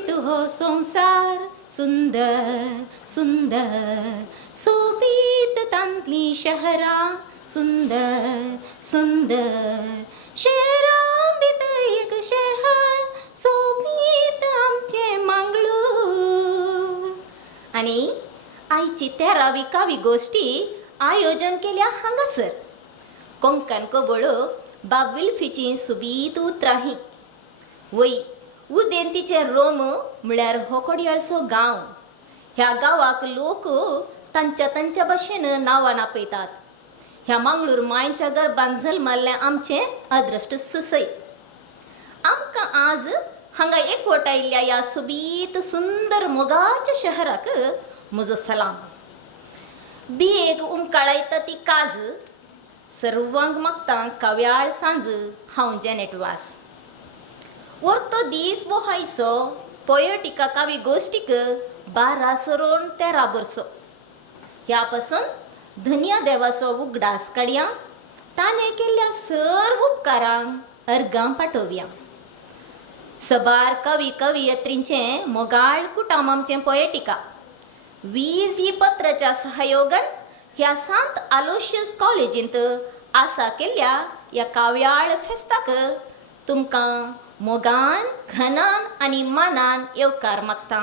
सुशोभित हो संसार सुंदर सुंदर सोबीत तांतली शहरा सुंदर सुंदर शहरां भितर एक शहर सोबीत आमचे मंगळूर. आणि आईची 13वी कावी गोष्टी आयोजन केल्या हांगासर. कोंकण कबोळो बाब विल्फीची सुबीत उतराही. वय उदेंतीचे रोम म्हळ्यार होकोडयाळचो गांव. ह्या गांवाक लोक तांच्या भाशेन नांवां आपयतात. ह्या मंगळूर मायच्या गर्भान जल्माल्ले आमचे अदृश्ट ससय. आमकां आज हांगा एकवटायिल्ल्या ह्या सुबीत सुंदर मोगाच्या शहराक म्हजो सलाम. बियेक उमकाळायता ती काज सर्वांक मागता काव्याळ सांज हांव जॅनेट वास. वरतो दीस बोहायचो पोयटिका कावी गोष्टीक 12 सरोन 13 वर्सो. ह्या पासून धन्या देवाचो उगडास काडया. ताणें केल्ल्या सर्व उपकारांक अर्गां पाठोवया. सबार कवी कवयित्रींचें मोगाळ कुटाम आमचें पोयटिका. 20 ही पत्राच्या सहयोगान ह्या सांत आलोशियस कॉलेजींत आसा केल्ल्या ह्या काव्याळ फेस्ताक तुमकां मोगान घनान आनी मानान येवकार मागता.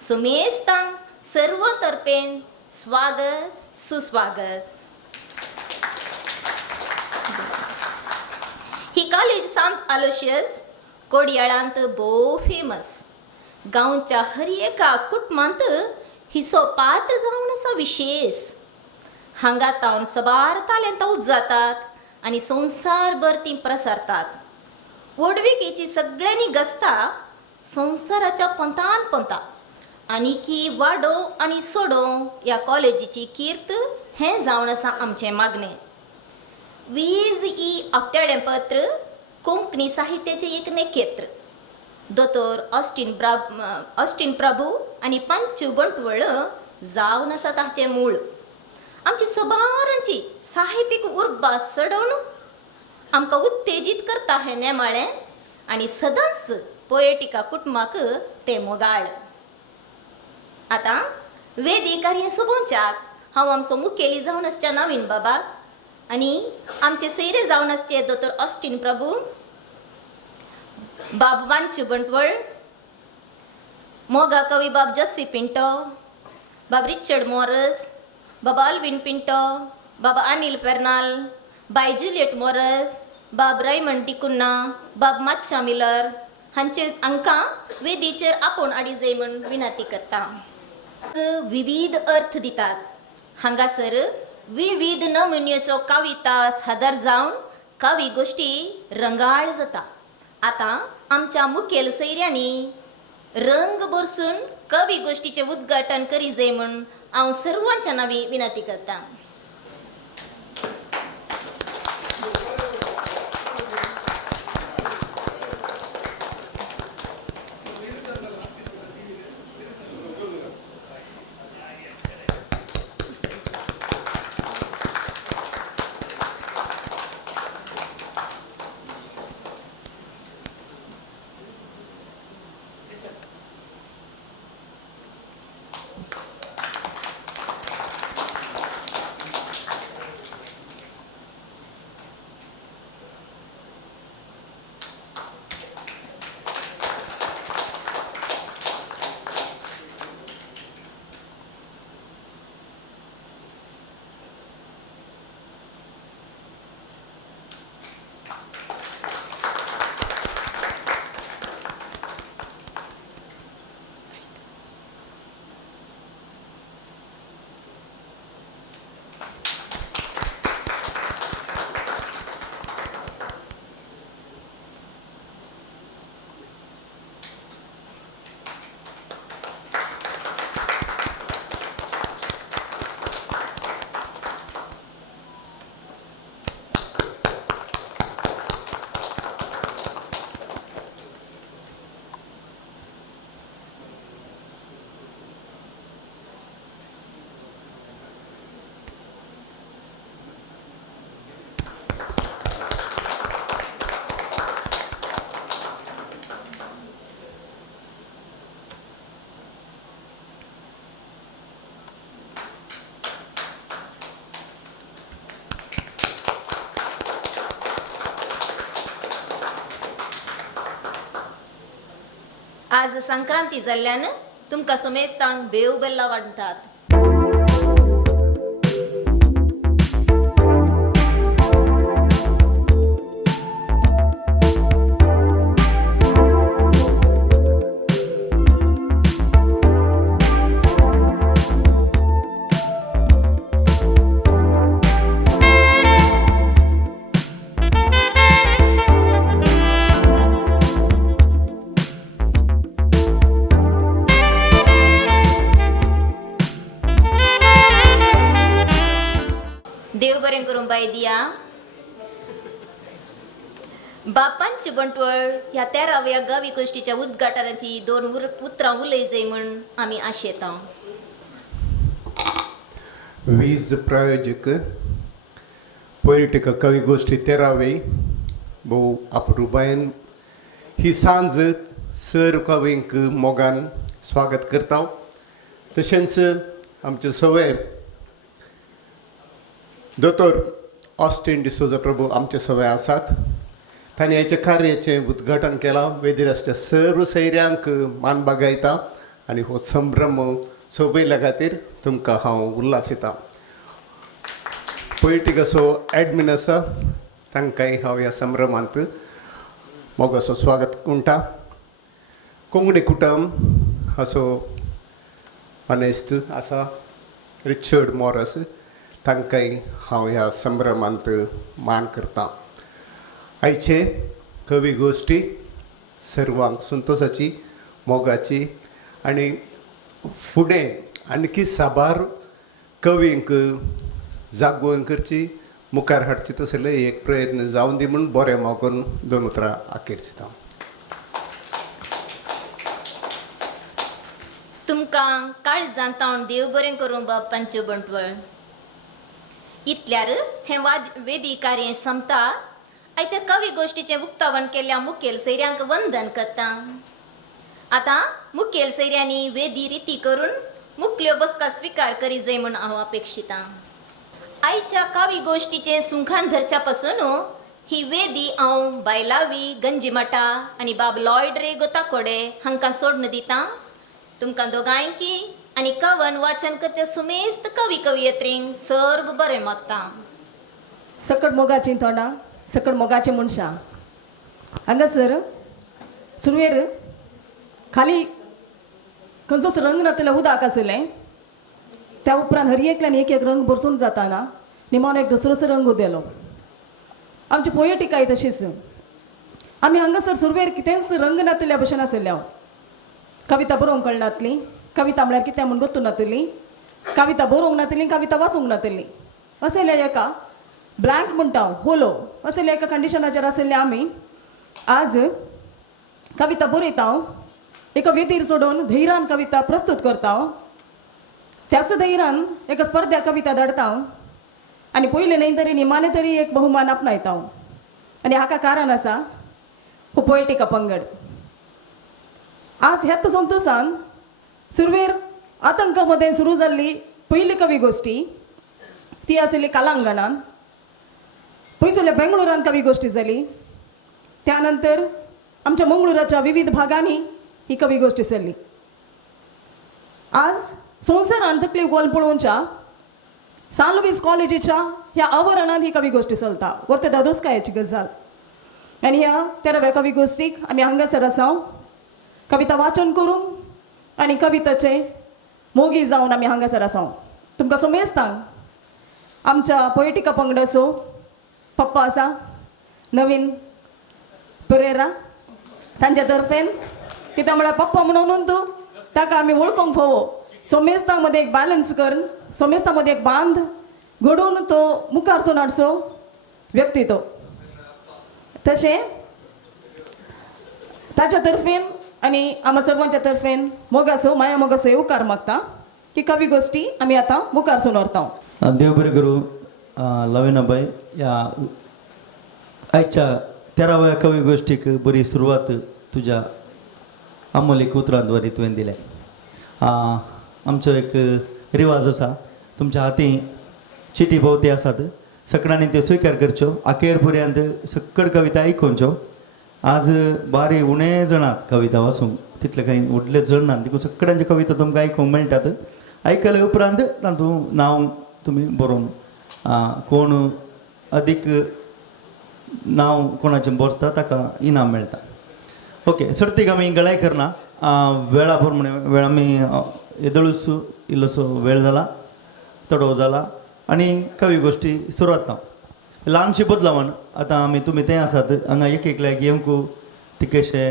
सुमेस्तांक सर्व तर्फेन स्वागत सुस्वागत. ही कॉलेज सांत आलोशियस कोडयाळांत भोव फेमस. गांवच्या हर एका कुटुंबांत हिचो पात्र जावन आसा विशेष. हांगा तावन सबार तालेंतां उपजातात आनी संवसारभर ती प्रसारतात. वडविकेची सगळ्यांनी गसता संवसाराच्या पंतान पंता आनी की वाडो आनी सोडो ह्या कॉलेजीची कीर्त हें जावन आसा आमचें मागणें. 20 ई आपत्याळें पत्र कोंकणी साहित्याचें एक नखेत्र. दोतोर ऑस्टीन प्रभू आनी पंचू बंटवळ जावन आसा ताचें मूळ. आमची सबारांची साहित्यीक उर्बा सडवून आमकां उत्तेजीत करता हें नेमाळें आनी सदांच पोयटिका कुटुंबाक तें मोगाळ. आतां वेदी कार्य सोबोवच्याक हांव आमचो मुखेली जावन आसच्या नवीन बाबाक आनी आमचे सैरे जावन आसचे दोतोर ऑस्टीन प्रभू, बाब वांचू बंटवळ, मोगा कवी बाब जस्सी पिंटो, बाब रिचर्ड मॉरस, बाबा अल्विन पिंटो, बाबा अनिल पेर्नाल, बाय जुलियट मॉरस, बाब रायमंड डिकुन्ना, बाब माच्छा मिलर हांचे हांकां वेदीचेर आपोवन आडी जय म्हूण विनंती करता. विविध अर्थ दितात. हांगासर विविध नमुन्याच्यो कविता सादर जावन कवी गोष्टी रंगाळ जाता. आतां आमच्या मुखेल सैऱ्यांनी रंग भरसून कवी गोष्टीचें उद्घाटन करी जय म्हूण हांव सर्वांच्या नांवी विनंती करता. आज संक्रांती जाल्ल्यान तुमकां सुमेस्तांक बेव बेल्ला वाडटात. देव बरें करूं बाय दिया. बापांचे बंटवळ ह्या 13व्या गावी गोष्टीच्या उद्घाटनाची 2 उतरां उलय जाय म्हण आमी आशेता. वीज प्रायोजक पोएटिका कवी गोष्टी 13वी भोव अप्रुबायन ही सांज सर कवींक मोगान स्वागत करता. तशेंच आमचे सवय दोतोर ऑस्टीन डिसोजा प्रभू आमचे सवय आसात. तांणी हेचे कार्याचें उद्घाटन केलां. वेदिरासच्या सर्व सैऱ्यांक मान बागायता आनी हो संभ्रम सोबयल्या खातीर तुमकां हांव उल्हासिता. पोएटिकाचो एडमीन आसा तांकांय हांव ह्या संभ्रमांत मोगाचो स्वागत म्हणटा. कोंकणी कुटुंब हाचो अनेस्त आसा रिचर्ड मॉरस तांकांय हांव ह्या संभ्रमांत मान करतां. आयचे कवी गोष्टी सर्वांक संतोशाची मोगाची आनी फुडें आणकी साबार कवींक जागोवन करची मुखार हाडची तसले एक प्रयत्न जावन दी म्हूण बरें मोगून 2 उतरां आखेरचिता. तुमकां काळजांतावन देव बरें करूं बापांचे बंटवळ. इतल्यार हें वेदी कार्य संपता. आयच्या कवी गोष्टीचें उक्तावण केल्ल्या मुखेल सैऱ्यांक वंदन करता. आतां मुखेल सैऱ्यांनी वेदी रिती करून मुखल्यो बसका स्विकार करी जाय म्हूण हांव अपेक्षितां. आयच्या कवी गोष्टीचें सुंखाण धरच्या पासून ही वेदी हांव बायलावी गंजीमठा आनी बाब लॉयड रे गोताकोडे हांकां सोडून दितां. तुमकां दोगांयकी आनी कवन वाचन करचे सुमेस्त कवी कवयित्रींक सर्व बरें मागता. सकट मोगाचीं तोंडां सकट मोगाचें मनशां हांगासर सुरवेर खाली खंयचोच रंग नातलें उदक आसलें. त्या उपरांत हर एकल्यान एक रंग भरसून जाताना निमाण एक दुसरोच रंग उदेलो. आमची पोएटिकाय तशीच. आमी हांगासर सुरवेर कितेंच रंग नातल्या भशेन आसल्या. कविता बरोवंक कळनातली. कविता म्हळ्यार कितें म्हूण गोतूं नातली. कविता बरोवंक नातली कविता वाचूंक नातली. असले एका ब्लँक म्हणटा होलो असले एका कंडिशनाचेर आसले आमी आज कविता बरयता. एका वेदीर सोडून धैर्यान कविता प्रस्तूत करता. त्याच धैर्यान एका स्पर्धा कविता धाडटा आनी पयले न्हय तरी निमाणे तरी एक बहुमान आपणायता. आनी हाका कारण आसा हो पोएटिका पंगड. आज ह्याच संतोशान सुरवेर आतंकामध्ये सुरू जाल्ली पयली कवी गोष्टी ती आसली कालांगणान. पयसले बेंगळुरान कवी गोष्टी जाली. त्यानंतर आमच्या मंगळुराच्या विविध भागांनी ही कवी गोष्टी जाल्ली. आज संवसारान तकली गोल पळोवच्या सान लुईस कॉलेजीच्या ह्या आवरणात ही कवी गोष्टी चलता. वर्ते दादोसकायाची गजाल. आनी ह्या 13व्या कवी गोष्टीक आमी हांगासर आसा कविता वाचन करूंक आनी कविताचे मोगी जावन आमी हांगासर आसा. तुमकां सोमेस्तांक आमच्या पोएटिका पंगडाचो पप्पा आसा नवीन पेरेरा तांच्या तर्फेन कित्याक म्हळ्यार पप्पा म्हणून तूं ताका आमी वळखूंक फोव. सोमेस्तां मदें एक बॅलन्स कर. सोमेस्तां मदें एक बांध घडोवन तो मुखारचो नाडचो व्यक्ती तो. तशें ताच्या तर्फेन आनी आम्हा सर्वांच्या तर्फेन मोगाचो माया मोगाचो येवकार मागता की कवी गोष्टी आमी आतां मुखारचो व्हरता. देव बरें करूं लविनाबाई. ह्या आयच्या 13व्या कवी गोष्टीक बरी सुरवात तुज्या अमोलीक उतरांद्वारे तुवें दिलें. आमचो एक रिवाज आसा तुमच्या हातीं चिटी भोवती आसात सकडांनी त्यो स्विकार करच्यो अखेर पर्यंत सक्कड कविता आयकुच्यो. आज बारी उणे जाणात कविता वाचूंक तितले काही व्हडले जड ना देखून सगळ्यांची कविता तुमकां आयकूंक मेळटात. आयकले उपरांत तातूंत नांव तुमी बरोवन कोण अदीक नांव कोणाचें बरता ताका इनाम मेळटा. ओके, सर्तीक आमी गळाय करना. वेळा प्रमाणे वेळ आमी येदळूच इल्लोसो वेळ जाला, तडो जाला आनी कवी गोश्टी सुरवात जावं. ल्हानशी बदलावण आतां आमी तुमी तें आसात हांगा एक एकल्याक येवंक तिकेशे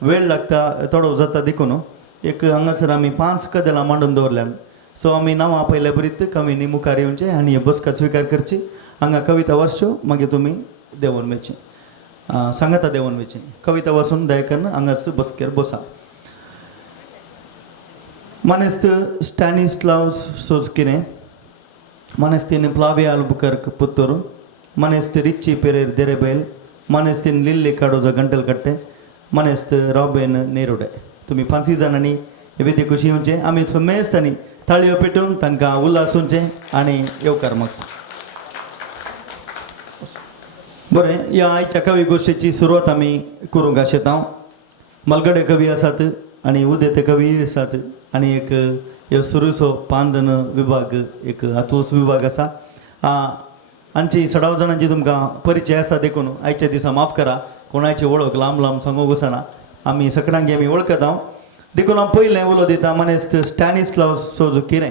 वेळ लागता, तडो जाता देखून एक हांगासर आमी 5 कदेलां मांडून दवरल्यान. सो आमी नांवां आपयल्या बरीत कवींनी मुखार येवचें आनी हे बसका स्विकार करची. हांगा कविता वाचच्यो, मागीर तुमी देंवोन वयचें, सांगाता देंवोन वयचें. कविता वाचून दया करून हांगाच बसकेर बसा. Maneste Stanislaus Sozkine, Manestin Flavia Albuquerque Putturu, Maneste Ricci Pereira Derebel, Manestin Lille Cardoza Gantelkatte, Maneste Robin Nerude. तुम्ही 5 जणांनी हे वेदी खुशी होऊचे आम्ही समेस्तानी थाळयो पेटून तांकां उल्हासूंचे आनी येवकार मग. बरें, ह्या आयच्या कवी गोश्टीची सुरवात आमी करूंक आशेता. मलगडे कवी आसात आनी उदेते कवी आसात आनी एक ह्यो सुरूचो 5 जण विभाग, एक हातूंच विभाग आसा. आमची 16 जाणांची तुमकां परिचय आसा देखून आयच्या दिसा माफ करा, कोणाची वळख लांब लांब सांगूंक वचना. आमी सगळ्यांक आमी वळखत हांव देखून हांव पयलें उलो दिता. मनेस्त स्टॅनिस्लावस सोझुकिने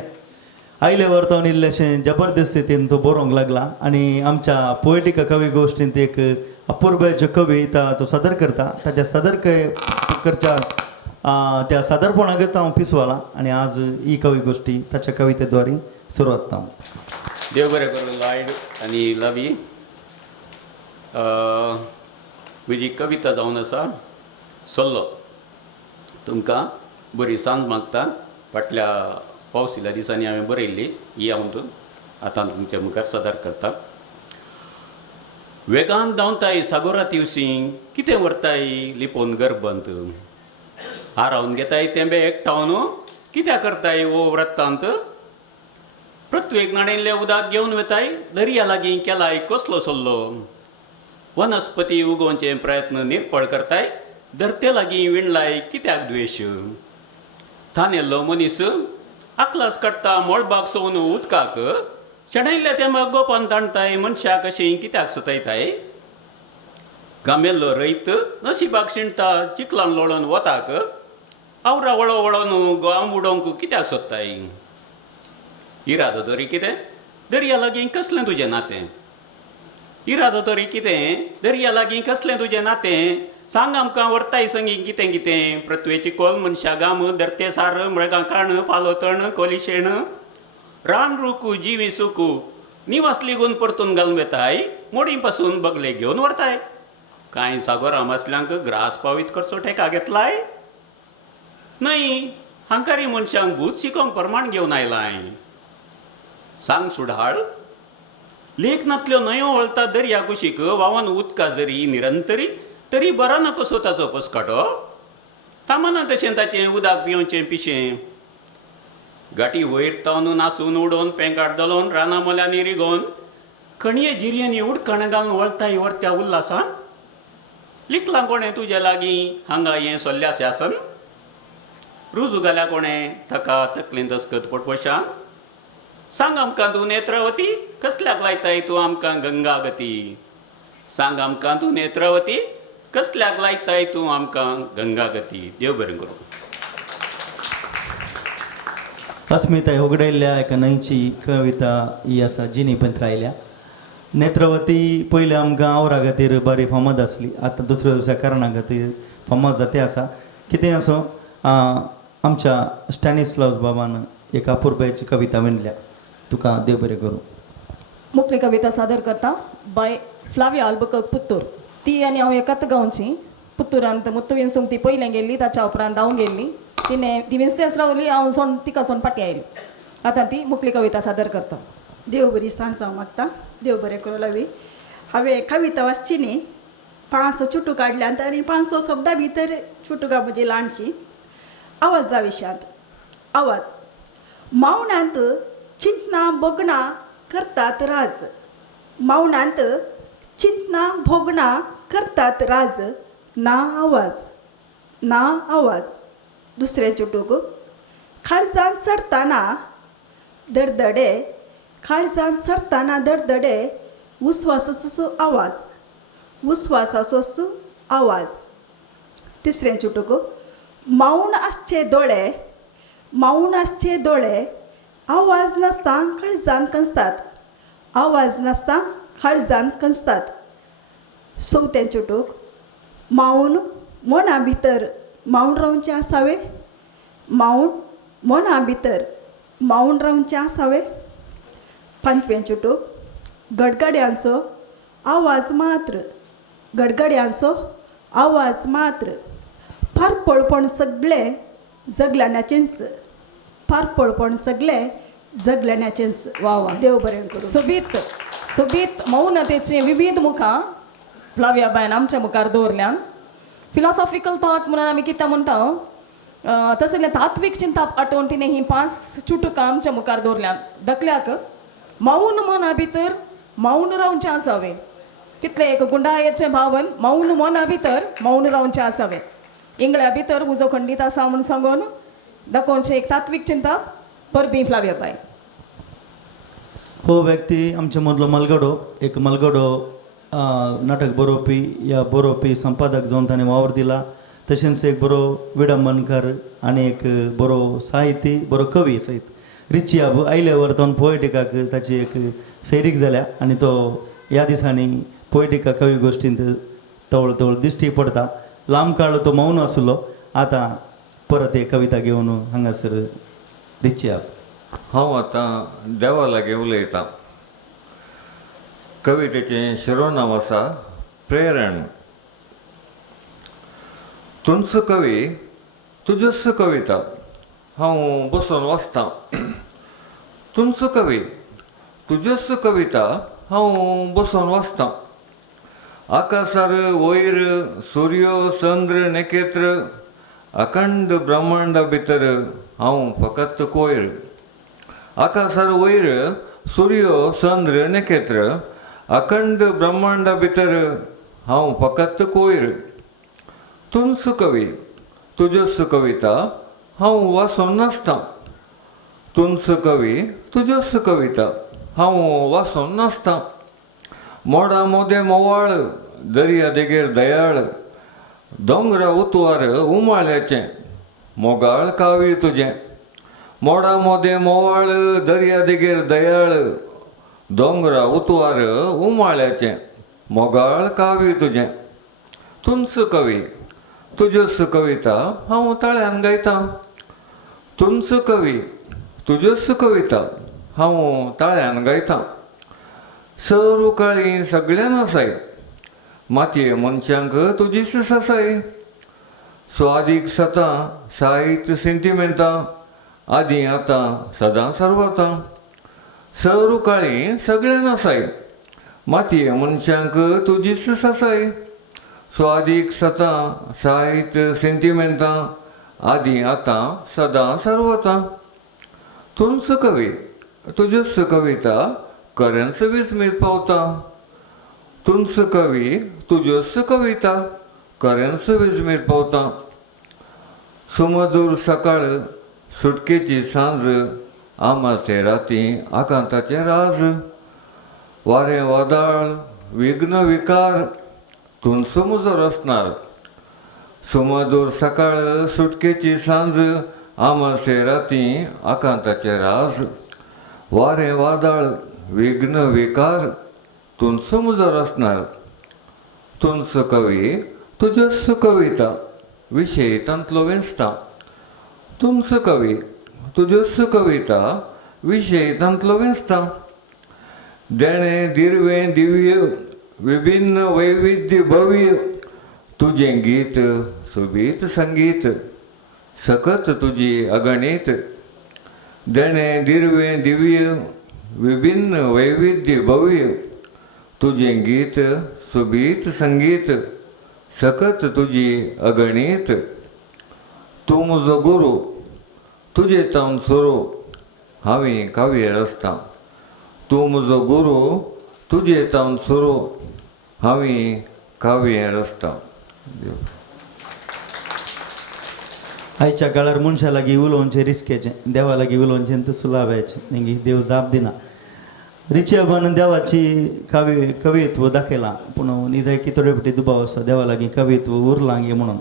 आयले वर्तावन इल्लेशें जबरदस्तीन तो बरोवंक लागला आनी आमच्या पोएटिका कवी गोश्टींत एक अपूर्वेचो कविता तो सादर करता. ताच्या सादर करच्या त्या सादरपणागत हांव पिसवाला आनी आज ही कवी गोश्टी ताच्या कवितेद्वारे सुरवात जाता. देव बरें करूं लायड आनी लवी. म्हजी कविता जावन आसा सल्लो. तुमकां बरी सांज मागता. फाटल्या पावसिल्ल्या दिसांनी हांवें बरयल्ली ही हांव आतां तुमच्या मुखार सादर करता. वेगान धांवताय सागोरात येवसीं, कितें व्हरताय लिपोवन गर्बंत, हारावन घेताय तेंबे एकठावन, कित्याक करताय वो व्रतांत, प्रत्येक नाणेल्लें उदक घेवन वताय, दर्या लागीं केलाय कसलो सल्लो, वनस्पती उगोवचे प्रयत्न निर्फळ करताय, धरते लागीं विणलाय कित्याक द्वेश, थानेल्लो मनीस आकलास काडटा मळबाक सोवन उदकाक, शेणयल्ल्या तेंबाक गोपान ताणताय मनशाक अशें कित्याक सतयताय, गामेल्लो रैत नशिबाक शिणटा चिकलान लोळोन वताक, आवरा वळो वळोन गांव उडोवंक कित्याक सोदताय, इरादो तरी कितें दर्या लागीं कसलें तुजें नातें, इरादो तरी कितें दर्या लागीं कसलें तुजें नातें, सांग आमकां व्हरताय संगी कितें कितें, पृथ्वेची कोल मनशा गाम धरते सार मृगां काण पालो तण कोली शेण, रान रुकू जिवी सुकू निवासली गुण परतून घालून वेताय, मोडी पासून बगले घेवन व्हरताय, कांय सागोरां मासल्यांक ग्रास पावीत करचो ठेका घेतलाय, न्हय हांकारी मनशांक भूत शिकोवंक प्रमाण घेवन आयलाय, सांग सुडाळ लेखनांतल्यो न्हंयो वळटा दर्या कुशीक व्हांवन उदका जरी निरंतरी, तरी बरो ना कसो ताचो पसकाटो, तामाना तशें ताचें उदक पिवचें पिशें, गाठी वयर तावन नासून उडोवन पेंगाट दलोवन रानां मोल्यांनी रिगोवन, खणये जिरयेनी उडकण घालून वळटाय वरत्या उल्हासान, लिखलां कोणें तुजे लागीं हांगा हें सोल्ल्याशें आसन, रुजू घाल्या कोणें ताका तकलें दसकत पटपशान, सांग आमकां तूं नेत्रावती कसल्याक लायताय तूं आमकां गंगा गती, सांग आमकां तूं नेत्रावती कसल्याक लायताय तूं आमकां गंगा गती. देव बरें करूं. अस्मिताय उगडयल्ल्या एका न्हंयची कविता ही आसा जिनी पंत आयल्या. नेत्रवती पयलीं आमकां आवरा खातीर बरी फामाद आसली, आतां दुसऱ्या दुसऱ्या कारणां खातीर फामाद जाते आसा. कितें असो आमच्या स्टॅनिस्लावस बाबान एक अपुर्बाची कविता विणल्या. तुका देव बरें करूं. मुख्य कविता सादर करता बाय फ्लाविया अल्बुकर्क पुत्तूर. ती आनी हांव एकाच गांवची. पुत्तूरांत मुत्तुवीन सून ती पयलें गेल्ली, ताच्या उपरांत हांव गेल्ली. ती वेस्तेच रावली, हांव सोन तिका सोन पाटी आयली. आतां ती मुखली कविता सादर करता. देव बरी सांज जावं मागता. देव बरें करूं लावी. हांवें कविता वाचची न्ही, 5 चुटू काडल्यात आनी 500 शब्दां भितर चुटुका म्हजी ल्हानशी. आवाजा विशयांत. आवाज मौनांत चिंतना भोगना करतात राज, मौनांत चिंतना भोगना करतात राज, ना आवाज ना आवाज. दुसरें चुटूक. काळजान सरताना दडदडे, काळजान सरताना दडदडे, उस्वासाचो आवाज, उस्वासाचो आवाज. तिसरें चुटूक. मौन आसचे दोळे, मौन आसचे दोळे, आवाज नासता काळजान कंसतात, आवाज नासता काळजान कंसतात. चवथें चुटूक. मौन मना भितर मौन रावचें आसावे, मौन मना भितर मौन रावचें आसावे. पांचवें चुटूक. गडगड्यांचो आवाज मात्र, गडगड्यांचो आवाज मात्र, फार पळपण सगळे जगल्याण्याचेंच, फार पळपण सगळे जगल्याण्याचेंच. वा वा. देव बरें करूं. सोबीत सोबीत मौनतेचे विविध मुखां फ्लाविया बायन आमच्या मुखार दवरल्यान. फिलॉसॉफिकल थॉट म्हणून आमी कितें म्हणटा तसले तात्वीक चिंता आठोवन तिणें ही 5 चुटुकां आमच्या मुखार दवरल्यान. दखल्याक मौन मना भितर मौन रावचें आसावे. कितले एक गुंडायेचे भावन मौन मना भितर मौन रावचें आसावे. इंगळ्या भितर उजो खंडीत आसा म्हूण सांगून दाखोवचें एक तात्वीक चिंता परबी फ्लाविया बाय. हो व्यक्ती आमचे मदलो मलगडो, एक मलगडो नाटक बरोवपी, या बरोवपी संपादक जावन ताणें वावर दिला. तशेंच एक बरो विडंबनकार आनी एक बरो साहिती, बरो कवी सयत रिची आबू आयले वर्तन पोएटिकाक ताची एक सैरीक जाल्या आनी तो ह्या दिसांनी पोएटिका कवी गोश्टींत तवळ तवळ दिश्टी पडटा. लांब काळ तो मौन आसलो, आतां परत एक कविता घेवन हांगासर रिची आबू. हांव आतां देवा लागीं उलयतां. कवितेचें शिरोनांव आसा प्रेरण. तुंच कवी तुज्योच कविता हांव बसून वाचतां. तुंच कवी तुज्योच कविता हांव बसून वाचतां. आकाशार वयर सूर्य चंद्र नखेत्र, अखंड ब्रह्मांडा भितर हांव फकत कोयर. आकाशार वयर सूर्य चंद्र नखेत्र, अखंड ब्रह्मांडा भितर हांव फकत कोयर. तुंच कवी तुज्योच कविता हांव वाचून नाचतां. तुंच कवी तुज्योच कविता हांव वाचून नाचतां. मोडा मोदे मोवाळ दर्या देगेर दयाळ, दोंगरा उतवार उमाळ्याचें मोगाळ काव्य तुजें. मोडा मोदे मोवाळ दर्या देगेर दयाळ, दोंगरा उतवार उमाळ्याचें मोगाळ काव्य तुजें. तुंच कवी तुज्योच कविता हांव ताळ्यान गायतां. तुंच कवी तुज्योच कविता हांव ताळ्यान गायतां. सरू काळी सगळ्यान आसाय, मातये मनशांक तुजीच सासाय. स्वादीक सतां साहित्य सेंटिमेंटां, आदी आतां सदां सर्वतां. सरू काळी सगळ्यान आसाय, मातये मनशांक तुजीच सासाय. स्वादीक सतां साहित्य सेंटिमेंटां, आदी आतां सदां सर्वतां. तुंच कवी तुज्योच कविता खरेंच विस्मीत पावता. तुंच कवी तुज्योच कविता खरेंच विस्मीत पावता. सुमधूर सकाळ सुटकेची सांज, आमाचे राती आकांताचें राज. वारें वादळ विघ्न विकार, तुंच म्हजो रचणार. सुमधूर सकाळ सुटकेची सांज, आमाचे राती आकांताचें राज. वारें वादळ विघ्न विकार, तुंच म्हजो रचणार. तुंच कवी तुज्योच कविता विशयितांतलो वेंचता. तुंच कवी तुज्योच कविता विशयितांतलो वेंचता. देणें दिर्वें दिव्य विभिन्न वैविध्य भव्य, तुजें गीत सोबीत संगीत, सकत तुजी अगणीत. देणें दिर्वें दिव्य विभिन्न वैविध्य भव्य, तुजें गीत सोबीत संगीत, सकत तुजी अगणीत. तूं म्हजो गुरू तुजे तावन सुरू, हांवें काव्य रचतां. तूं म्हजो गुरू तुजे तावन सुरू, हांवें काव्य रचतां. आयच्या काळार मनशा लागीं उलोवचें रिस्केचें देवा लागीं उलोवचें तर सुलाभाचें नेगी देव जाप दिना रिचेबन देवाची कवित्व दाखयलां पूण निजाय कितडे फाटी दुबाव आसा देवा लागीं कवित्व उरलां गे म्हणून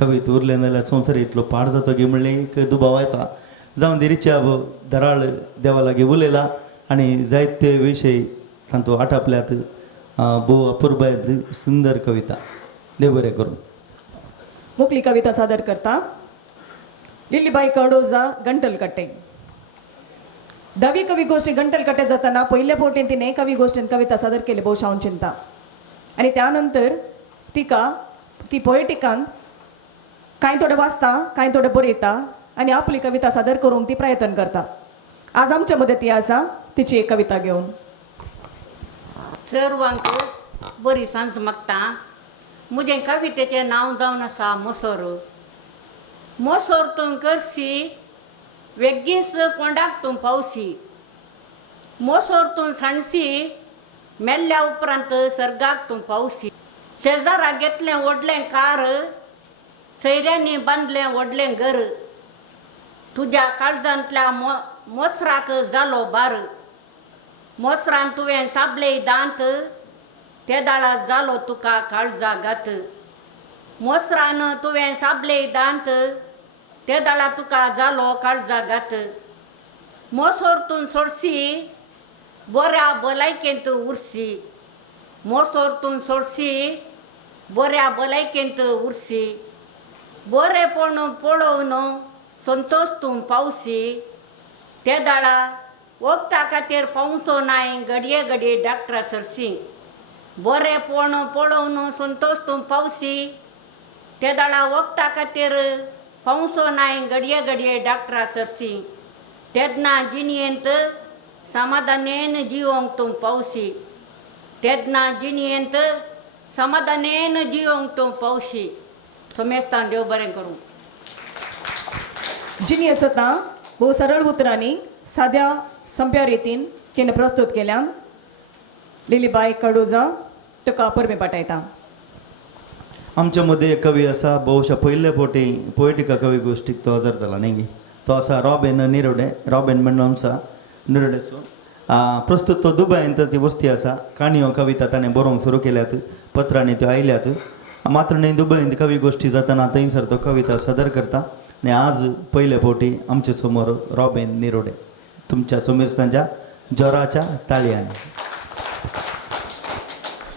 कवित्व उरलें जाल्यार संवसार इतलो पाड जाता गे म्हणलें एक दुबाव येता जावं दी रिचाब दराळ देवा लागीं उलयला आनी जायते विशय तांतू आटापल्यात भोव अपुर्बायत सुंदर कविता देव बरें करूं मुखली कविता सादर करता लिलीबाई कडोजा गंटलकट्टे. 10वी कवी गोष्टी गंटलकट्टे जाताना पहिल्या पोटीन तिने कवी गोष्टीन कविता सादर केली भोवशावन चिंता आणि त्यानंतर ती पोएटिकान कांय थोडे वाचता कांय थोडे बरयता आणि आपली कविता सादर करूंक ती प्रयत्न करता. आज आमच्या मदती आसा तिची एक कविता घेऊन. सर्वांक बरी सांज मागता. म्हजें कवितेचें नांव जावन आसा मोसोर. मोसोर तूं करशी वेग्गीस पोंडाक तूं पावसी. मोसोर तूं सांडसी मेल्ल्या उपरांत सर्गाक तूं पावसी. शेजारा घेतलें व्हडलें कार सैऱ्यांनी बांदलें व्हडलें घर. तुज्या काळजांतल्या मोसराक जालो बार. मोसरान तुवें साबले दांत ते दाळा जालो तुका काळजा घात. मोसरान तुवें साबले दांत ते दाळा तुका जालो काळजा घात. मोसोर तूं सोडसी बऱ्या भलायकेंत उरसी. मोसोर तूं सोडसी बऱ्या भलायकेंत उरसी. बरेपण पळोवन संतोश तूं पावसी. ते दाळा वखदा खातीर पावसो नाय घडये घडये डॉक्टरा सरसी. बरेपण पळोवन संतोश तूं पावसी. ते दाळा वखदा खातीर पावसो नाय घडये घडये डॉक्टरा सरसी. तेदना जिणयेंत समाधानेन जिवंक तूं पावसी. तेदना जिणयेंत समाधानेन जिवंक तूं पावसी. सोमेस्तान देव बरें करूं. जिनी असता भोव सरळ उतरांनी साध्या संप्या रितीन तिने प्रस्तुत केल्या. लिलीबाई कडोजा तुका परमे पाठयता. आमच्या मध्ये एक कवी आसा भोवशा पयल्या पोटी पोएटिका कवी गोष्टीक तो हजर जाला न्ही तो आसा रॉबेन निरोडे. रॉबेन म्हणून आसा निरोडेचो प्रस्तुत तो दुबयन ती वस्ती आसा. काणयो कविता ताणें बरोवंक सुरू केल्यात पत्रांनी त्यो आयल्यात. मात्र न्ही दुबयन कवी गोष्टी जाताना थंयसर तो कविता सादर करता आनी आज पयले फावटी आमचे समोर रॉबेन निरोडे तुमच्या सोमेस्तांच्या जोराच्या ताळयांनी.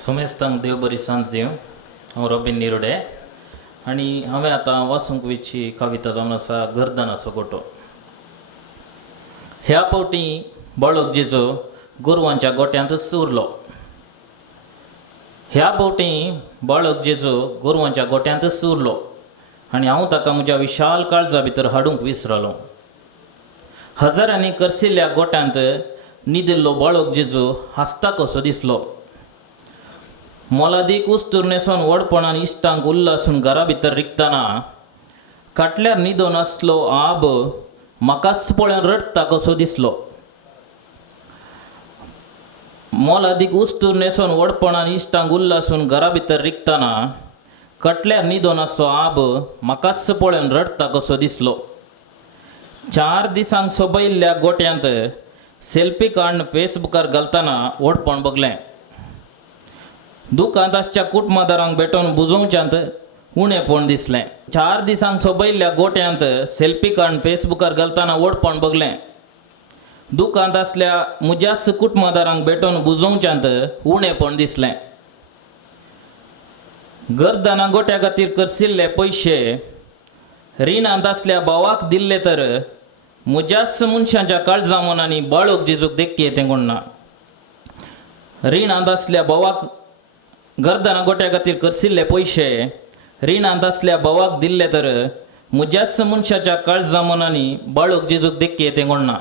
सोमेस्तांक देव बरी सांज दिवं. हांव रॉबीन निरोडे आनी हांवें आतां वाचूंक वेची कविता जावन आसा गर्दनाचो गोटो. ह्या फावटी बाळक जेजो गोरवांच्या गोट्यांतच उरलो. ह्या फावटी बाळक जेजो गोरवांच्या गोट्यांतच उरलो आनी हांव ताका म्हज्या विशाल काळजा भितर हाडूंक विसरलो. हजारांनी करशिल्ल्या गोट्यांत न्हिदिल्लो बाळक जेजो हांसता कसो दिसलो. मोलादीक उस्तूर नेसून व्हडपणान इश्टांक उल्लासून घरा भितर रिगतना काटल्यार न्हिदो नासलो आब म्हाकाच पळोवन रडटा कसो दिसलो. मोलादीक उस्तूर नेसून व्हडपणान इश्टांक उल्लासून घरा भितर रिगतना कटल्यार न्हिदो नासलो आब म्हाकाच पळोवन रडटा कसो दिसलो. 4 दिसांक सोबयल्ल्या गोट्यांत सेल्फी काडून फेसबुकार घालतना व्हडपण बगलें. दुकांत आसच्या कुटुंबादारांक भेटोवन बुजोवच्यांत उणेपण दिसलें. 4 दिसांक सोबयल्ल्या गोट्यांत सेल्फी काडून फेसबुकार घालतना व्हडपण बगलें. दुकांत आसल्या म्हज्याच कुटुंबादारांक भेटोवन बुजोवच्यांत उणेपण दिसलें. गर्दना गोट्या खातीर करशिल्ले पयशे रिणांत आसल्या भावाक दिल्ले तर म्हज्याच मनशांच्या काळजा मनांनी बाळक जेजूक देख्खे तें कोणना. रिणांत आसल्या भावाक गर्दना गोट्या खातीर करशिल्ले पयशे रिणांत आसल्या भावाक दिल्ले तर म्हज्याच मनशाच्या काळजा मनांनी बाळक जेजूक देख्खे तें कोणना.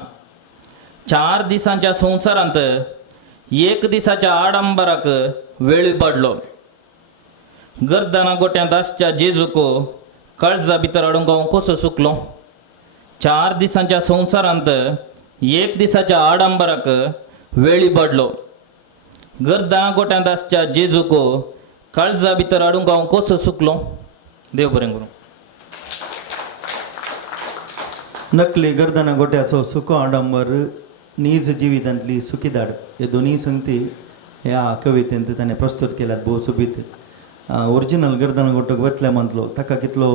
4 दिसांच्या संवसारांत 1 दिसाच्या आडंबराक वेळ पडलो. गर्दना गोट्यांत आसच्या जेजूको काळजा भितर हाडूंक हांव कसो चुकलो. 4 दिसांच्या संवसारांत 1 दिसाच्या आडंबराक वेळी पडलो. गर्दना गोट्यांत आसच्या जेजूको काळजा भितर हाडूंक हांव कसो चुकलो. देव बरें करूं. नकली गर्दना गोट्याचो सुको आडंबर नीज जिवितांतली सुखीदाड हे दोन्ही संगती ह्या कवितेंत ताणें प्रस्तुत केल्यात भोव सोबीत. ओरिजिनल गर्दना गोटोक वतल्या म्हणटलो ताका कितलो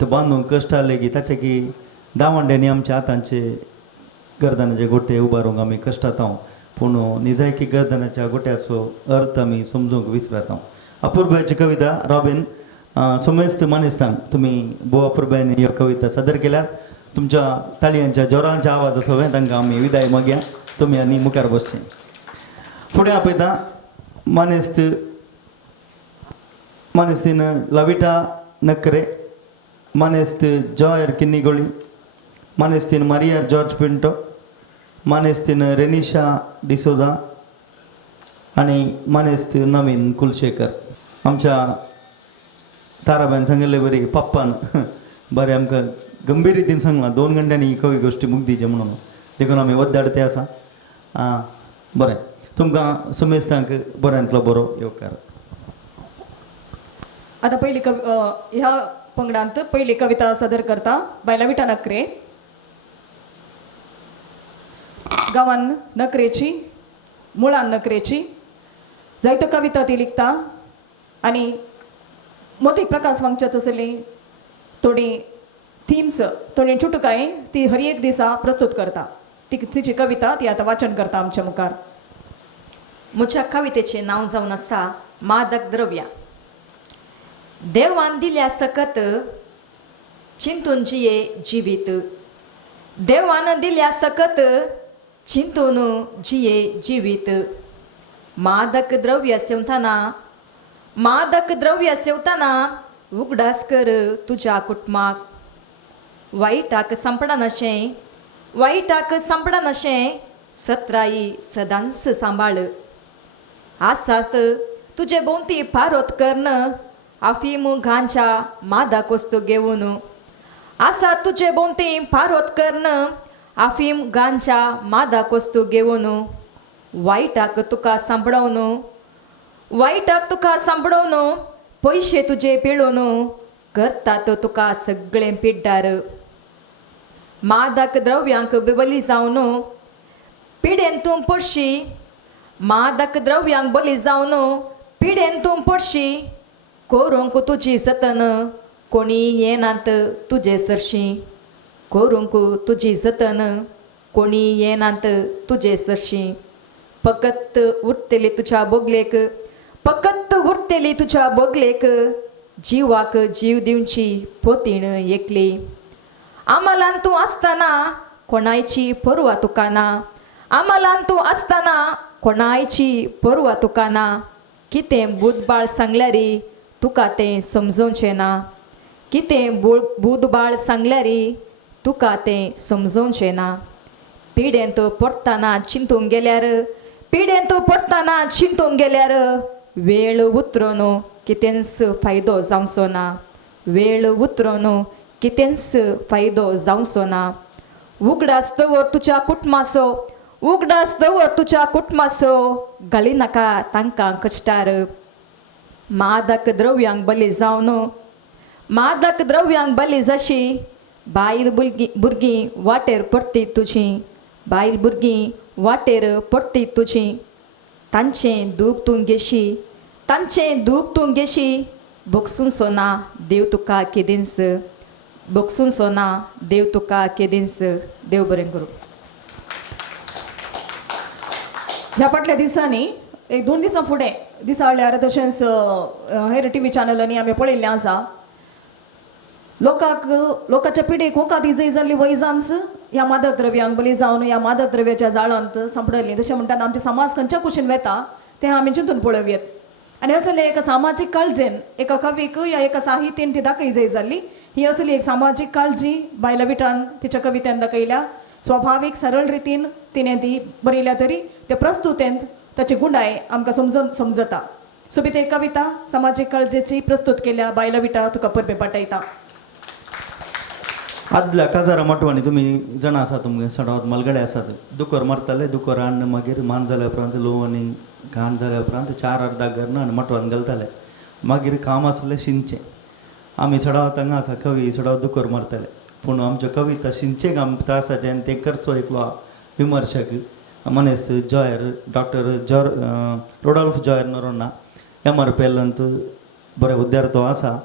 तो बांदूंक कश्ट आले की ताचे की दावंड्यांनी आमच्या हातांचे गर्दनाचे गोटे उबारूंक आमी कश्टात पूण निजायकी गर्दनाच्या गोट्याचो अर्थ आमी समजूंक विसरत. अपूर्बाची कविता रॉबिन सोमेस्त मानेस्तान तुमी भोव अपूर्बायेन ह्यो कविता सादर केल्यात. तुमच्या ताळयांच्या जोरांच्या आवाज सगळें तांकां आमी विदाय मागया. तुमी आनी मुखार बसचें. फुडें आपयता मानेस्तीन लविटा नकरे, मानेस्त जॉयर किन्नीगोळी, मानेस्तीन मारियार जॉर्ज पिंटो, मानेस्तीन रेनिशा डिसोजा आणि मानेस्त नवीन कुलशेखर. आमच्या ताराबाईन सांगिल्ले बरी पप्पान बरें आमकां गंभीर रितीन सांगलां 2 घंट्यांनी ही कवी गोश्टी मुक्तीचे म्हणून देखून आमी वद्दाडते आसा. बरें तुमकां समेस्तांक बऱ्यांतलो बरो येवकार. आता पहिली ह्या पंगडांत पहिली कविता सादर करता बायलाविटा नकरे. गांवान नकरेची मुळान नकरेची जायत्यो कविता ती लिखता आनी मोती प्रकाश वांगच्यात असली थोडी थीम्स थोडी चुटुकाय ती हर एक दिसा प्रस्तुत करता. तिची कविता ती आता वाचन करता आमच्या मुखार. म्हज्या कवितेचें नांव जावन आसा मादक द्रव्या. देवान दिल्या सकत चिंतून जिये जिवीत, देवान दिल्या सकत चिंतून जिये जिवीत. मादक द्रव्य सेवताना उगडास कर तुज्या कुटुंबाक. वायटाक संपडानशें सत्राई सदांच सांबाळ. आसात तुजे भोंवती पारोत कर्ण अफीम गांजा मादक वस्तू घेवन. आसात तुजे भोंवती पारोत कर्ण अफीम गांजा मादक वस्तू घेवन. वायटाक तुका सांबडोवन पयशे तुजे पिळून करतात तुका सगळें पिड्डार. मादक द्रव्यांक बली जावन पिडेन तूं पडशी, मादक द्रव्यांक बली जावन पिडेन तूं पडशी. कोरूंक तुजी जतन कोणी येनात तुजे सरशी. कोरूंक तुजी जतन कोणी येनात तुजे सरशी. फकत उरतेली तुज्या बोगलेक जिवाक जीव दिवची पोतीण एकली. आमलान तूं आसतना कोणायची परवा तुका ना. आमलान तूं आसतना कोणायची परवा तुका ना. कितें बुधबाळ सांगल्यारी तुका तें समजोवचें ना. कितें बुधबाळ सांगल्यारी तुका तें समजोवचें ना. पिडेंत पडटाना चिंतूंक गेल्यार वेळ उतरून कितेंच फायदो जावचो ना. वेळ उतरून कितेंच फायदो जावचो ना. उगडास दवर तुज्या कुटुंबाचो घाली नाका तांकां कश्टार. मादक द्रव्यांक बली जशी बायल भुरगीं वाटेर पडटी तुजी. बायल भुरगीं वाटेर पडटी तुजी. तांचें दूख तूं घेशी बोगसून सोना देव तुका केदींस. बोगसून सोना देव तुका केदींस. देव बरें करूं. ह्या फाटल्या दिसांनी 2 दिसां फुडें दिसाळ्यार तशेंच हेर TV चॅनलांनी आमी पळयल्लें आसा. लोकांच्या पिडेक होकात इजय जाल्ली वयजांच ह्या मादक द्रव्यांक बली जावन ह्या मादक द्रव्याच्या जाळांत सांपडली. तशें म्हणटाना आमचे समाज खंयच्या कुशीन वेता तें आमी चिंतून पळोवयात. आनी असले एका सामाजीक काळजेन एका कवीक या एका साहित्यान ती दाखय जाय जाल्ली. ही असली एक सामाजीक काळजी बायलाविटान तिच्या कवितेन दाखयल्या. स्वाभावीक सरळ रितीन तिणें ती बरयल्या तरी ते प्रस्तुतेंत ताची गुणाय आमकां समजता. सोबीत एक कविता सामाजीक काळजेची प्रस्तुत केल्या बायलाविटा तुका परबे पाठयता. आदल्या काजारा मटवांनी तुमी जाणा आसा तुमगे सडावत मलगडे आसात. दुकर मारताले दुकर हाडून मागीर मान जाल्या उपरांत लोव आनी घाण जाल्या उपरांत 4 अर्दाक घरना आनी मटवान घालताले. मागीर काम आसलें शिंचें. आमी सडावत हांगा आसा कवी सडावत दुकर मारताले. पूण आमच्यो कविता शिंचेक आम त्रासाचे आनी ते करचो एक विमर्शक मनेस जॉयर डॉक्टर रोडॉल्फ जॉयर नरोना MR पेलंत बरे हुद्द्यार तो आसा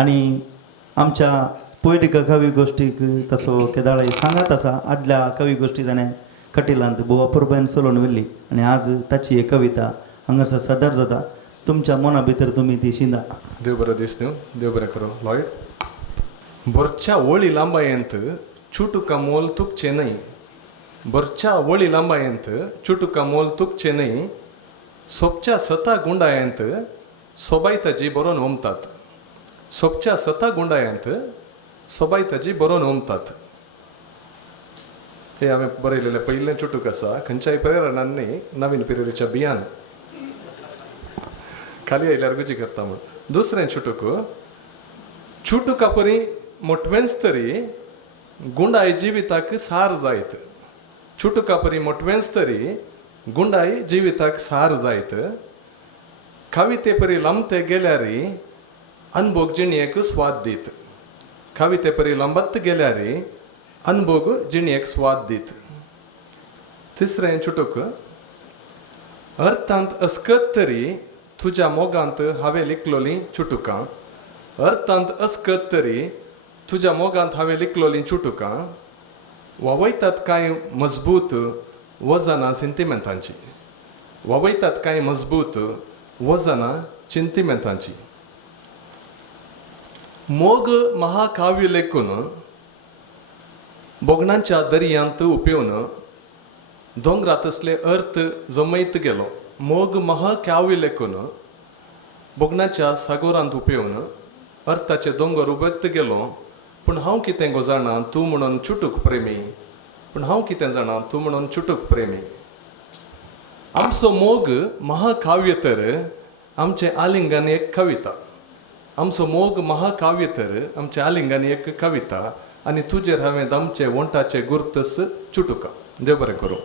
आनी आमच्या पोयटिका कवी गोश्टीक तसो केदाळे सांगत आसा. आदल्या कवी गोश्टी ताणें कटिलांत भोव अपुर्बायन चलोवन व्हेल्ली आनी आज ताची एक कविता हांगासर सादर जाता. तुमच्या मना भितर तुमी ती शिंदा. देव बरो दीस दिवं, देव बरें करूं. लॉयड बोरच्या ओळी लांबायंत चुटुका मोल तुकचे न्हय. बोरच्या ओळी लांबायंत चुटुका मोल तुकचे न्हय. सोबच्या सता गुंडायंत सोबाय ताजी बरोवन ओमतात. सोबच्या सता गुंडायंत सोबाय ताजी बरोवन ओमतात. हे हांवें बरयलेलें पयलें चुटूक आसा. खंयच्याय प्रेरणांनी नवीन पिरेच्या बियान खाली आयल्यार गुजी करता म्हण. दुसरें चुटूक चुटुका परी मोटवेंच तरी गुंडाय जिविताक सार जायत. चुटुका परी मोटवेंच तरी गुंडाय जिविताक सार जायत. कविते परी लांबते गेल्यारी अनभोग जिणयेक स्वाद दीत. कविते परी लांबत गेल्यारी अनभोग जिणयेक स्वाद दीत. तिसरें चुटूक अर्थांत अस्कत तरी तुज्या मोगांत हांवें लिखलोलीं चुटुकां. अर्थांत अस्कत तरी तुज्या मोगांत हांवें लिखलोलीं चुटुकां ववयतात कांय मजबूत वजनां सिंतिमेंतांची. ववयतात कांय मजबूत वजनां चिंतिमेंतांची. मोग महाकाव्य लेखून बोगणांच्या दर्यांत उपेवन दोंगरांतसले अर्थ जमयत गेलो. मोग महाकाव्य लेखून बोगणाच्या सागोरांत उपेवन अर्थाचे दोंगर उबत गेलो. पूण हांव कितें गो जाणा तूं म्हणून चुटूक प्रेमी. पूण हांव कितें जाणा तूं म्हणून चुटूक प्रेमी. आमचो मोग महाकाव्य तर आमचे आलिंगान एक कविता. आमचो मोग महाकाव्य तर आमचे आलिंगान एक कविता आनी तुजेर हांवें आमचे वंटाचे गुर्तस चुटुका. देव बरें करूं.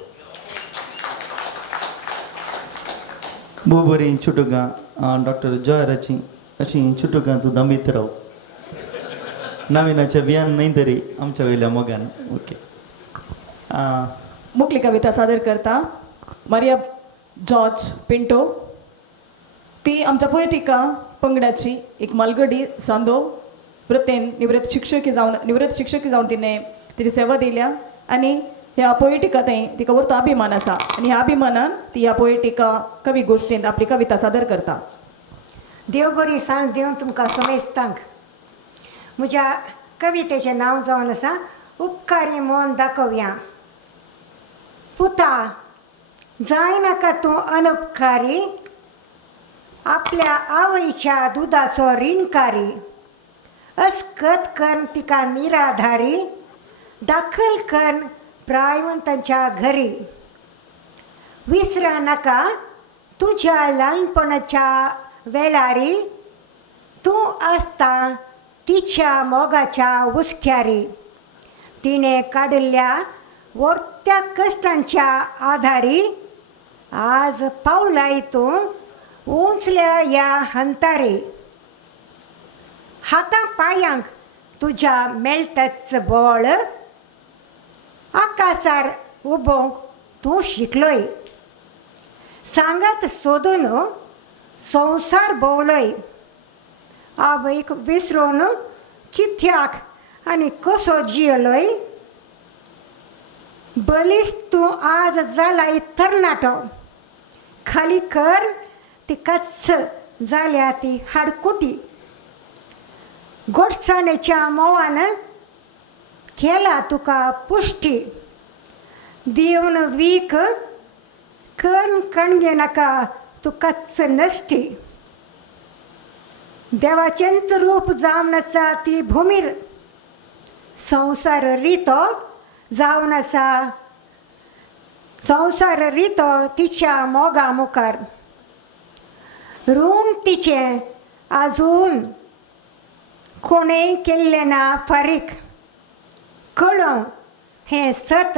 भोव बरीं चुटुकां डॉक्टर जॉयराची अशीं चुटुकां तूं दामीत राव. नविनाच्या बियान न्हय तरी आमच्या वयल्या मोगान. ओके. मुखली कविता सादर करता मारिया जॉर्ज पिंटो. ती आमच्या पोएटिका पंगडाची एक मालगडी सांदो. वृत्तेन निवृत्त शिक्षकी जावन तिने तिची सेवा दिल्या आनी ह्या पोएटिकांतय तिका व्हरतो अभिमान आसा आनी ह्या अभिमानान ती ह्या पोएटिका कवी गोश्टींत आपली कविता सादर करता. देव बरी सांग दिवन तुमकां समेस्तांक. म्हज्या कवितेचें नांव जावन आसा उपकारी मोन दाखोवया. पुता जायनाका तूं अनउपकारी. आपल्या आवयच्या दुदाचो ऋणकारी. अस्कत कर्ण तिका निराधारी. दाखल कर्ण प्रायवंतांच्या घरी. विसरा नाका तुज्या ल्हानपणाच्या वेळारी. तूं आसता तिच्या मोगाच्या उस्क्यारी. तिणें काडिल्ल्या वर्त्या कश्टांच्या आधारी. आज पावलाय तूं उंचल्या ह्या हंतारी. हातां पांयांक तुज्या मेळटच बळ. आकाशार उबोंक तूं शिकलोय. सांगत सोदून संवसार भोंवलोय. आवयक विसरून कित्याक आनी कसो जियलोय. बलिश्ट तूं आज जालाय तरणाटो. खाली कर ती कच्च जाल्या ती हाडकुटी. गोडसाणेच्या मोवान केला तुका पुष्टी. दिवन वीक कर्ण कणगे नाका तूं कच्च नश्टी. देवाचेंच रूप जावन आसा ती भुमीर. संवसार रितो जावन आसा. संवसार रितो तिच्या मोगा मुखार. ऋण तिचें आजून कोणेय केल्लें ना फारीक. कळो हें सत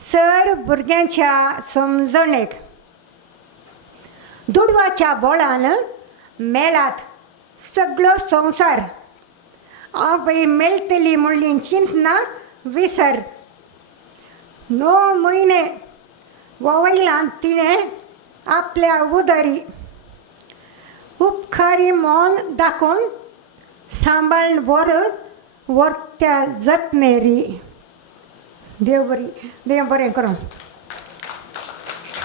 सर भुरग्यांच्या समजणेक. दुडवाच्या बोळान मेळात सगळो संवसार. आवय मेळटली म्हणली चिंतना विसर 9 महिने ववयलान तिणें आपल्या उदरी उपकारी मोन दाखोवन सांबाळून वर्त्या जतनेरी. देव बरें करूं.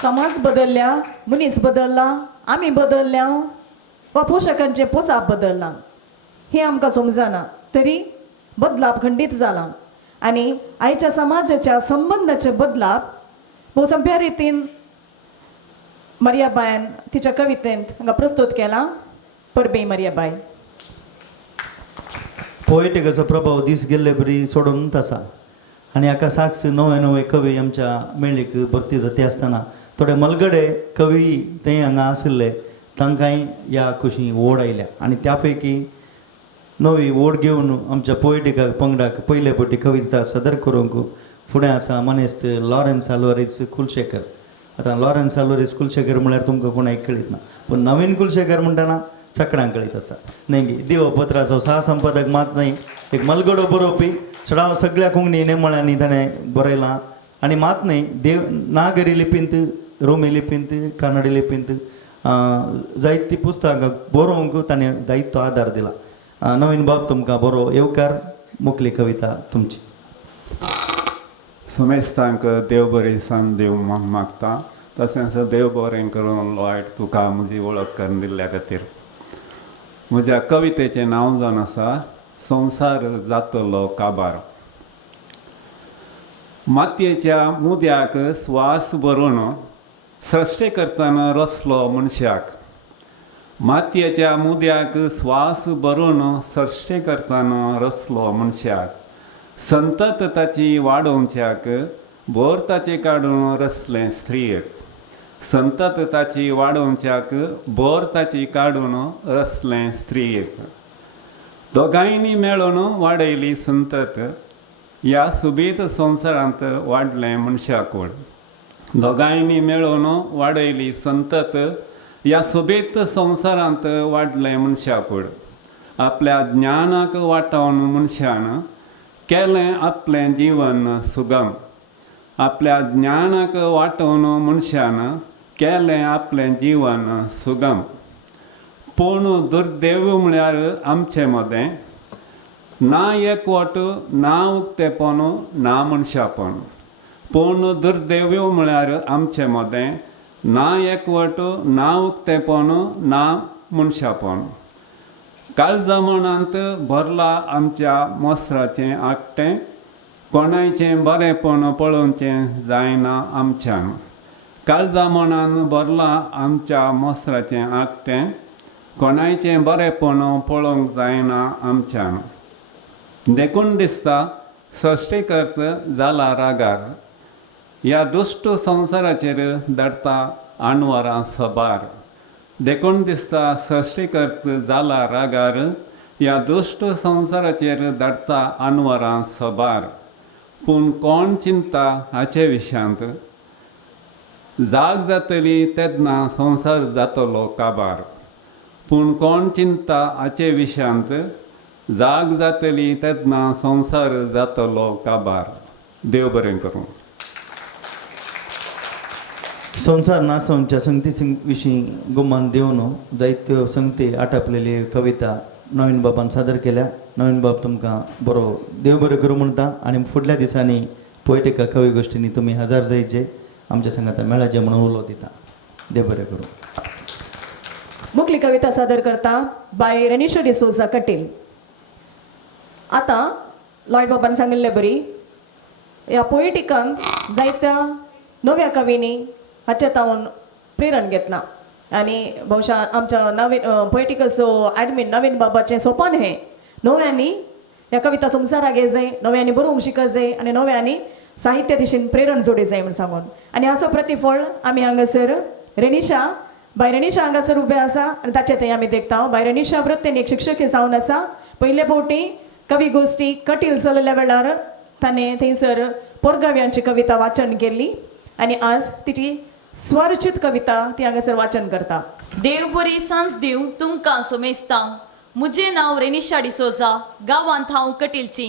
समाज बदलल्या, मनीस बदलला, आमी बदलल्या वा पोशकांचे पोचाप बदलला हे आमकां समजना, तरी बदलाव खंडीत जाला. आनी आयच्या समाजाच्या संबंधाचे बदलाव भोव सोंप्या रितीन मर्याबायन तिच्या कवितेंत हांगा प्रस्तुत केला. परबे मर्याबाय. पोएटिकाचो प्रभाव दीस गेल्ले बरी सोडून आसा आनी हाका साक्ष नवे कवी आमच्या मेळ्ळीक भरती जाती आसतना थोडे मलगडे कवी थंय हांगा आशिल्ले तांकांय ह्या खुशी ओड आयल्या आनी त्या पैकी नवी ओड घेवन आमच्या पोएटिका पंगडाक पयले फावटी कविता सदर करूंक फुडें आसा मनेस्त लॉरेन्स आल्वारीस कुलशेकर. आतां लॉरेन्स आल्वारीस कुलशेकर म्हळ्यार तुमकां कोणाक कळीत ना, पूण नवीन कुलशेकर म्हणटना सगळ्यांक कळीत आसा. न्ही देवपत्राचो सहसंपादक मात न्ही एक मलगडो बरोवपी सडाव सगळ्या कोंकणी नेमळ्यांनी ताणें बरयलां आनी मात न्ही नागरी लिपींत, रोमी लिपींत, कानडी लिपींत जायतीं पुस्तकां बरोवंक ताणें दायित्व आदार दिला. नवीन बाब तुमकां बरो येवकार. मुखली कविता तुमची. समेस्तांक देव बरें सांग देव मागता. तशेंच देव बरें करून लॉयड तुका म्हजी वळख करून दिल्ल्या खातीर. म्हज्या कवितेचें नांव जावन आसा संवसार जातलो काबार. मातयेच्या मुद्याक स्वास भरून सृश्टी करतना रचलो मनशाक. मातयेच्या मुद्याक स्वास भरून सृश्टी करतना रचलो मनशाक. संतत ताची वाडोवच्याक भोर ताचे काडून रचलें स्त्रियेक. संतत ताची वाडोवच्याक भोर ताची काडून रचलें स्त्रियेक. दोगांयनी मेळून वाडयली संतत ह्या सुबीत संवसारांत वाडलें मनशाकूड. दोगांयनी मेळून वाडयली संतत ह्या सुबीत संवसारांत वाडलें मनशाकूड. आपल्या ज्ञानाक वाटावन मनशान केलें आपलें जीवन सुगम. आपल्या ज्ञानाक वाटावन मनशान केलें आपलें जीवन सुगम. पूण दुर्दैव म्हळ्यार आमचें मदें ना एकवट, ना उक्तेपण, ना मनशापण. पूण दुर्दैव म्हळ्यार आमचें मदें ना एकवट, ना उक्तेपण, ना मनशापण. काळजामणांत भरला आमच्या मोसराचें आकटें. कोणायचें बरेंपण पळोवचें जायना आमच्यान. काळजामणान भरला आमच्या मोसराचें आकटें. कोणायचें बरेंपण पळोवंक जायना आमच्यान. देखून दिसता सृश्टीकर्त जाला रागार. ह्या दुश्ट संवसाराचेर धडता आणवरां सबार. देखून दिसता सृश्टीकर्त जाला रागार. ह्या दुश्ट संवसाराचेर धडता आणवरां सबार. पूण कोण चिंता हाचे विशयांत. जाग जातली तेन्ना संवसार जातलो काबार. पूण कोण चिंता हाचे विशयांत. जाग जातली तेन्ना संवसार जातलो काबार. देव बरें करूं. संवसार नासोवच्या संगती विशीं गुमान देवन जायत्यो संगती आटापलेली कविता नवीन बाबान सादर केल्या. नवीन बाब तुमकां बरो देव बरें करूं म्हणटा आनी फुडल्या दिसांनी पोएटिका कवी गोश्टींनी तुमी हजर जायचे आमच्या संगाता मेळाचे म्हणून उलो दिता. देव बरें करूं. मुखली कविता सादर करता बाय रेनिशा डिसोजा कटील. आतां लॉयड बाबान सांगिल्ले बरी ह्या पोएटिकान जायत्या नव्या कवींनी हाचे तावन प्रेरण घेतलां आनी भोवशा आमच्या नवीन पोएटिकाचो एडमीन नवीन बाबाचें सोपान हें नव्यांनी ह्या कविता संवसाराक ये जाय, नव्यांनी बरोवंक शिकत जाय आनी नव्यांनी साहित्य दिशेन प्रेरण जोडी जाय म्हण सांगून. आनी हाचो प्रतिफळ आमी हांगासर रेनिशा बाय रेनिशा हांगासर उबे आसा आनी ताचे थंय आमी देखता. बाय रेनिशा वृत्तेन एक शिक्षक जावन आसा. पयले फावटी कवी गोश्टी कटील चलल्या वेळार ताणें थंयसर पोरगाव्यांची कविता वाचन केल्ली आनी आज तिची स्वरचित कविता ती हांगासर वाचन करता. देव बरी सांज दिव तुमकां सोमेस्तां. मुझे नाव रेनिशा डिसोजा गावांत हांव कटिलची.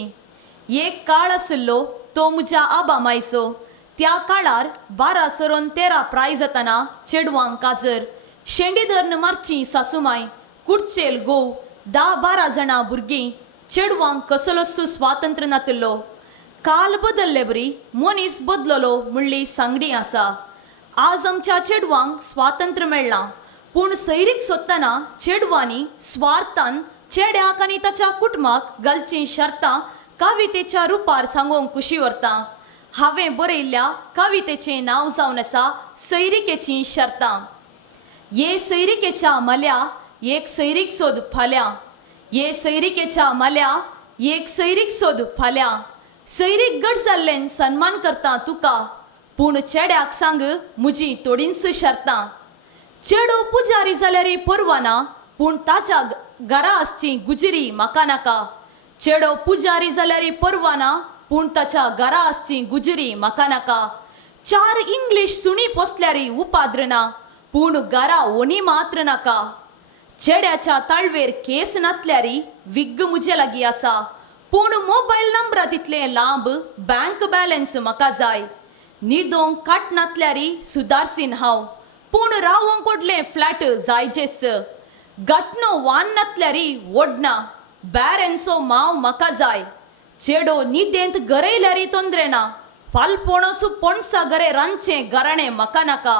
एक काळ आसलो तो म्हज्या आबा मायसो. त्या काळार 12 सरून 13 प्राय जाताना चेडवांक काजर, शेंडी धरण मारची सासूमाय, कुडचेल गोव, 10-12 जाणां भुरगीं. चेडवांक कसलोच स्वातंत्र्य नातलो. काल बदलले बरी, मनीस बदललो म्हणली सांगडी आसा. आज आमच्या चेडवांक स्वातंत्र्य मेळ्ळां, पूण सैरीक सोदतना चेडवांनी स्वार्थान चेड्याक आनी ताच्या कुटुंबाक घालचीं शर्तां कवितेच्या रुपार सांगोंक खुशी व्हरता. हांवें बरयल्ल्या कवितेचें नांव जावन आसा सैरिकेचीं शर्तां. ये सैरिकेच्या मल्या एक सैरीक सोद फाल्यां. ये सैरिकेच्या मल्या एक सैरीक सोद फाल्यां. सैरीक गट जाल्लें सन्मान करता तुका, पूण चेड्याक सांग म्हजी थोडींच शर्तां. चेडो पुजारी जाल्यार परवाना, पूण ताच्या घरा आसची गुजरी म्हाका नाका. चेडो पुजारी जाल्यार परवाना, पूण ताच्या घरा आसची गुजरी म्हाका नाका. 4 इंग्लीश सुणी पोसल्यारी उपाद्र ना, पूण घरा ओनी मात्र नाका. चेड्याच्या ताळवेर केस नातल्यारी विग्ग मुजे लागीं आसा, पूण मोबायल नंबरा तितले लांब बँक बॅलन्स म्हाका जाय. न्हिदोंक काट नातल्यारी सुदारसीन हांव, पूण रावोंक व्हडलें फ्लॅट जायजेस. गटनो वान नातल्यारी ओडना, बॅरेंचो माव म्हाका जाय. चेडो न्हिदेंत गरयल्यारी तोंदरे ना, फालपोणोसू पणसा गरे रांदचें घराणें म्हाका नाका.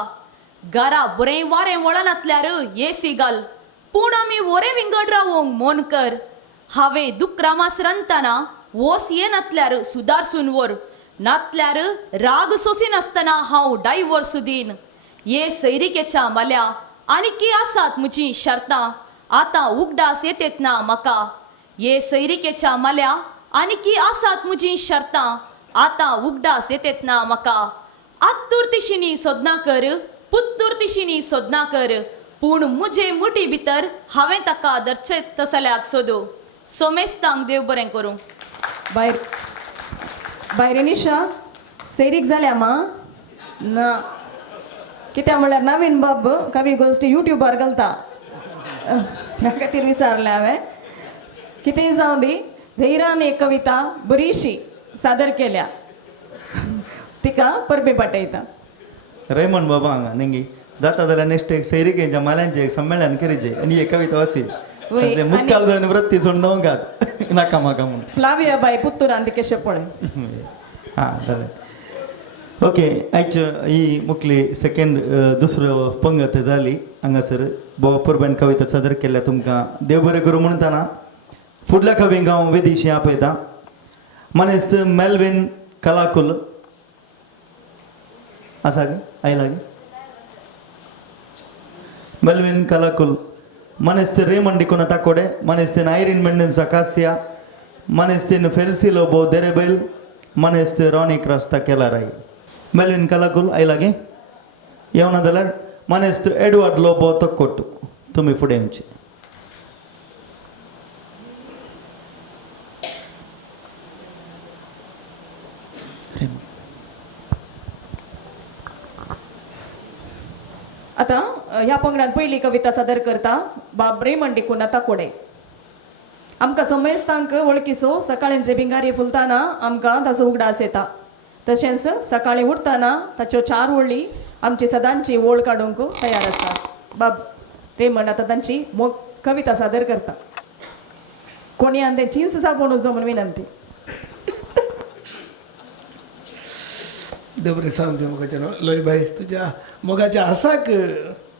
घरा बरें वारें वळनातल्यार एसी घाल, पूण आमी वरें विंगड रावोंक मोन कर. हांवें दुकरामास रांदतना ओस येनातल्यार सुदारसून व्हर, नातल्यार राग सोंसी नासतना हांव डायवोर्स दीन. ये सैरिकेच्या मल्या आनीक आसात म्हजीं शर्तां, आतां उगडास येतेत ना म्हाका. ये सैरिकेच्या मल्या आनीक आसात म्हजीं शर्तां, आतां उगडास येतेत ना म्हाका. आत्तूर तिशिनी सोदना कर, पुत्तूर तिशिनी सोदना कर, पूण म्हजे मुठी भितर हांवें ताका धरचे तसल्याक सोदो. सोमेस्तांक देव बरें करूं. भायर भायर रेनिशा सैरीक जाल्या मा ना, कित्याक म्हळ्यार नवीन बाब कवी गोश्टी युट्यूबार घालता, त्या खातीर विचारलें हांवें. कितेंय जावं दी, धैर्यान एक कविता बरीशी सादर केल्या, तिका परबे पाठयता. रैमंड बाबा हांगा नेंगी जाता जाल्यार नेक्स्ट एक सैरिकेच्या माल्यांचें एक संमेलन करीचें आनी एक कविता वाचीत. मुक्काल जावन वृत्ती सोडून दोंगात नाका म्हाका म्हणून. फ्लाविया बाय पुत्तूरान ती कशें पळय. हां जालें. ओके, आयज ही मुखली सेकंड दुसरो पंगत जाली हांगासर. बोवा परब्यान कविता सादर केल्या तुमकां देव बरें करूं म्हणटाना फुडल्या कवींक हांव वेदिशी आपयतां. मनीस मेल्विन कलाकुल आसा गे, आयला गे मेल्विन कलाकुल. मनेस्तीन रेमंड डिकोना ताकोडे, मनेस्तीन आयरीन मेंडेन्सा कासिया, मनेस्तीन फेल्सी लोबो देरेबैल, मनेस्तीन रॉनी क्रास्ता केलाराई. मेल्विन कलाकुल आयला गे. येवना जाल्यार मनेस्तीन एडवर्ड लोबो तोक्कोट्टू, तुमी फुडें येवचे. आता ह्या पंगडात पहिली कविता सादर करता बाब रेमंड डिकोना ताकोडे. आमकां समेस्तांक वळखीचो सकाळींचे भिंगारी फुलताना आमकां ताचो उगडास येता. तशेंच सकाळीं उठताना ताच्यो 4 वळी आमची सदांची वळ काडूंक तयार आसतात. बाब रेमंड आतां तांची कविता सादर करता. कोणी आनी चिंच सापडून जमून विनंती. देव बरें सांगचें मोगाचें न्हू. लय बाय तुज्या मोगाच्या आसाक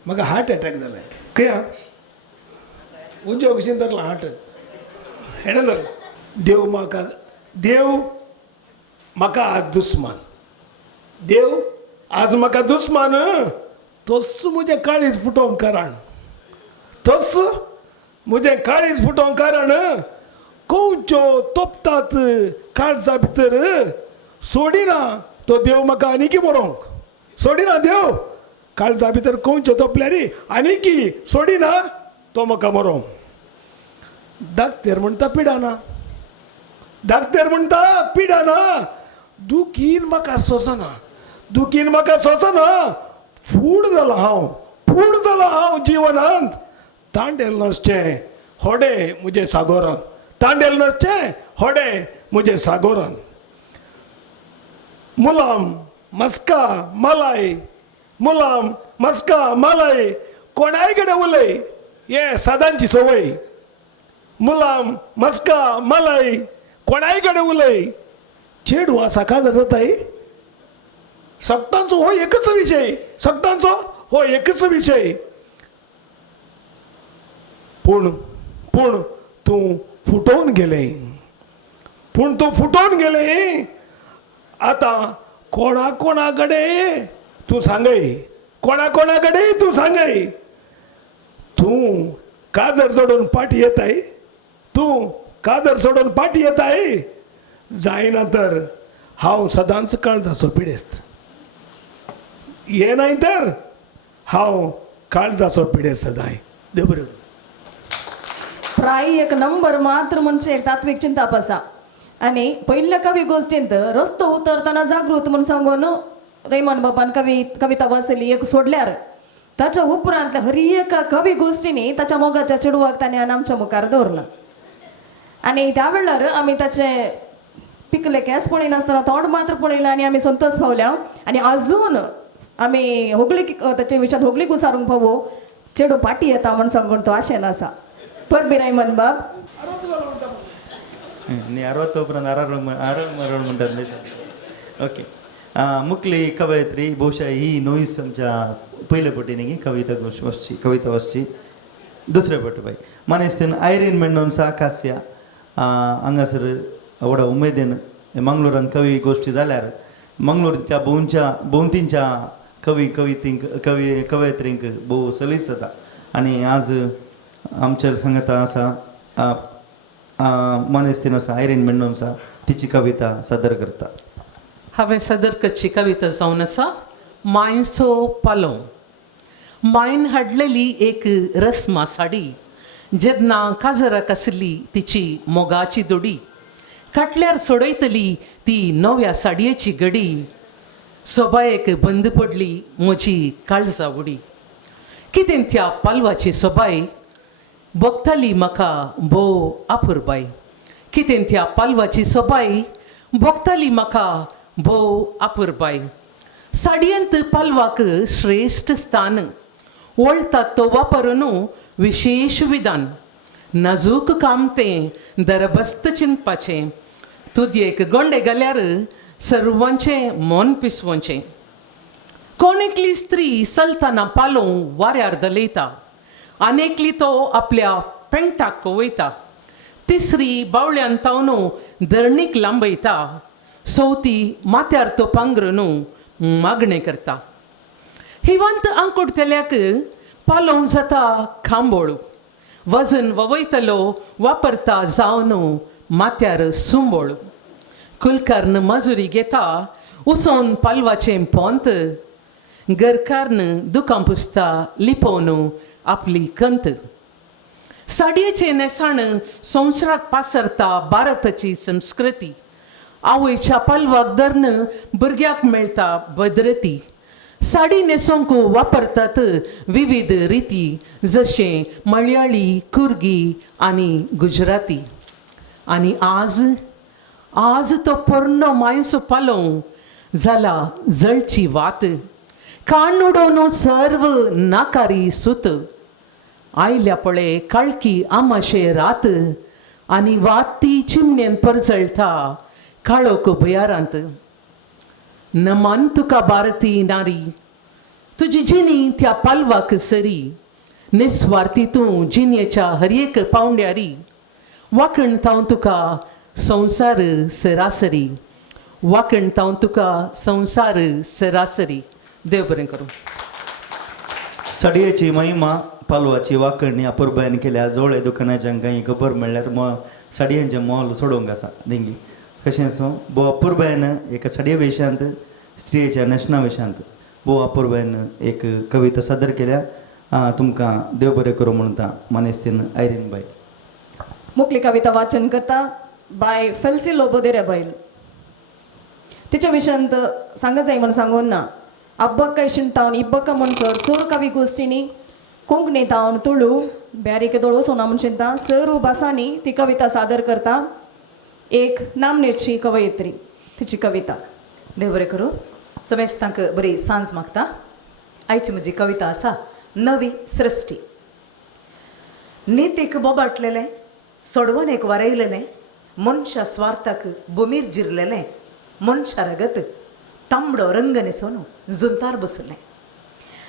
म्हाका हार्ट अटॅक जालें. खंय उजो कशें धरला हार्ट हेणें धरला. देव म्हाका आज दुस्मान. देव आज म्हाका दुस्मान. तोच म्हजें काळीज फुटोवंक कारण. तोच म्हजें काळीज फुटोवंक कारण. खंयच्यो तोपतात काळजा भितर सोडिना तो देव म्हाका आनीकी मरोंक. सोडिना देव काळजा भितर खंयच्यो तोपल्यार आनीकी सोडिना तो म्हाका मरोंक. धाकटेर म्हणटा पिडाना. धाकटेर म्हणटा पिडाना. दुखीन म्हाका सोंसना. दुखीन म्हाका सोंसना. फूड जाला हांव. फूड जाला हांव जिवनांत. तांडेल नासचें होडे मुझे सागोरन तांडेल नसचे होडे मुझे सागोरन मुलाम मस्का मलाई मुलाम मस्का मलाई कोणाईकडे उलय ये सादांची सवय मुलाम मस्का मलाई कोणाईकडे उलय चेडू असा का जात आहे सक्तांचो हो एकच विषय सक्तांचो हो एकच विषय पूण तू फुटवून गेले आता कोणाकडे तू सांगय कोणाकडे तू सांगय तू काजर सोडून पाठी येत आहे जाईना तर हांव सदांच काळजाचो पिडेस्त ये नाही तर हांव काळजाचो पिडेस्त सदांय देव बरें प्राय एक नंबर मात्र म्हणजे एक तात्विक चिंताप आसा आणि पहिल्या कवी गोष्टींत रस्तो उतरताना जागृत म्हणून सांगून रेमन बाबान कविता वाचली एक सोडल्यार ताच्या उपरांत हर एका कवी गोष्टींनी ताच्या मोगाच्या चेडवाक ताणें आमच्या मुखार दवरला आणि त्या वेळार आमी ताचे पिकले केस पळयनासतना तोंड मात्र पळयलां आनी आमी संतोष पावल्या आणि अजून आमी होगलीक ताचे विशयात होगलीक उसारूंक फावो चेडू पाटी येता म्हण सांगून तो आशेन आसा परबी रेमन बाब न्ही 60 उपरांत आरळ म्हणटात ओके मुखली कवयित्री बहुशा ही नोईस आमच्या पयले पटीन कविता वचची दुसरे पटी बाय मानेस्तेन आयरीन मेंडोन्सा कास्या हांगासर एवढा उमेदीन मंगळूरान कवी गोष्टी जाल्यार मंगळूरच्या भोंवतींच्या कवयित्रींक भोव सलीस जाता आनी आज आमच्या सांगता आसा मानेस्तेन आसा आयरीन मेंडोन्सा तिची कविता सादर करता हांवें सादर करची कविता जावन आसा मायचो पालो मायन हाडलेली एक रस्मा साडी जेन्ना काजराक आसली तिची मोगाची दोडी काटल्यार सोडयतली ती नव्या साडयेची गडी सोबायेक बंद पडली म्हजी काळजा उडी कितें त्या पालवाची सोबाय बगताली म्हाका भोव आपुरबाय कितें त्या पालवाची सोबाय बगताली म्हाका भोव आपुरबाय साडयेंत पालवाक श्रेश्ठ स्थान वळटा तो वापरून विशेष विधान नाजूक काम तें दरबस्त चिंतपाचें तुदयेक गोंडे घाल्यार सर्वांचें मन पिसवचें कोण एकली स्त्री चलतना पालो वाऱ्यार दलयता आनेकली तो आपल्या पेंटाक कोवयता तिसरी बावळ्यान तावन धरणीक लांबयता चवथी माथ्यार तो पांघरून मागणें करता हिवंत आंकोडतेल्याक पालो जाता खांबोळू वजन ववयतलो वापरता जावन माथ्यार सुंबोळू कुलकार्ण मजुरी घेता उसोन पालवाचें पोंत घरकार्ण दुकां पुसता लिपोवन आपली कंत साडयेचें नेसाण संवसाराक पासरता भारताची संस्कृती आवयच्या पालवाक धरण भुरग्याक मेळटा बदरती साडी न्हेसोंक वापरतात विविध रिती जशें मल्याळी कुर्गी आनी गुजराती आनी आज तो पोरनो मायसो पालो जाला जळची वात कान उडोवन सर्व नाकारी सुत आयल्या पळय काळकी आमाशे रात आनी वात ती चिमणेन परजळटा काळोख भुयारांत नमन तुका भारती नारी तुजी जिणी त्या पालवाक सरी निस्वार्थी तूं जिणेच्या हर एक पावंड्यारी वाकण तावन तुका संसार सरासरी वाकण तावन तुका संसार सरासरी देव बरें करूं साडयेची महिमा पालवाची वाकण अपुरबायन केल्या जवळ दुकानाच्या काही खबर म्हणल्यार साडयांचें मोल सोडोवंक आसा देंगी कशेंच भोव अपुरबायन एका साडये वेशांत स्त्रियेच्या नेसना वेशांत भोव अपुरबायन एक कविता सादर केल्या तुमकां देव बरें करूं म्हणटा मानेस्तेन आयरीन बाय मुखली कविता वाचन करता बाय फेल्सी लोबोदेरे बैल तिच्या विशयांत सांगा जाय म्हणून सांगून ना अब्बक्का इशिन तावन इब्बक्का म्हणसर सोर कवी गोष्टींनी कोंकणी तावन तुळू ब्यारीके दोळ सोना म्हणशिंता सरू बासानी ती कविता सादर करता एक नामनेची कवयित्री तिची कविता. देव बरें करूं. समेस्त तांकां बरी सांज मागता. आयची म्हजी कविता आसा नवी सृश्टी. नीतीक बोबाटलेलें सोडवून एक वारयलेलें मनशा स्वार्थाक बुमीर जिरलेलें मनशा रगत तांबडो रंग न्हेसोन झुंतार बसलें.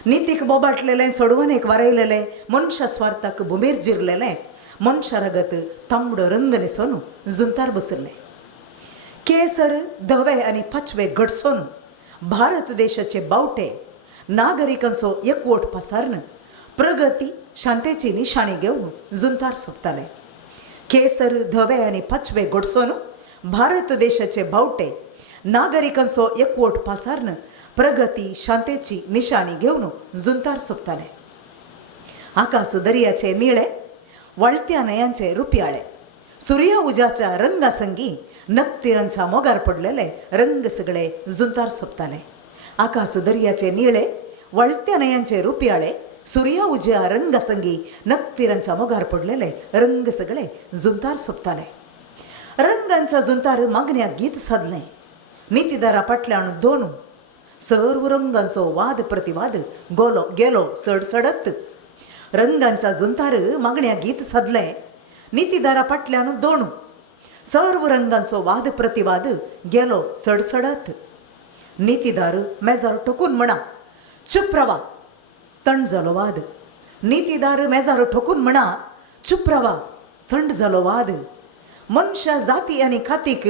नीतीक बोबाटलेलें सोडवून एक वारयलेलें मनशा स्वार्थाक बुमीर जिरलेलें मनशा रगत तांबडो रंग न्हेसोन झुंतार बसलें. केसर धवे आनी पचवे घडसोन भारत देशाचे बावटे नागरिकांचो एकवट पसारण प्रगती शांतेची निशाणी घेवन झुंतार सोंपताले. केसर धवे आनी पचवे घडसोन भारत देशाचे बावटे नागरिकांचो एकवट पसारण प्रगती शांतेची निशाणी घेवन झुंतार सोंपताले. आकाश दर्याचे निळे वळत्या न्हयांचे रुपयाळे सूर्य उजाच्या रंगासंगी नक्तिरांच्या मोगार पडलेले रंग सगळे झुंतार सोंपताले. आकाश दर्याचे निळे वळत्या न्हयांचे रुपयाळे सूर्य उज्या रंगासंगी नक्तिरांच्या मोगार पडलेले रंग सगळे झुंतार सोंपताले. रंगांच्या झुंतार मागण्याक गीत साधलें नीतीदारा फाटल्यान दोन सर्व रंगांचो वाद प्रतिवाद गेलो सडसडत. रंगांच्या झुंतार मागण्याक गीत साधलें नीतीदारा फाटल्यान दोन सर्व रंगांचो वाद प्रतिवाद गेलो सडसडत. नीतीदार मेजार ठोकून म्हणा चुप रावा थंड जालो वाद. नीतीदार मेजार ठोकून म्हणा चुप रावा थंड जालो वाद. मनशा जाती आनी खातीक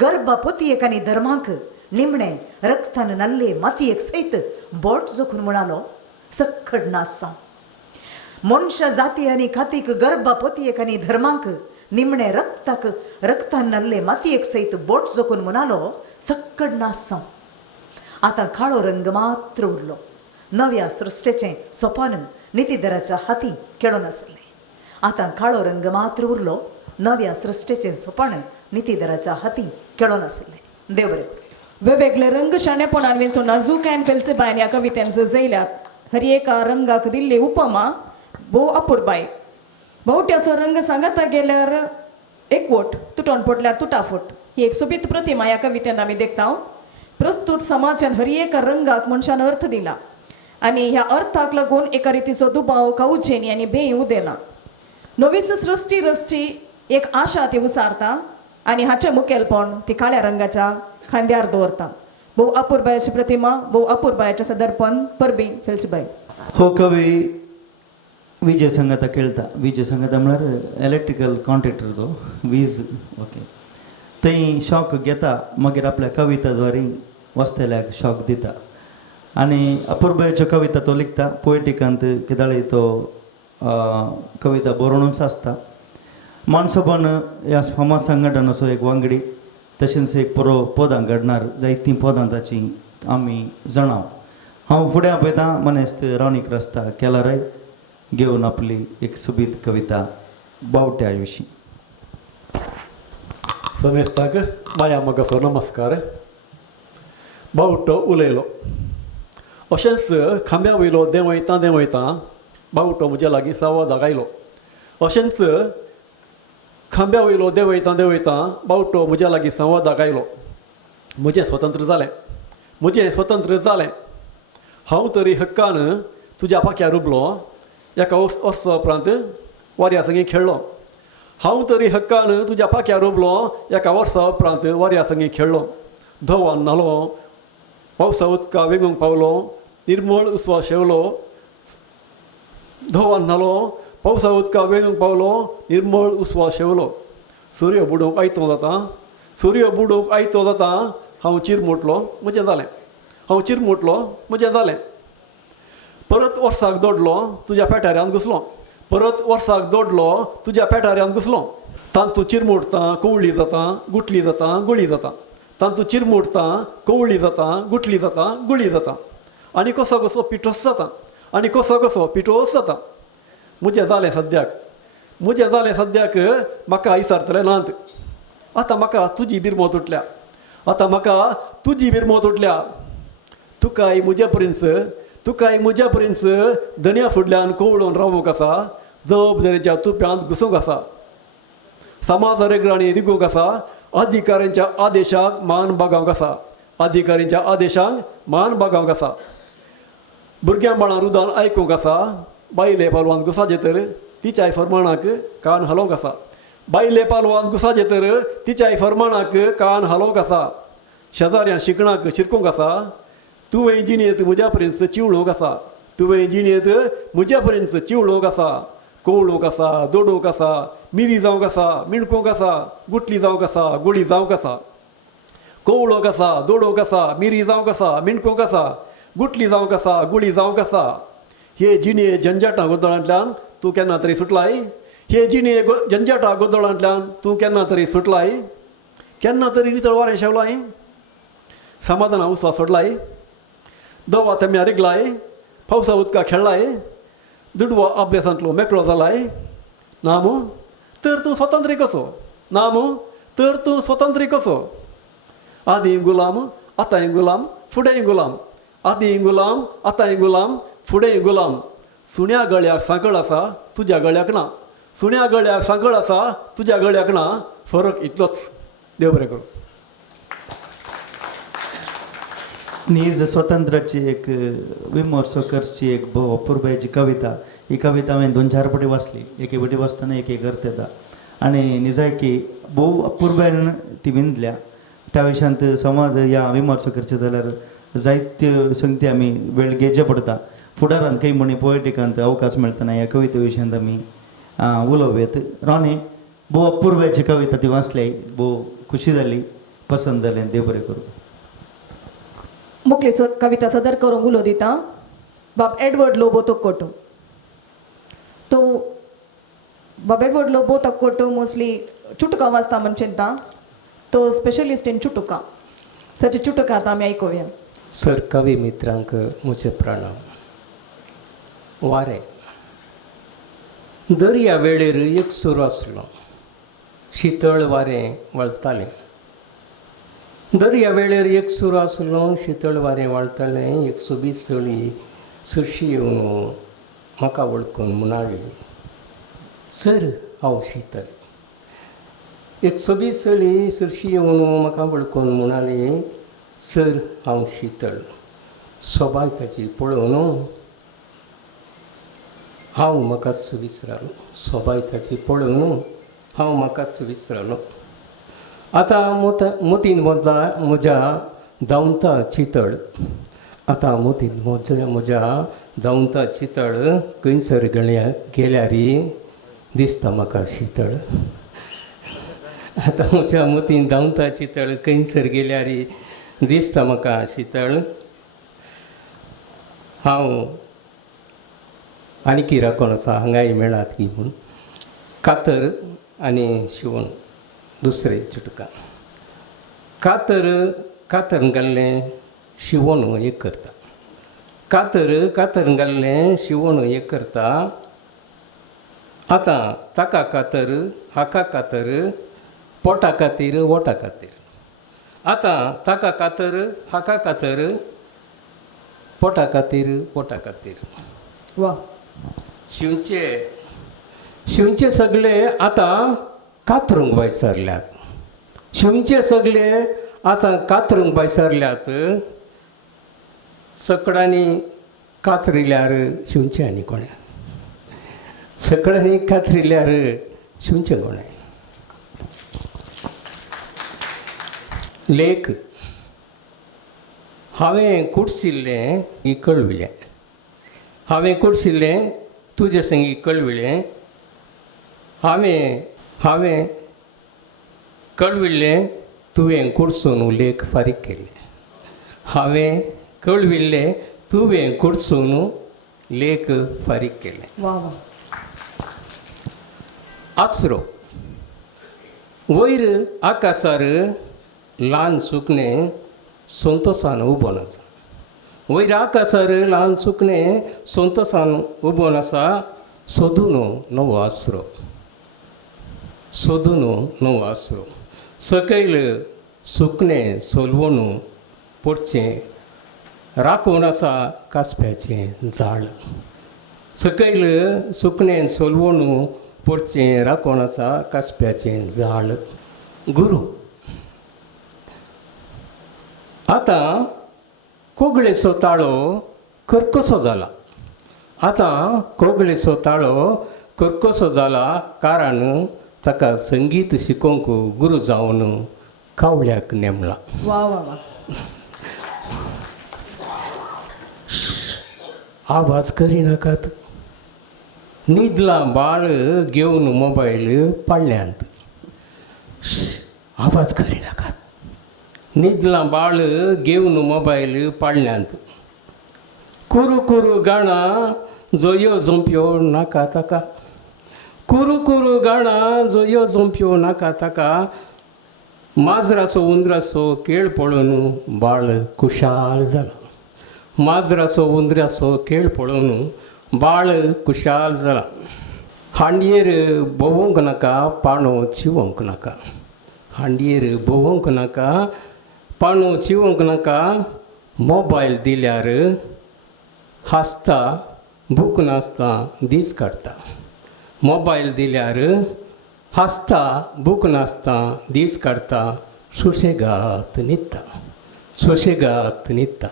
गर्भपोतयेक आनी धर्माक निमणे रक्तान नल्ले मातयेक सयत बोट जोखून म्हणालो सक्कड नासा. मनशा जाती आनी खातीक गर्भपोतयेक आनी धर्माक निमणे रक्तान नल्ले मातयेक सयत बोट जोखून म्हणालो सक्कड नासा. आतां काळो रंग मात्र उरलो. नव्या सृश्टेचें सोपान नितीधराच्या हाती केळून आसलें. आतां काळो रंग मात्र उरलो. नव्या सृश्टेचें सोपान नितीधराच्या हाती केळून आसलें. देव बरें करूं. वेगवेगळे रंग शाणेपणान वेचून नाजूक आनी फेल्सेबायन ह्या कवितेन सजयल्यात. हर एका रंगाक दिल्ली उपमा भोव अपुरबाय. बावट्याचो रंग सांगता गेल्यार एकवट तुटोन पडल्यार तुटाफूट ही एक सोबीत प्रतिमा ह्या कवितेन आमी देखता. प्रस्तुत समाजान हर एका रंगाक मनशान अर्थ दिला आनी ह्या अर्थाक लागून एका रितीचो दुबाव कावचेनी आनी भेय उदेना. नवीच सृश्टी रचची एक आशा ती उसारता आनी हाचें मुखेलपण ती काळ्या रंगाच्या खांद्यार दवरता. भोव अपुरबायाची प्रतिमा भोव अपुरबायाचें सदर्पण परबी फेल्सेबाय. हो कवी विजय संगता खेळता. विजय संगता म्हळ्यार इलेक्ट्रिकल कॉन्ट्रॅक्टर तो वीज ओके. थंय शॉक घेता मागीर आपल्या कविताद्वारे वस्तेल्याक शॉक दिता आनी अपुरबायाच्यो कविता तो लिखता. पोएटिकांत किदाळे तो कविता बरोवनूच आसता. मानसोबन ह्या समाज संघटनाचो एक वांगडी तशेंच एक बरो पदां घडणार जायतीं पदां ताची आमी जाणाव. हांव फुडें आपयतां मनेस्त रावणीक रस्ता केलाराय घेवन आपली एक सोबीत कविता बावट्या विशीं. समेस्ताक माया मोगाचो नमस्कार. बावटो उलयलो. अशेंच खांब्या वयलो देंवयता बावटो म्हज्या लागीं सावदाक आयलो. अशेंच खांब्या वयलो देंवयता बावटो म्हज्या लागीं संवादाक आयलो. म्हजें स्वतंत्र जालें. हांव तरी हक्कान तुज्या पाक्यार उबलो एका वर्सां वाऱ्या संगी खेळ्ळो. हांव तरी हक्कान तुज्या पाक्यार उबलो एका वर्सा उपरांत वाऱ्या संगी खेळ्ळो. धोवान न्हालो पावसा उदका वेगूंक पावलो निर्मळ उस्वास शेवलो. धोवान न्हालो पावसा उदका वेगूंक पावलो निर्मळ उस्वास शेवलो. सूर्य बुडोवंक आयतो जाता हांव चिरमुटलो म्हजें जालें. परत वर्साक दोडलो तुज्या पेटाऱ्यान घुसलो. तांतू चिरमुटता कवळी जाता गुटली जाता गुळी जाता. तांतू चिरमुटता कवळी जाता गुटली जाता गुळी जाता. आनी कसो कसो पिठोस जाता. म्हजें जालें सद्याक म्हाका विचारतलें नांत. आतां म्हाका तुजी बिरमो तुटल्या. तुकाय म्हज्या पर्यंत धन्या फुडल्यान कोवळोवन रावूंक आसा. जबाबदारीच्या तुप्यांत घुसूंक आसा. समाज रेगराणी रिगूंक आसा. अधिकाऱ्यांच्या आदेशाक मान बागावंक आसा. अधिकाऱ्यांच्या आदेशांक मान बागावंक आसा. भुरग्यां बाळां रुदान आयकूंक आसा. बायले पालवान गुसाचे तर तिच्याय फरमानाक कान हालोवंक आसा. बायले पालवान गुसाचे तर तिच्याय फरमानाक कान हालोवंक आसा. शेजाऱ्यां शिकणाक शिरकूंक आसा. तुवें जिणेंत म्हज्या पर्यंत चिवळोवंक आसा. तुवें जिणेंत म्हज्या पर्यंत चिवळोवंक आसा. कोवळोवंक आसा, दोडोवंक आसा, मिरी जावंक आसा, मिणकोवंक आसा, गुटली जावंक आसा, गुळी जावंक आसा. कोवळोवंक आसा, दोडोवंक आसा, मिरी जावंक आसा, मिणकोवंक आसा, गुटली जावंक आसा, गुळी जावंक आसा. हे जिणे झंझाटा गोंदळांतल्यान तूं केन्ना तरी सुटलाय? हे जिणे झंझाटा गोंदळांतल्यान तूं केन्ना तरी सुटलाय? केन्ना तरी नितळ वारें शेवलाय? समाधाना उसवा सोडलाय? दवा तेम्या रिगलाय? पावसा उदका खेळलाय? दुडवा अभ्यासांतलो मेकळो जालाय? ना मू? तर तूं स्वतंत्री कसो? ना मू? तर तूं स्वतंत्री कसो? आदीं गुलाम, आतांय गुलाम, फुडेंय गुलाम. आदीं गुलाम, आतांय गुलाम, फुडेंय गुलाम. सुण्या गळ्याक सांकळ आसा, तुज्या गळ्याक ना. सुण्या गळ्याक सांकळ आसा, तुज्या गळ्याक ना. फरक इतलोच. देव बरें करूं. नीज स्वतंत्राची एक विमर्शकरची एक भोव अपुर्बायची कविता. ही कविता हांवें 2-4 फावटी वाचली. एके फावटी वाचतना एक अर्थ येता आनी निजाय की भोव अपुर्बायेन ती विणल्या. त्या विशयांत संवाद ह्या विमर्शकरचे जाल्यार जायत्यो संगती आमी वेळ घेवचे पडटा. फुडारांत खंय म्हणी पोएटिकांत अवकाश मेळटना ह्या कविते विशयांत आमी उलोवयात. रावणे भोव अपुर्बायची कविता ती वाचली. भोव खुशी जाली, पसंत जालें. देव बरें करूं. मुखली कविता सदर करूंक उलो दिता बाब एडवर्ड लोबो तोक्कोटो. तो बाब एडवर्ड लोबो तोक्कोटो मोस्टली चुटुका वाचता म्हण चिंता. तो स्पेशलिस्ट इन चुटुका. ताचे चुटुका आतां आमी आयकुया. सर कवी मित्रांक म्हजे प्रणाम. वारें दर्या वेळेर एक सुरू आसलो. शीतळ वारें वळतालें. दर्या वेळेर एक सुरू आसलो. शीतळ वारें वळतालें. एक सोबीत सळी सुरशी येवन म्हाका वळखून म्हणाली, सर हांव शीतळ. एक सोबीत सळी सुरशी येवन म्हाका वळखून म्हणाली, सर हांव शीतळ. सोबाय ताची पळोवन हांव म्हाकाच विसरलो. सोबाय ताची पळोवन हांव म्हाकाच विसरलो. आतां मोतीन म्हज्या धांवता चितळ. आतां मोतीन म्हज्या धांवता चितळ खंयसर गेल्यार दिसता म्हाका शीतळ. आतां म्हज्या मोतीन धांवता चितळ खंयसर गेल्यार दिसता म्हाका शीतळ. हांव आनी की राखून आसा हांगाय मेळात की म्हूण. कातर आनी शिवण दुसरे चुटका. कातर घाल्लें शिवण एक करता. कातर घाल्लें शिवण एक करता. आतां ताका कातर, हाका कातर, पोटा खातीर, ओटा खातीर. आतां ताका कातर, हाका कातर, पोटा खातीर, ओटा खातीर. वा. शिवचे सगळे आतां कातरूंक वयसरल्यात. शिवचे सगळे आतां कातरूंक वयसरल्यात. सकडांनी कातरिल्यार शिवचे आनी कोणे. सकडांनी कातरिल्यार शिवचे कोणे. लेख हांवें कुडसिल्लें ही कळविलें. हांवें कुडसिल्लें तुजे संगी कळविलें. हांवें कळविल्लें तुवें कुडसून लेख फारीक केले. हांवें कळविल्लें तुवें कुडसून लेख फारीक केले. आसरो वयर आकाशार ल्हान सुकणें संतोशान उबोन आसा. वयर आकाशार ल्हान सुकणें संतोशान उबोन आसा. सोदून नवो आसरो. सोदून नवो आसरो. सकयल सुकणें सोलवून पडचें राखून आसा कासप्याचें झाड. सकयल सुकणें सोलवून पडचें राखोण आसा कासप्याचें झाड. गुरू आतां कोगळेचो ताळो कर्कसो जाला. आतां कोगळेचो ताळो कर्कसो जाला कारण ताका संगीत शिकोवंक गुरू जावन कावळ्याक नेमला. वा वा वा. आवाज करिनाकात. न्हिदलां बाळ घेवन मोबायल पाळल्यांत. आवाज करिनाकात. न्हिदलां बाळ घेवन मोबायल पाळल्यांत. कुरू कुरू गाणां जोयो झोंप्यो नाका ताका. कुरू कुरू गाणां जोयो झोंप्यो नाका ताका. माजराचो उंदराचो खेळ पळोवन बाळ खुशाल जाला. माजराचो उंदराचो खेळ पळोवन बाळ खुशाल जाला. हांडयेर भोवंक नाका पाणो चिवंक नाका. हांडयेर भोवंक नाका पाणो चिवंक नाका. मोबायल दिल्यार हांसता भूक नासता दीस काडटा. मोबायल दिल्यार हांसता भूक नासता दीस काडटा. सुशेगात न्हिदता. सुशेगात न्हिदता.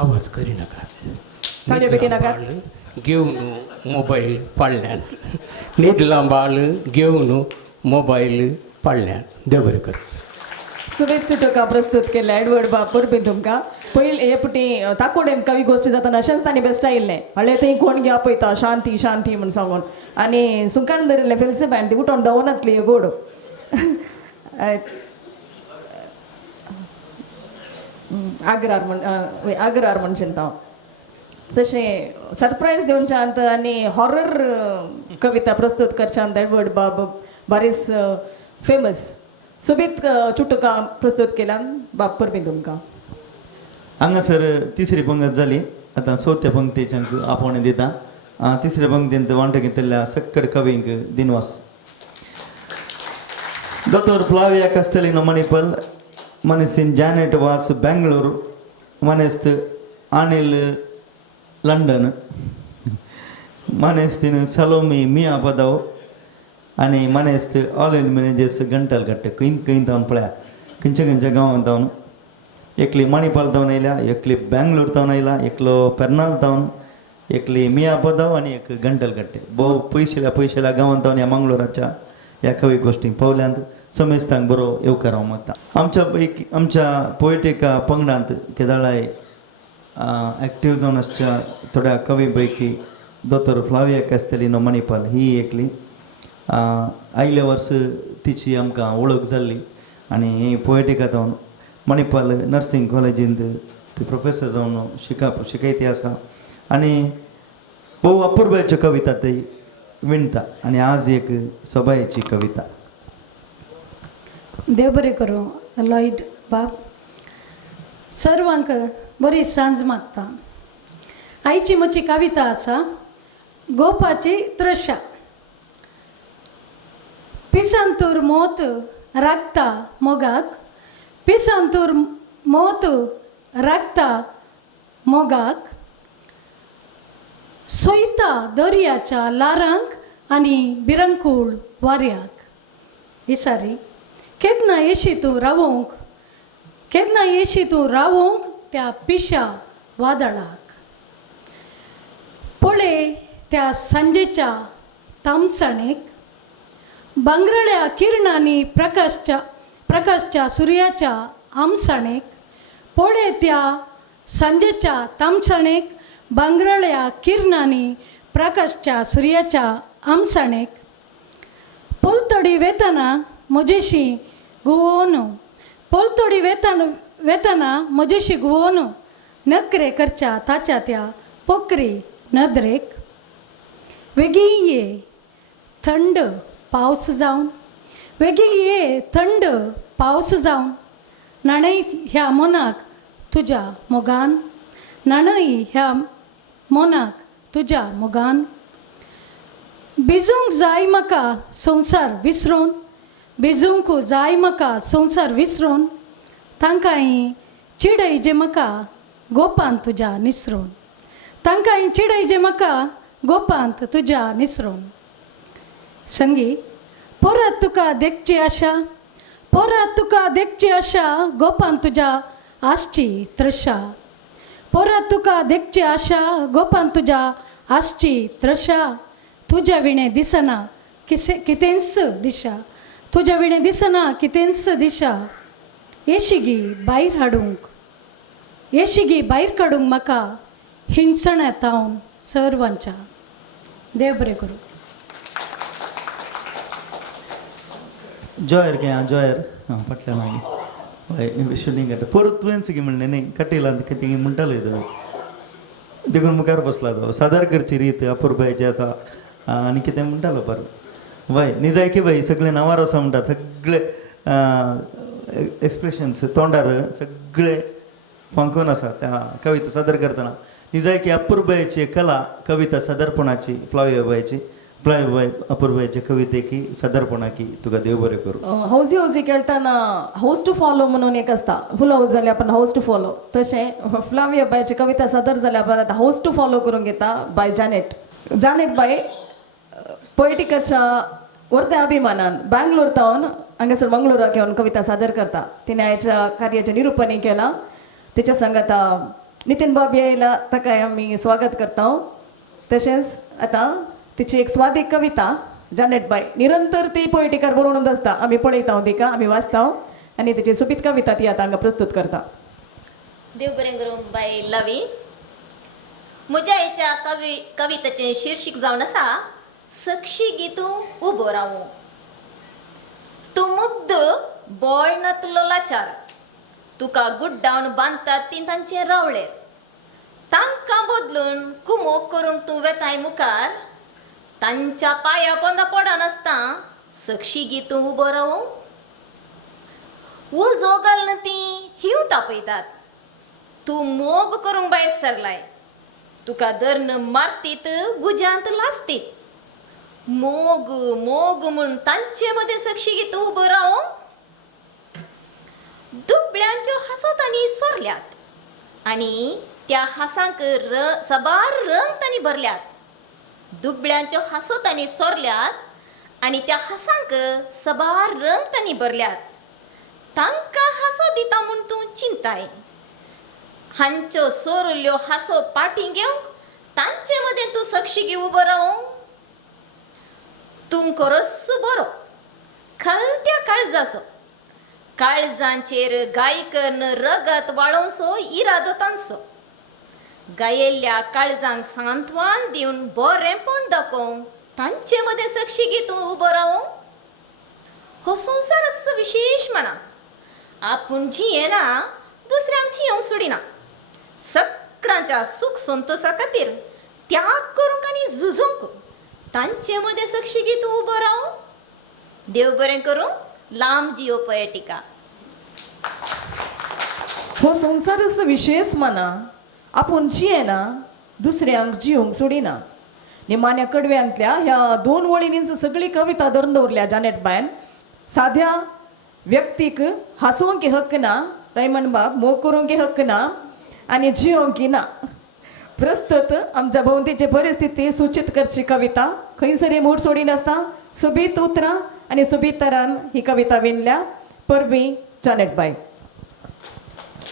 आवाज करिनाका. काळयो बेटी नाका. घेवन मोबायल पाळल्यान. न्हिदलां बाळ घेवन मोबायल पाळल्यान. देव बरें कर. सुबेज तुका प्रस्तुत केल्ले एडवर्ड बाब परबीन तुमकां. पयलीं हे पुटी ताकोडेन कवी गोश्टी जाताना अशेंच तांणी बेस्ट आयिल्लें. हळें थंय कोण घे आपयता शांती शांती म्हूण सांगून. आनी सुंकान धरिल्लें फेल्सिबायन ती उठोन दवनातली गोड. आग्रार म्हण चिंता हांव. तशें सरप्रायज दिवच्यात आनी हॉरर कविता प्रस्तुत करच्यात एडवर्ड बाब बारीस फेमस. सुबीत चुटुका प्रस्तुत केल्यान बाब परबीन तुमकां. हांगासर तिसरी पंगत जाली. आतां चवथ्या पंक्तीच्यांक आपोवणें दिता. तिसऱ्या पंक्तींत वांटो घेतिल्ल्या सक्कड कवींक दिनवास. दोतोर फ्लाविया कास्टेलिनो मणिपल मनीस्तीन जॅनेट वास बेंगळूर मनेस्त अनिल लंडन मनेस्तीन सलोमी मिया पदव आनी मनेस्त ऑल इंडिया मॅनेजर्स गंटल कट्टे खंय जावन पळया खंयच्या गांवांत जावन. एकली मणिपाल जावन येयल्या, एकली बेंगळूर जावन येयला, एकलो पेर्नाल जावन, एकली मिया पदव आनी एक गंटल कट्टे. भोव पयशेल्या गांवांत जावन ह्या मंगळुराच्या ह्या कवी गोश्टींक पावल्यांत समेस्तांक बरो येवकार हांव मागता. आमच्या पोएटिका पंगडांत केदाळाय एक्टीव जावन आसच्या थोड्या कवी पैकी दोतोर फ्लाविया कास्टेलिनो मणिपाल ही एकली. आयल्या वर्स तिची आमकां वळख जाल्ली आनी ही पोएटिका जावन मणिपाल नर्सिंग कॉलेजींत ती प्रोफेसर जावन शिकयती आसा आनी भोव अपुर्बाच्यो कविता ती विणता. आनी आज एक सोबायेची कविता. देव बरें करूं. लॉयड बाब सर्वांक बरी सांज मागता. आयची म्हजी कविता आसा गोपाची त्रशा. पिसांतूर मोत राखता मोगाक. पिसांतूर मोत राखता मोगाक. सोयता दर्याच्या लारांक आनी बिरंकूळ वाऱ्याक. दिसारी केन्ना येशी तूं रावोंक. केन्ना येशी तूं रावोंक त्या पिशा वादळाक. पळय त्या सांजेच्या तामसणेक. भांगरळ्या किरणांनी प्रकाशच्या सुर्याच्या आमसणेक. पळय त्या सांजेच्या तामसणेक. भांगरळ्या किरणांनी प्रकाशच्या सुर्याच्या आमसणेक. पोलतडी वेतना म्हजेशी घुवोन. पोलतडी वेतना म्हजेशी घुवोन. नखरे करच्या ताच्या त्या पोकरी नदरेक. वेगीं ये थंड पावस जावन. वेगीं ये थंड पावस जावन. नाणय ह्या मनाक तुज्या मोगान. नाणय ह्या मनाक तुज्या मोगान. भिजूंक जाय म्हाका संवसार विसरून. भिजूंक जाय म्हाका संवसार विसरून. तांकांय चिडय जे म्हाका गोपान तुज्या निसरून. तांकां चिडयचे म्हाका गोपांत तुज्या निसरून संगी परत तुका देखची आशा परत तुका देखची आशा गोपांत तुज्या आसची त्रशा परत तुका देखची आशा गोपांत तुज्या आसची त्रशा तुज्या विणे दिसना कितेंच दिशा तुज्या विणे दिसना कितेंच दिशा येशिगी भायर हाडूंक येशिगी भायर काडूंक म्हाका हिंसण येतावन सर्वांच्या देव बरें करूं. जॉयर घे आं जॉयर हां फाटल्यान मागीर शुटींग काडटा परत तुवेंच गे म्हणलें न्ही कटेला कितें म्हणटालो तो देखून मुखार बसला तो सादर करची रीत अपुरबायची आसा आनी कितें म्हणटालो परत वय न्ही जाय की बाई सगळे नांवार वसा म्हणटा सगळे एक्सप्रेशन्स तोंडार सगळे फंकून आसा त्या कविता सादर करतना न्ही जाय की अपुरबायची कला कविता सादरपणाची फ्लायबायची फ्लायबाय अपुरबायचे कवितेकी सादरपणाकी तुका देव बरें करूं. हौजी हौजी खेळटाना हाऊस टू फॉलो म्हणून एक आसता फुल हाऊस जाल्यार आपण हाऊस टू फॉलो तशें फ्लावी बायची कविता सादर जाल्यार आपण आतां हाऊस टू फॉलो करूंक येता बाय जानेट बाय पोएटिकाच्या वर्त्या अभिमानान बँगलोर तावन हांगासर मंगळुराक येवन कविता सादर करता. तिने आयच्या कार्याचें निरूपणय केलां. तेच्या संगत नितीन बाब येयला ताकाय आमी स्वागत करता. तशेंच आतां तिची एक स्वादीक कविता जानेट बाय निरंतर ती पोएटिकार बरोवनूच आसता. आमी पळयता तिका आमी वाचता आनी तिची सुपीत कविता ती आतां हांगा प्रस्तुत करता. देव बरें करूं बाय लवी. म्हज्या हेच्या कवितेचें शीर्षिक जावन आसा सक्षी गितू उबो रावूं. तूं मुद्द बोळ नातलो लाचार तुका गुड्डावन बांदतात ती तांचे रावळे तांकां बदलून कुमोक करूंक तूं वेताय मुखार तांच्या पांया पोंदा पडनासता सक्षी गी तूं उबो रावूं. उजो घालून ती हिव तापयतात तूं मोग करूंक भायर सरलाय तुका धरण मारतीत बुजांत लासतीत मोग मोग म्हूण तांचे मदें सक्षी गी तूं उबो रावूं. दुबळ्यांच्यो हांसोतांनी सोरल्यात आनी त्या हांसांक सबार रंग तांणी भरल्यात. दुबळ्यांच्यो हांसोतांनी सोरल्यात आनी त्या हांसांक सबार रंग तांणी भरल्यात. तांकां हांसो दिता म्हूण तूं चिंताय हांच्यो सोरल्यो हांसो पाटी घेवंक तांचे मदें तूं सक्षी गी उबो रावूं. तूं खरोच बरो खलत्या काळजाचो काळजांचेर गाय करन रगत वाळोवचो इरादो तांचो गायेल्ल्या काळजांक सांत्वान दिवन बरेंपण दाखोवंक तांचे मदें सक्षी गी तूं उबो रावूं. हो संवसार असो विशेश म्हणा आपूण जियेना दुसऱ्यांक जियोंक सोडिना सगळ्यांच्या सुख संतोषा खातीर त्याग करूंक आनी झुजूंक तांचे मदें सक्षी गी तूं उबो रावूं. देव बरें करूं. लांब जियो पोएटिका. हो संवसारच विशेष माना आपूण जियेना दुसऱ्यांक जियोंक सोडिना. निमाण्या कडव्यांतल्या ह्या 2 वळींनीच सगळी कविता धरून दवरल्या जानेट बायन. साध्या व्यक्तीक हांसोवंक हक्क ना रायमंड बाब मोग करूंक हक्क ना आनी जियोंक ना. प्रस्तुत आमच्या भोंवतीची परिस्थिती सूचित करची कविता खंयसरी मूड सोडी नासता सुबीत उतरां आनी सुबीत तरान ही कविता विणल्या. परबी जानेट बाय.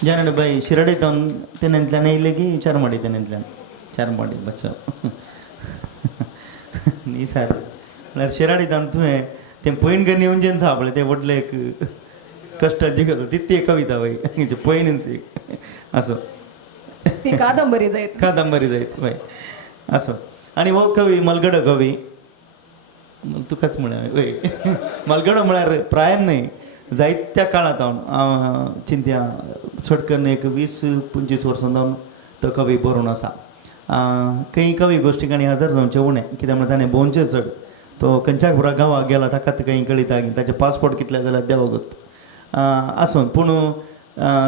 जानेट बाई शिराडेतावन तेन्नांतल्यान येयले की चारमाडी तेन्नांतल्यान चारमाडी बच्चा न्ही सर म्हळ्यार शिराडेतावन तुवें तें पैन गनी येवन सापळें तें व्हडलें एक कश्टाची गजाल ती एक कविता बाई पैनच एक असो ती कादंबरी जायत कादंबरी जायत बाय असो. आनी हो कवी मलगडो कवी तुकाच म्हळ्यार वय मलगडो म्हळ्यार प्रायान न्हय जायत्या काळांत हांव चिंत्या चडकन एक 20-25 वर्सां जावन तो कवी बरोवन आसा. खंय कवी गोश्टीक आनी हजर जावचें उणें कित्याक म्हळ्यार ताणें भोंवचें चड तो खंयच्याय पुरा गांवाक गेला ताकाच खंय कळिता ताचे पासपोर्ट कितले जाल्यार देवागत आसूं पूण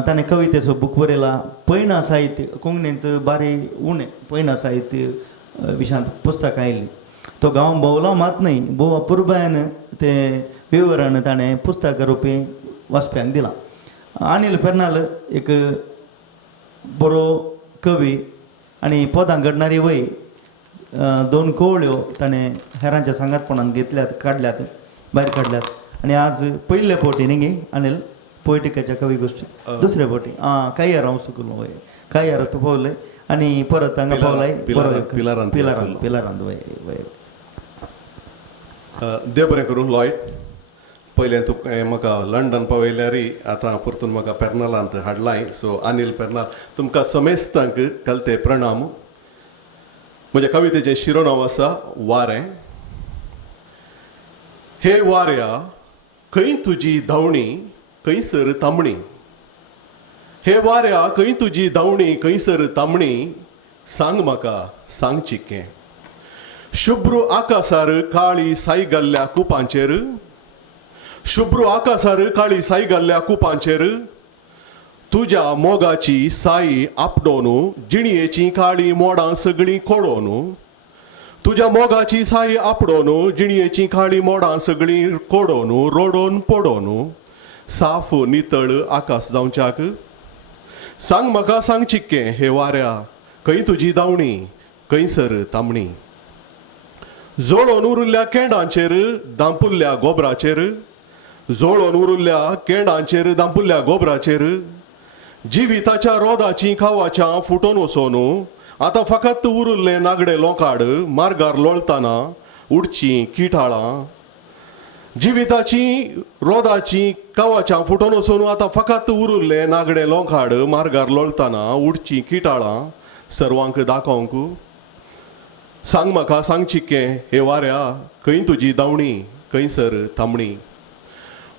ताणें कवितेचो बूक बरयला. पैना साहित्य कोंकणींत बारी उणें पैना साहित्य विशयांत पुस्तक आयिल्ली तो गांव भोंवलो मात न्हय भोव अपुरबायन ते विवरण ताणें पुस्तक रुपी वाचप्यांक दिलां. अनिल पेर्नाल एक बरो कवी आणि पदां घडणारी वय 2 कोवळ्यो ताणें हेरांच्या सांगातपणान घेतल्यात भायर काडल्यात आणि आज पयले फावटी न्ही अनिल पोएटिकाच्या कवी गोष्टी दुसऱ्या फावटी काही यार हांव चुकलो वय काही यार तूं पावले आणि परत हांगा पावलाय पिलारांत वय वय देव बरें करूं लॉयड पयलें तुका म्हाका लंडन पावयल्यार आतां परतून म्हाका पेर्नालांत हाडलाय सो अनिल पेर्नाल तुमकां समेस्तांक कलते प्रणाम. म्हज्या कवितेचें शिरोनांव आसा वारें. हे वाऱ्या खंय तुजी धांवणी खंयसर तांबणी. हे वाऱ्या खंय तुजी धांवणी खंयसर तांबणी सांग म्हाका सांग चिक्कें. शुभ्र आकाशार काळी साय घाल्ल्या कुपांचेर शुभ्र आकाशार काळी साय घाल्ल्या कुपांचेर तुज्या मोगाची साय आपडोन जिणयेची काळी मोडां सगळीं कोडोन तुज्या मोगाची साय आपडोन जिणयेची काळी मोडां सगळीं कोडोन रोडोन पडोन साफ नितळ आकाश जावच्याक सांग म्हाका सांग चिक्कें. हे वाऱ्या खंय तुजी धांवणी खंयसर तांबणी. जोडोन उरिल्ल्या केंडांचेर दांपुल्ल्या गोबराचेर जोडोन उरिल्ल्या केंडांचेर दांपुल्ल्या गोबराचेर जिविताच्या रोदाची खावाच्या फुटोन वचोन आतां फकत उरिल्ले नागडे लोकाड मार्गार लोळतना उडचीं किटाळां. जिविताची रोदाची कावाच्या फुटोन वचोन आतां फकत उरिल्ले नागडे लोकाड मार्गार लोळतना उडचीं किटाळां सर्वांक दाखोवंक. सांग म्हाका सांग चिक्कें. हे वाऱ्या खंय तुजी धांवणी खंयसर तांबणी.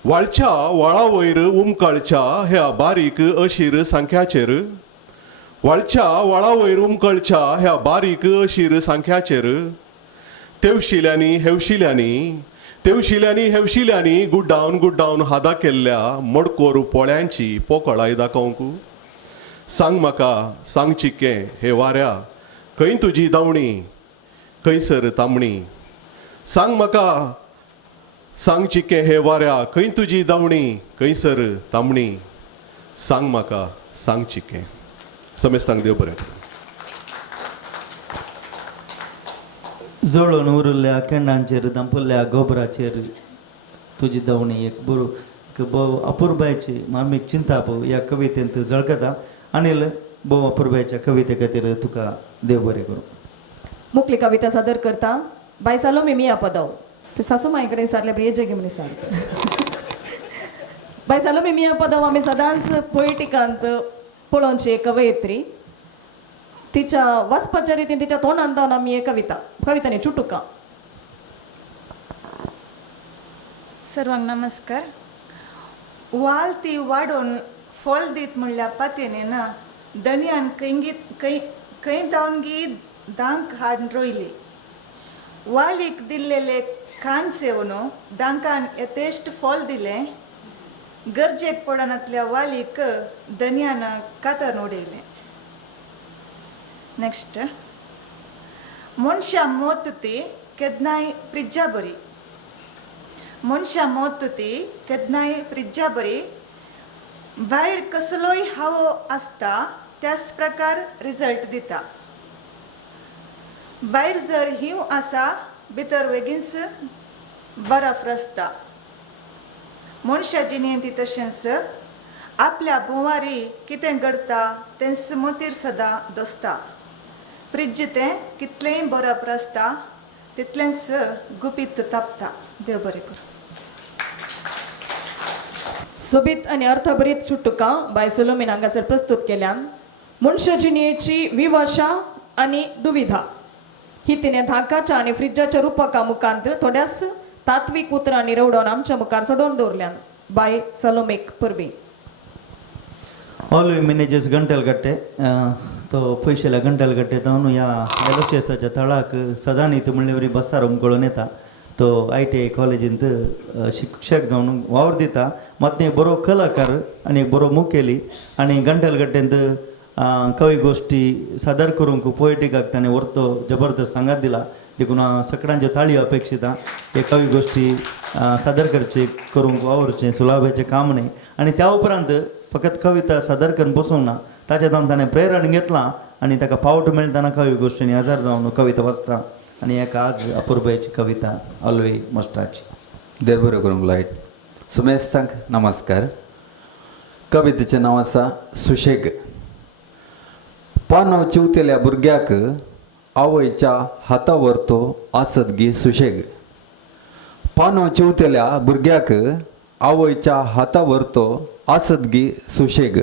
वाळच्या वळा वयर उमकळच्या ह्या बारीक अशीर सांख्याचेर वाळच्या वळा वयर उमकळच्या ह्या बारीक अशीर सांख्याचेर तेवशिल्यांनी हेवशिल्यांनी गुड्डावन हादा केल्ल्या मडकोर पोळ्यांची पोकळाय दाखोवंक. सांग म्हाका सांग चिक्कें. हे वाऱ्या खंय तुजी धांवणी खंयसर तांबणी. सांग म्हाका सांग चिक्कें. हे वाऱ्या खंय तुजी धांवणी खंयसर तांबणी. सांग म्हाका सांग चिक्कें. समेस्तांक देव बरें. जळोन उरिल्ल्या केंडांचेर दांपुल्ल्या गोबराचेर तुजी धांवणी एक बरो अपुर्बायची मार्मीक चिंता पळय ह्या कवितेंत झळकता. अनिल भोव अपुर्बायच्या कविते खातीर तुका देव बरें करूं. मुखली कविता सादर करता बाय सालोमी मिया पदव. ते सासू माये कडेन विचारले बरी जेगे म्हण विचारता. बाय सालोमी मिया पदव आमी सदांच पोएटिकांत पळोवनची एक कवयित्री. तिच्या वाचपाच्या रितीन तिच्या तोंडांत जावन आमी एक कवितांनी चुटुका. सर्वांक नमस्कार. वाल ती वाडोवन फळ दीत म्हणल्या पातयेने ना दनयान खंय दावनगी दांक हाड रोयली. वालीक दिल्लेले खाण सेवन दांकान यथेश्ट फळ दिले. गरजेक पडनातल्या वालीक दनयान कातर उडयले. नेक्स्ट. मनशा मोत ती केदनाय फ्रिज्जा बरी. मनशा मोत ती केदनाय फ्रिज्जा बरी. भायर कसलोय हावो आसता त्याच प्रकार रिजल्ट दिता. भायर जर हिंव आसा भितर बेगीनच बरफ रसता. मनशा जिणेंत तशेंच आपल्या बुवारी कितें घडता तें मतीर सदां दसता. फ्रिज तें कितलेंय बरफ रसता तितलेंच गुपीत तापता. देव बरें करूं. सोबीत आणि अर्थभरीत चुटुका बाय सलोमीन हांगासर प्रस्तुत केल्यान मनशा जिणेची विवशा आणि दुविधा ही तिणें धाकाच्या आणि फ्रिजाच्या रुपका मुखांत थोड्याच तात्विक उतरांनी रवडोवन आमच्या मुखार सोडोवन दवरल्यान बाय सलोमीक परबी. ऑल मॅनेजर्स गंटलगट्टे तो पयशेल्या गंटलगट्टे जावन ह्या एलोसियसाच्या थळाक सदां न्ही म्हणले वरी बसार उमकळून येता. तो ITI कॉलेजींत शिक्षक जावन वावर दिता. मात एक बरो कलाकार आनी एक बरो मुखेली आनी गंटलगट्टेंत कवी गोश्टी सादर करूंक पोएटिकाक ताणें व्हरतो जबरदस्त सांगात दिला. देखून सगळ्यांच्यो ताळयो अपेक्षीत हे कवी गोश्टी सादर करचे करूंक वावरचें सुलाभेचें काम न्ही. आनी त्या उपरांत फकत कविता सादर करून बसूंक ना ताचे जावन ताणें प्रेरण घेतलां आणि ताका पावट मेळटाना कवी गोश्टींनी हजर जावन कविता वाचता आनी एका आज अपुर्बायची कविता अल्वे मस्टाची. देव बरें करूंक लायट. सुमेस्तांक नमस्कार. कवितेचें नांव आसा सुशेग. पानांव चिवतेल्या भुरग्याक आवयच्या हाता व्हरतो आसतगी सुशेग. पानांव चिवतेल्या भुरग्याक आवयच्या हाता व्हरतो आसतगी सुशेग.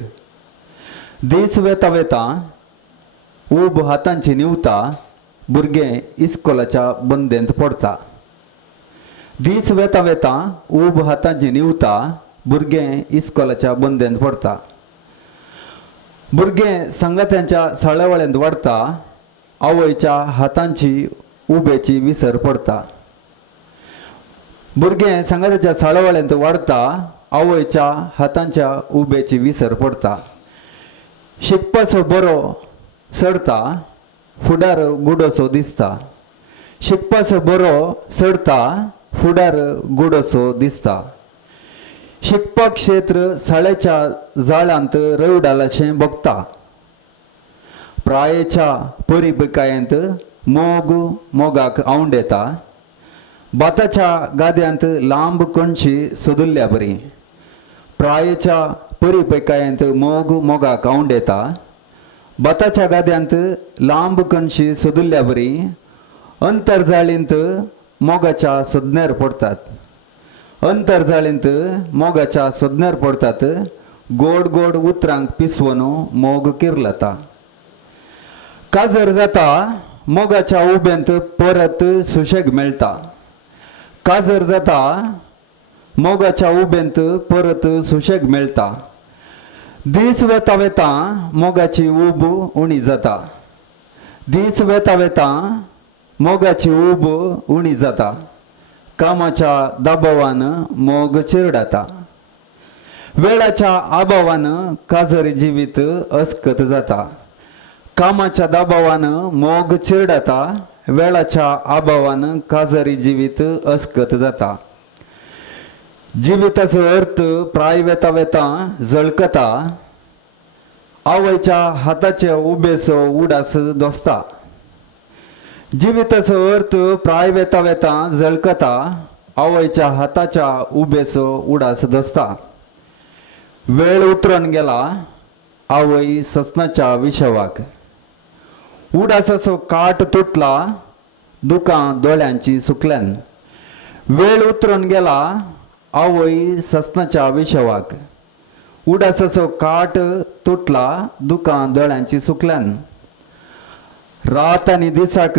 दीस वेता वेता ऊब हातांची निवता भुरगें इस्कोलाच्या बंदेंत पडटा. दीस वेता वेता ऊब हातांची निवता भुरगें इस्कोलाच्या बंदेंत पडटा. भुरगें संगात्यांच्या साळेवळ्यांत वाडटा. आवयच्या हातांची उबेची विसर पडटा. भुरगें संगात्याच्या साळेवळ्यांत वाडटा. आवयच्या हातांच्या उबेची विसर पडटा. शिकपाचो बरो सडता फुडार गुडोसो दिसता. शिकपाचो बरो सडता फुडार गुडोसो दिसता. शिकपाक क्षेत्र साळेच्या जाळ्यांत रवडालाशें बगता. प्रायेच्या परिपिकायेंत मोग मोगाक आंवड येता. बाताच्या गाद्यांत लांब कणशी सोदुल्ल्या बरी. प्रायेच्या परिपिकायेंत मोग मोगाक आंवड येता. बाताच्या गाद्यांत लांब कणशी सोदुल्ल्या बरी. अंतरजाळींत मोगाच्या सोदण्यार पडतात. अंतरजाळींत मोगाच्या सोदण्यार पडतात. गोड गोड उतरांक पिसवून मोग किर्लता. काजर जाता मोगाच्या उब्यांत परत सुशेग मेळटा. काजर जाता मोगाच्या उब्यांत परत सुशेग मेळटा. दीस वेता वेता मोगाची ऊब उणी जाता. दीस वेता वेता मोगाची ऊब उणी जाता. कामाच्या दाबावान मोग चिरडाता. वेळाच्या अभावान काजर जिवीत अस्कत जाता. कामाच्या दाबावान मोग चिरडाता. वेळाच्या अभावान काजरी जिवीत अस्कत जाता. जिविताचो अर्थ प्राय वेता वेता जळकता. आवयच्या हाताच्या उबेचो उडास दोसता. जिविताचो अर्थ प्राय वेता वेता जळकता. आवयच्या हाताच्या उबेचो उडास दोसता. वेळ उतरून गेला आवय ससनाच्या विशवाक. उडासाचो काट तुटला दुकां दोळ्यांची सुकल्यान. वेळ उतरून गेला आवय ससनाच्या विशवाक. उडासाचो काट तुटला दुकां दोळ्यांची सुकल्यान. रात आनी दिसाक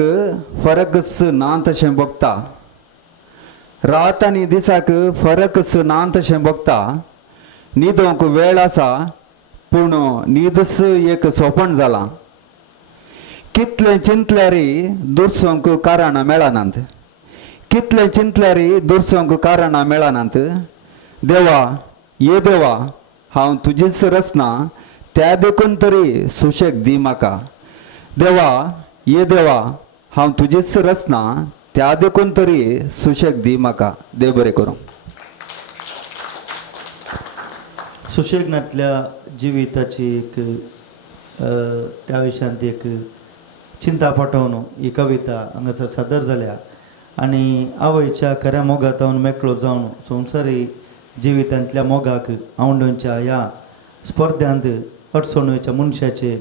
फरकच ना तशें बगता. रात आनी दिसाक फरकच ना तशें बगता. न्हिदोंक वेळ आसा पूण न्हीदच एक सोपण जालां. कितलें चिंतल्यारी दुरसोंक कारणां मेळनात. कितलें चिंतल्यारी दुरसोंक कारणां मेळनात. देवा ये देवा हांव तुजीच रचना त्या देखून तरी सुशेग दी म्हाका. देवा ये देवा हांव तुजीच रचना त्या देखून तरी सुशेग दी म्हाका. देव बरें करूं. सुशेगनातल्या जिविताची एक त्या विशयांत एक चिंता पटोवन ही कविता हांगासर सादर जाल्या. आनी आवयच्या खऱ्या मोगातावन मेकळो जावन संवसारी जिवितांतल्या मोगाक आवडोवच्या ह्या स्पर्धांत अडचणीच्या मनशाचे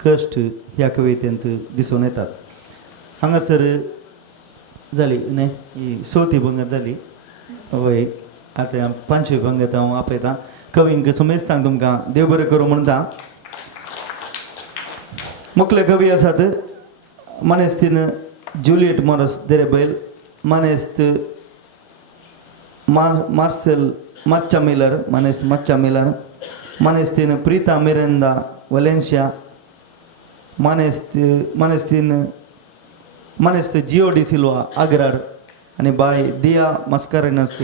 कश्ट ह्या कवितेंत दिसून येतात. हांगासर जाली न्ही ही 4थी पंगत जाली. हय आतां 5वी पंगत हांव आपयतां. कवींक सुमेस्तांक तुमकां देव बरें करूं म्हणटा. मुखले कवी आसात मनेस्तीन ज्युलियट मॉरस देरेबैल. मनेस्त मार्सेल माच्चा मिलर. मनेस्त माच्चा मिलर. मनेस्तीन प्रीता मिरेंदा वलेन्शिया. मनेस्त जिओ डी सिल्वा आग्रार आनी बाय दिया मस्कारेनस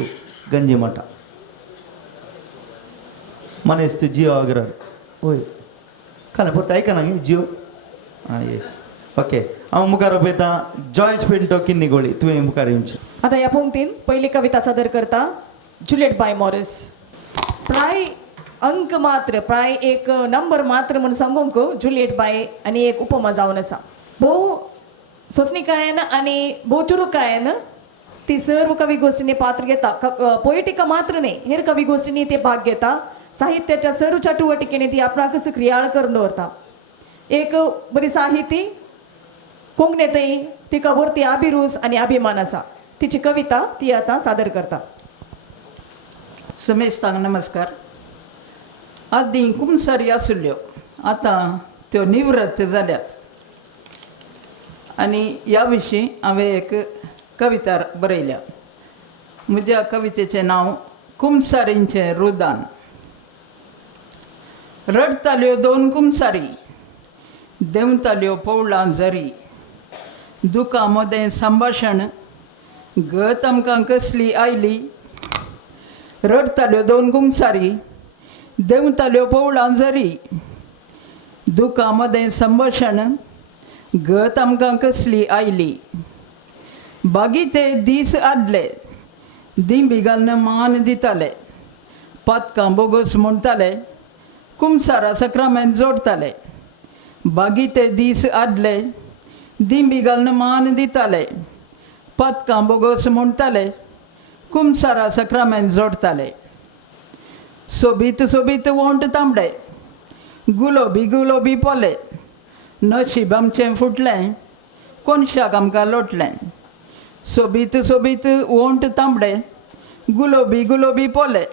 गंजीमाटा. मनेस्त जिओ आग्रार. वय खाना परत ऐका ना जिओ. हां ये ओके हांव मुखार पळयतां जॉयस पिंटो किन्निगोळी. तुवें मुखार येवचें. आता ह्या पंक्तीन पहिली कविता सादर करता जुलियट बाय मॉरिस. प्राय अंक मात्र प्राय एक नंबर मात्र म्हणून सांगूंक जुलिएट बाय आणि एक उपमा जावन आसा. भोव सोसणीकायेन आणि भोव चुरुकायेन ती सर्व कवी गोष्टींनी पात्र घेता. पोएटिका मात्र नाही, हेर कवी गोष्टींनी ते भाग घेता. साहित्याच्या सर्व चटुवटिकेने ती आपणाक क्रियाळ करून दवरता. एक बरी साहिती कोंकणीतय तिका वरती अभिरूस आणि अभिमान आसा. तिची कविता ती आता सादर करता. समेस्तांक नमस्कार. आदीं कुमसारी आसल्यो, आतां त्यो निवृत्त जाल्यात आनी ह्या विशीं हांवें एक कविता बरयल्या. म्हज्या कवितेचें नांव कुमसारींचें रुदान. रडताल्यो दोन कुमसारी, देंवताल्यो पवळां झरी. दुकां मदें संभाशण, गत आमकां कसली आयली. रडताल्यो दोन कुमसारी, देंवताल्यो पवळां झरी. दुकां मदें संभाशण, गत आमकां कसली आयली. बागीते दीस आदले, दिंबिगालनं मान दिताले. पातकां बोगस म्हणटाले, कुमसारा सक्रामेंत जोडताले. बागीते दीस आदले, दिंबिगालनं मान दिताले. पातकां बोगस म्हणटाले, कुमसारा सक्रामेंत जोडताले. सोबीत सोबीत वोंट तांबडे, गुलोबी गुलोबी पोले. नशीब आमचें फुटलें, कोणशाक आमकां लोटलें. सोबीत सोबीत वोंट तांबडे, गुलोबी गुलोबी पोले.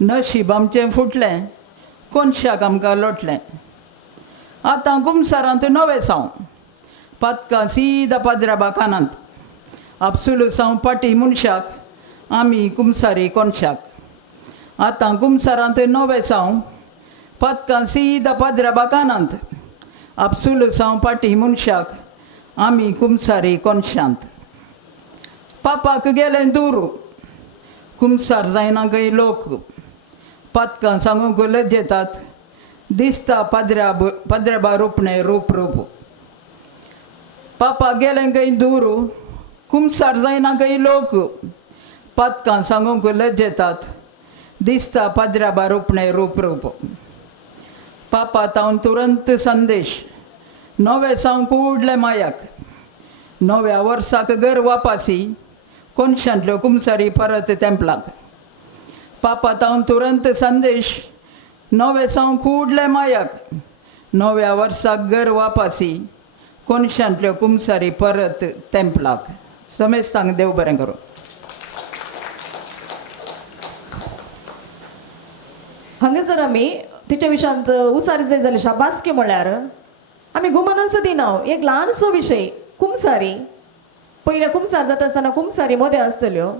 नशीब आमचें फुटलें, कोणशाक आमकां लोटलें. आतां कुमसारांत नवें साव, पातकां सीदा पाद्राबा कानांत. आपसुलूसांव पाटी मनशाक, आमी कुमसारी कोणशाक. आतां कुमसारांत नवें साव, पातकां सीदा पाद्राबा कानांत. आपसुलूसांव पाटी मनशाक, आमी कुमसारी कोणशांत. पापाक गेलें दुरू, कुमसार जायना गय लोक. पातकां सांगूंक लज्जेतात, दिसता पाद्राबा रुपणें रूप रूप. पापा गेलें गय दुरू, कुमसार जायना गय लोक. पातकां सांगूंक लज्जेतात, दिसता पाद्राबा रुपणें रूप रूप. पापा तावन तुरंत संदेश, नवें साव कुडले मायाक. नव्या वर्साक घर वापासी, कोणशांतल्यो कुमसारी परत तेंपलाक. पापा तावन तुरंत संदेश, नवें साव कुडले मायाक. नव्या वर्साक घर वापासी, कोणशांतल्यो कुमसारी परत तेंपलाक. समेस्तांक देव बरें करूं. हांगासर आमी तिच्या विशयांत उसारी जाय जाल्यार शाबासकी म्हळ्यार आमी घुमनांचो दिनाव एक ल्हानसो विशय कुमसारी. पयल्या कुमसार जाता आसतना कुमसारी मदें आसतल्यो.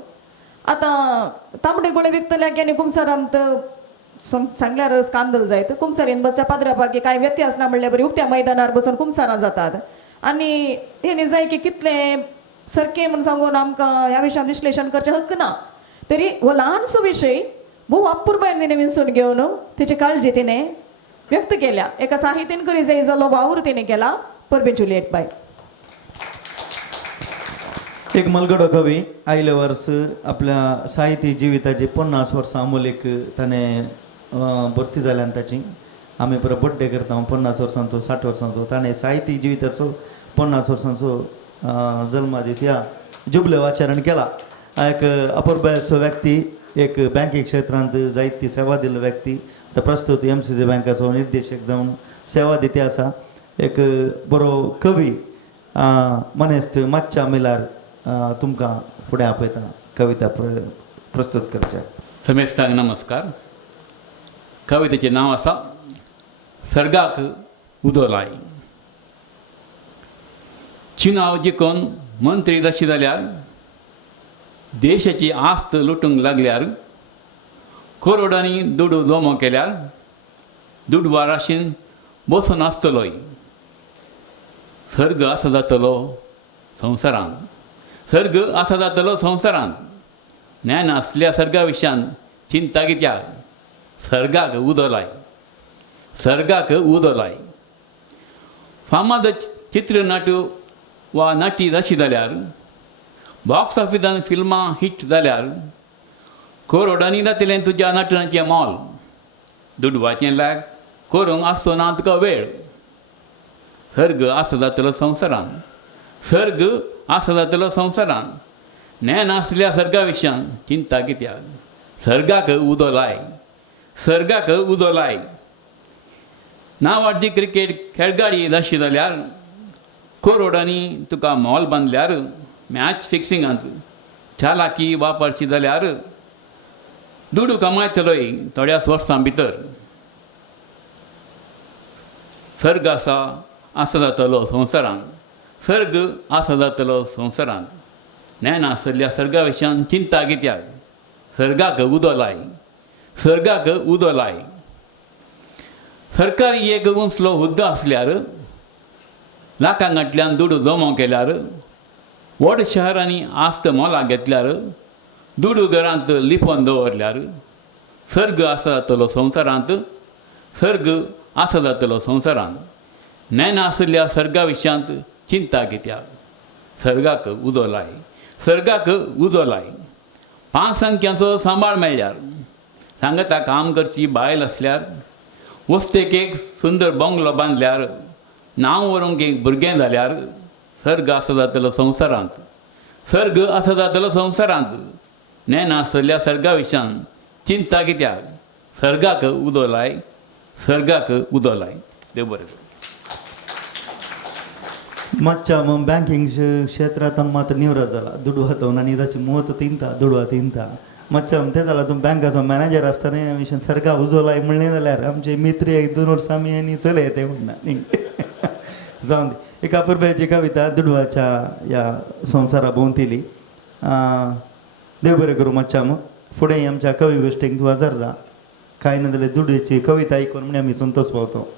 आतां तांबडे गुळे विकतल्याक आनी कुमसारांत सांगल्यार कांदल जायत. कुमसारीन बसच्या पाद्राबाक कांय व्यत्यास ना म्हणल्यार बरी उक्त्या मैदानार बसून कुमसारां जातात. आनी हेणी जाय की कितलें सारकें म्हूण सांगून आमकां ह्या विशयान विश्लेशण करचें हक्क ना. तरी हो ल्हानसो विशय भोव अपुर्बायेन तिणें विंचून घेवन तिची काळजी तिणें व्यक्त केल्या. एका साहित्यान करी जाय जालो वावर तिणें केला. Parbin Juliet bye. एक मलगडो कवी आयले वर्स आपल्या साहित्य जिविताची 50 वर्सां अमोलीक ताणें भरती जाल्यान ताची आमी परत बड्डे करता 50 वर्सांचो 60 वर्सांचो. ताणें साहित्य जिविताचो 50 वर्सांचो जल्मादीस ह्या जुबले आचरण केला. एक अपुर्बायसो व्यक्ती, एक बँकिंग क्षेत्रांत जायती सेवा दिल्लो व्यक्ती. तो प्रस्तुत MCC बँकाचो निर्देशक जावन सेवा दिते आसा. एक बरो कवी मनेस्त माच्चा मिलार तुमकां फुडें आपयता कविता प्रस्तुत करचे. समेस्तांक नमस्कार. कवितेचें नांव आसा सर्गाक उदो लाय. चुनाव जिखून मंत्री जाशी जाल्यार, देशाची आस्त लुटूंक लागल्यार, करोडांनी दुडू जमो केल्यार, दुडवा राशीन बसून आसतलोय. सर्ग आसा जातलो संवसारांत, सर्ग आसा जातलो संवसारांत. ज्ञान आसल्या सर्गा विशयान चिंता कित्याक. सर्गाक उदो लाय, सर्गाक उदो लाय. फामाद चित्रनट वा नटी जाशी जाल्यार, बॉक्स ऑफिसांत फिल्मां हिट जाल्यार, करोडांनी जातलें तुज्या नटनाचें मोल. दुडवाचें लाग करूंक आसतो ना तुका वेळ. सर्ग आसा जातलो संवसारान, सर्ग आसा जातलो संवसारान. ज्ञान आसल्या सर्गा विशयान चिंता कित्याक? सर्गाक उदो लाय, सर्गाक उदो लाय. नांवाडी क्रिकेट खेळगाडी जाशी जाल्यार करोडांनी तुका मॉल बांदल्यार, मॅच फिक्सिंगांत चालाकी वापरची जाल्यार दुडू कमायतलोय थोड्याच वर्सां भितर. सर्ग आसा जातलो संवसारान, सर्ग आसा जातलो संवसारान. ज्ञान आसल्या सर्गा विशयान चिंता कित्याक? सर्गाक उदो लाय, सर्गाक उदो लाय. सरकारी एक उंचलो हुद्दो आसल्यार, लाखांगांतल्यान दुडू जमो केल्यार, व्हड शहरांनी आस्त मोला घेतल्यार, दुडू घरांत लिपोवन दवरल्यार सर्ग आसा जातलो संवसारांत, सर्ग आसा जातलो संवसारांत. ज्ञान आसल्या सर्गा विशयांत चिंता कित्याक? सर्गाक उदो लाय, सर्गाक उदो लाय. 5 अंक्यांचो सांबाळ मेळ्ळ्यार, सांगता काम करची बायल आसल्यार, वस्तेक एक सुंदर बंगलो बांदल्यार, नांव व्हरूंक एक भुरगें जाल्यार सर्ग आसा जातलो संवसारांत, सर्ग आसा जातलो संवसारांत. ज्ञान आसल्या सर्गा विशयान चिंता कित्याक? सर्गाक उदो लाय, सर्गाक उदो लाय. देव बरें करूं. मातशा बँकिंग क्षेत्रांत मात्र निवृत्त जाला. दुडवातून आनी ताची मोत तिनता दुडवा तिनता. मातशा ते जाला तूं बँकाचो मॅनेजर आसतना ह्या विशयान सर्गा उजो लाय म्हणलें जाल्यार आमचे मित्र 1-2 वर्सां आमी आनी चलय ते म्हणना जावन दी. एका पुरब्याची कविता दुडवाच्या ह्या संवसारा भोंवतिली. देव बरें करूं. मातशा फुडें आमच्या कवी गोश्टीक तूं हजर जा. कांय ना जाल्यार दुडवेची कविता आयकून म्हणजे आमी संतोश पावतो.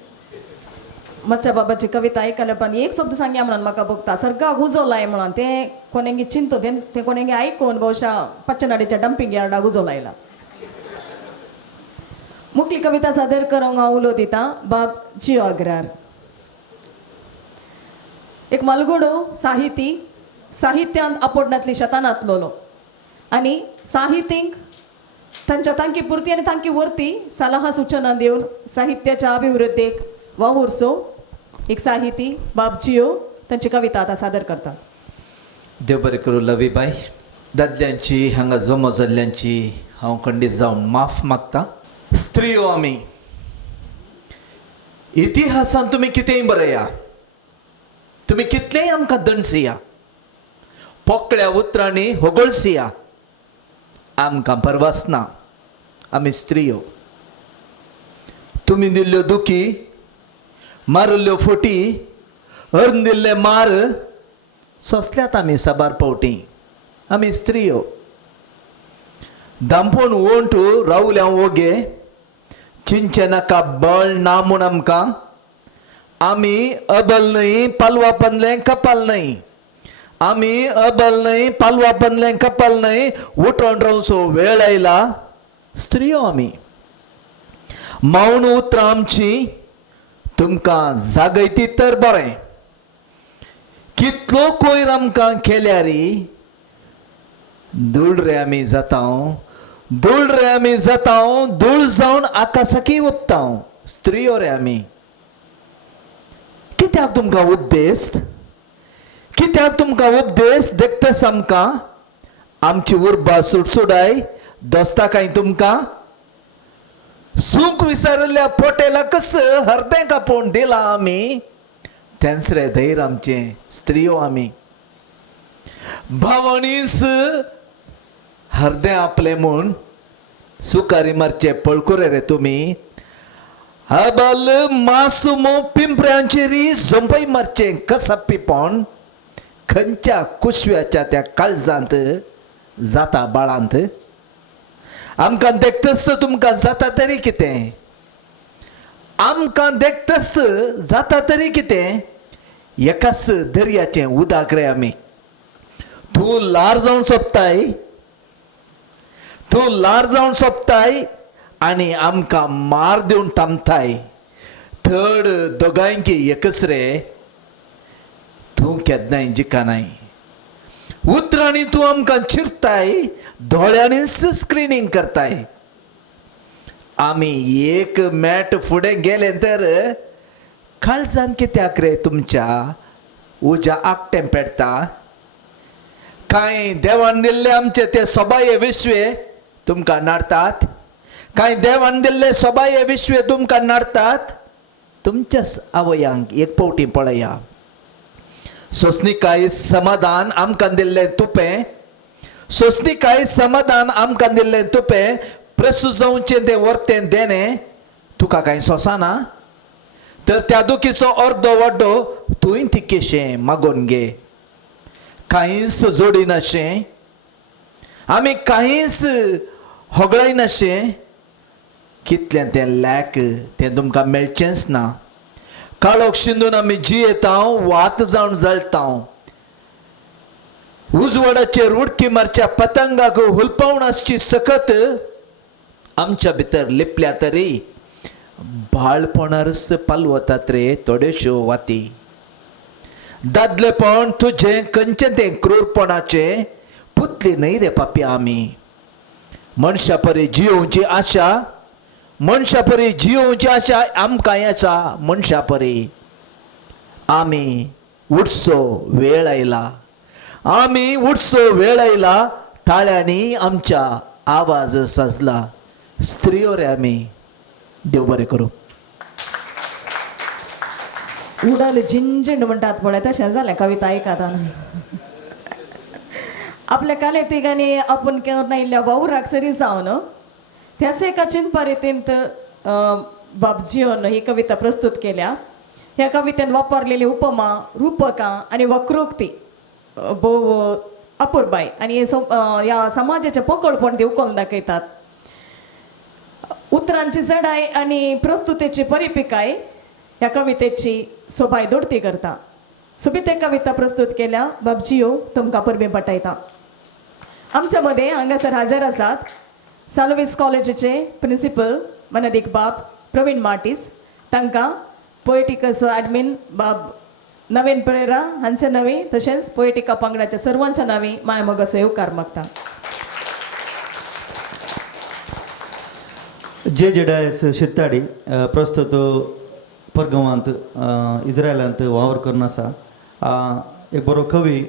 मच्छा बाबाची कविता आयकल्या पण एक शब्द सांगया म्हणून म्हाका बघता. सर्गाक उजो लाय म्हणून ते कोणेंगी चिंतो ते कोणेंगी आयकून भोवशा पच्चनाडीच्या डंपिंग यार्डाक उजो लायला. मुखली कविता सादर करूंक हांव उलो दिता. बाब जियो अग्रार. एक मलगुडो साहित्यांत आपोडनातली शतानातलोलो आनी साहित्यीक तांकी पुरती आनी तांकी वरती सलहा सुचना दिवन साहित्याच्या अभिवृद्धीक वावुरसो एक साहिती बाब जियो तांची कविता आतां सादर करता. देव बरें करूं. लवीबाई, दादल्यांची हांगा जमो जाल्ल्यांची हांव खंडीत जावन माफ मागता. स्त्रियो आमी, इतिहासान तुमी कितेंय बरया, तुमी कितलेंय आमकां दंडसिया, पोकळ्या उतरांनी होगळसिया, आमकां परवास ना. आमी स्त्रियो. तुमी दिल्ल्यो दुखी, मारुल्ल्यो फोटी, अर्ण दिल्ले मार सोंसल्यात आमी साबार पावटी. आमी स्त्रियो. दांपून वोंटू रावल्या ओगे, चिंचे नाका बळ ना म्हूण आमकां. आमी अबल न्हय, पालवा पंदलें कपाल न्हय. आमी अबल न्हय, पालवा पंदलें कपाल न्हय. उठोन रावचो वेळ आयला. स्त्रियो आमी. मावण उतरां आमची तुमकां जागयती तर बरें. कितलो कोयर आमकां केल्यारी धूळ रे आमी जातां, धूळ रे आमी जातां, धूळ जावन आकाशाकी उपतां. स्त्रियो रे आमी. कित्याक तुमकां उपदेश, कित्याक तुमकां उपदेश देखतस आमकां? आमची उर्बा सुटसुडाय दोस्ता काय तुमकां? सूख विसरल्या पोटेला कस हरदें कापून दिला आमी. तेंच रे धैर्य आमचें. स्त्रियो आमी. भावणीस हरदें आपलें म्हूण सुकारी मारचे पळकुरे रे तुमी. हबल मासूमो पिंपऱ्यांचेरी झोंपय मारचें कसप्पीपण खंयच्या कुशव्याच्या त्या काळजांत जाता बाळांत. आमकां देखतस तुमकां जाता तरी कितें? आमकां देखतस जाता तरी कितें? एकाच दर्याचें उदक रे आमी. तूं लार जावन सोंपताय, तूं लार जावन सोंपताय आनी आमकां मार दिवन थांबताय. थड दोगांयकी एकच रे. तूं केन्नाय जिखनाय. उतरांनी तूं आमकां चिरताय, दोळ्यांनीच स्क्रिनींग करताय. आम्ही एक मॅट फुडें गेले तर काळजान कित्याक रे तुमच्या उज्या आकटें पेटता. कांय देवान दिल्ले आमचे ते सोबाये विश्वे तुमकां नाडतात. कांय देवान दिल्ले सोबाये विश्वे तुमकां नाडतात. तुमच्याच आवयांक एक पावटी पळया. सोंसणीकाय समाधान आमकां दिल्लें तुपें. सोंसणीकाय समाधान आमकां दिल्लें तुपें. प्रसूत जावचें तें वर्तें देणें तुका कांय सोंसाना. तर त्या दुखीचो अर्दो वड्डो तुवें तिकेशें मागोवन घे. कांयच जोडिनाशें, आमी कांयच होगळायनाशें. कितलें तें लॅक तें तुमकां मेळचेंच ना. काळोख शिंदून आमी जियेता, वात जावन जळटा. उजवाडाचेर उडकी मारच्या पतंगाक हुलपावण आसची सकत आमच्या भितर लिपल्या तरी बाळपणारच पालवतात रे थोड्योश्यो वाती. दादलेपण तुजें खंयचें तें क्रूरपणाचें पुतली न्हय रे पापी आमी. मनशा परी जियोवची आशा, मनशा परी जियोवची आशा आमकां आसा. मनशा परी आमी उठचो वेळ आयला. आमी उठचो वेळ आयला. ताळ्यांनी आमच्या आवाज सजला. स्त्रियो रे आमी. देव बरें करूं. उडल झिंझिंड म्हणटात पळय तशें जालें कविता आयकताना. आपल्या काले तिगांनी आपूण केन्ना इल्ल्या वावराक सरी जावन त्याच एका चिंतपा रितींत बाबजीवन ही कविता प्रस्तुत केल्या. ह्या कवितेन वापरलेली उपमा, रूपकां आनी वक्रोक्ती भोव अपुर्बाय आनी ह्या समाजाचें पोकळपण ती उखलून दाखयतात. उतरांची जडाय आनी प्रस्तुतेची परिपिकाय ह्या कवितेची सोबाय दोडती करता. सोबीत एक कविता प्रस्तुत केल्या. बाबजीयो तुमकां परबें पटयता. आमच्या मदें हांगासर हजर आसात सालोवीस कॉलेजीचे प्रिंसिपल मनदीक बाब प्रवीण मार्टीस. तांकां पोएटिकस एडमीन बाब नवीन पेरेरा हांचे नांवी तशेंच पोएटिका पंगडाच्या सर्वांच्या नांवी माय मोगाचो येवकार मागता. जे.जे.डायस शिरताडी प्रस्तुत परगांवांत इस्रायलांत वावर करून आसा. एक बरो कवी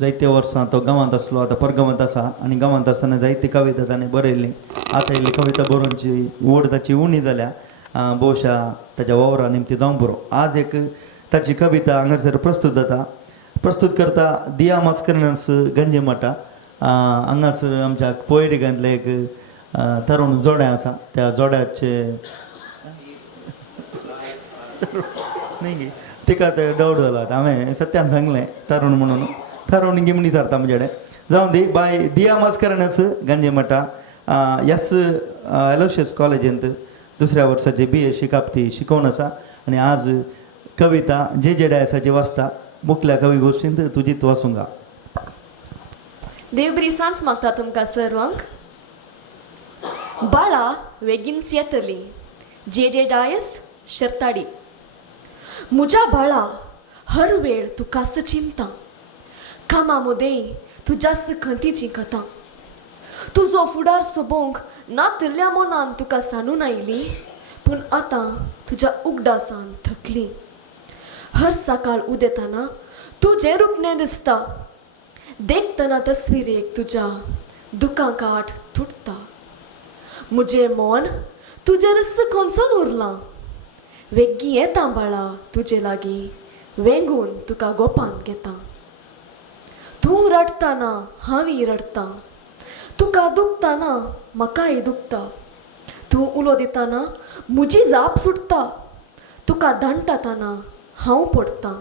जायत्या वर्सां तो गांवांत आसलो, आतां परगांवांत आसा आनी गांवांत आसतना जायती कविता ताणें बरयल्ली. आतां इल्ली कविता बरोवची वड ताची उणी जाल्या. भोवशा ताच्या वावरा निमती जावंक बरो. आज एक ताची कविता हांगासर प्रस्तुत जाता. प्रस्तुत करता दिया मास्करनस गंजे माटा. हांगासर आमच्या पोएटिकांतले एक तरुण जोड्या आसा. त्या जोड्याचे न्ही तिका ते डावट जालो. हांवें सत्यान सांगलें तरुण म्हणून. तरुण गिमणी सारता म्हजे कडेन. जावं दी बाय दिया मास्करनस गंजे माटा. एस एलोशियस कॉलेजींत दुसऱ्या वर्साचे BA शिकाप ती शिकोवन आसा. आनी आज कविता जे.जे.डायसाची वाचता. मुखल्या कवी गोश्टींत तुजीत वाचूंक. देव बरी सांज मागता तुमकां सर्वांक. बाळा वेगीनच येतली. जे.जे.डायस शिरताडी. म्हज्या बाळा हर वेळ तुकाच चिंता. कामा मदें तुज्याच खंतीची कथा. तुजो फुडार सोबोंक नातिल्ल्या मनान तुका सांडून आयली. पूण आतां तुज्या उगडासान थकली. हर सकाळ उदेताना तुजें रूपणें दिसता. देखतना तस्विरेक तुज्या दुखां काठ तुटता. म्हजें मन तुजेरच खंचून उरलां. वेग्गी येता बाळा तुजे लागीं. वेंगून तुका गोपान घेता. तूं रडटाना हांवूय रडटां. तुका दुखताना म्हाकाय दुखता. तूं उलो दिताना म्हजी जाप सुटता. तुका धांडटाना हांव पडटां.